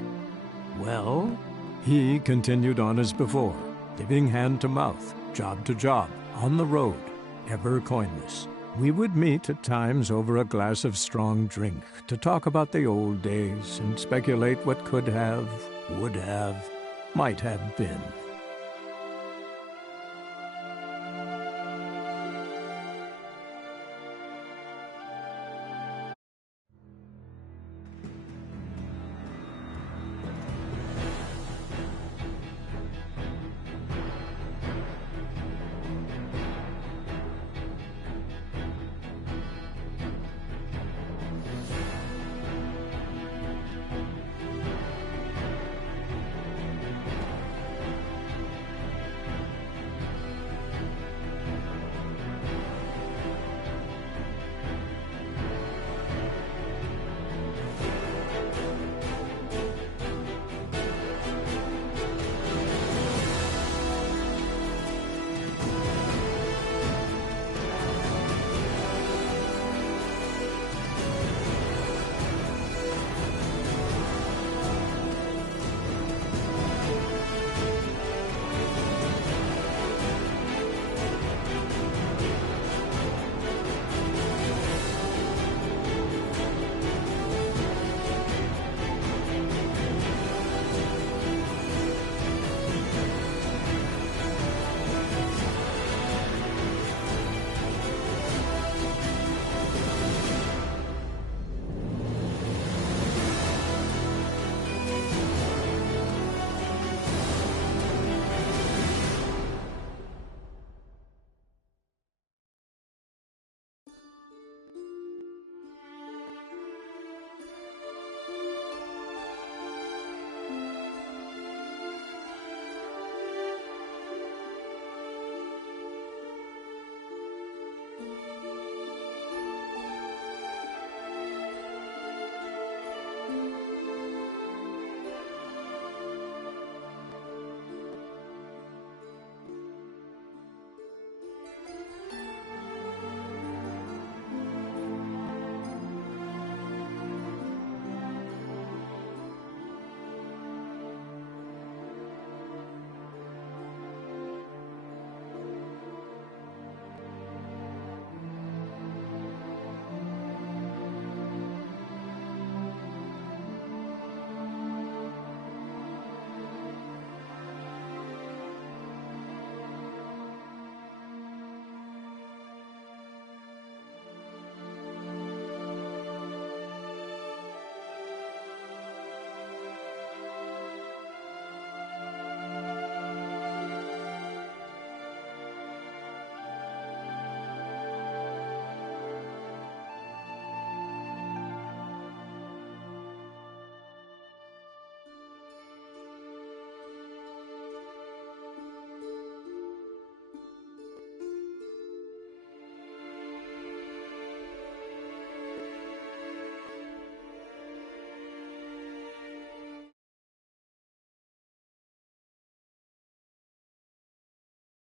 Well, he continued on as before, living hand to mouth, job to job, on the road, ever coinless. We would meet at times over a glass of strong drink to talk about the old days and speculate what could have, would have, might have been.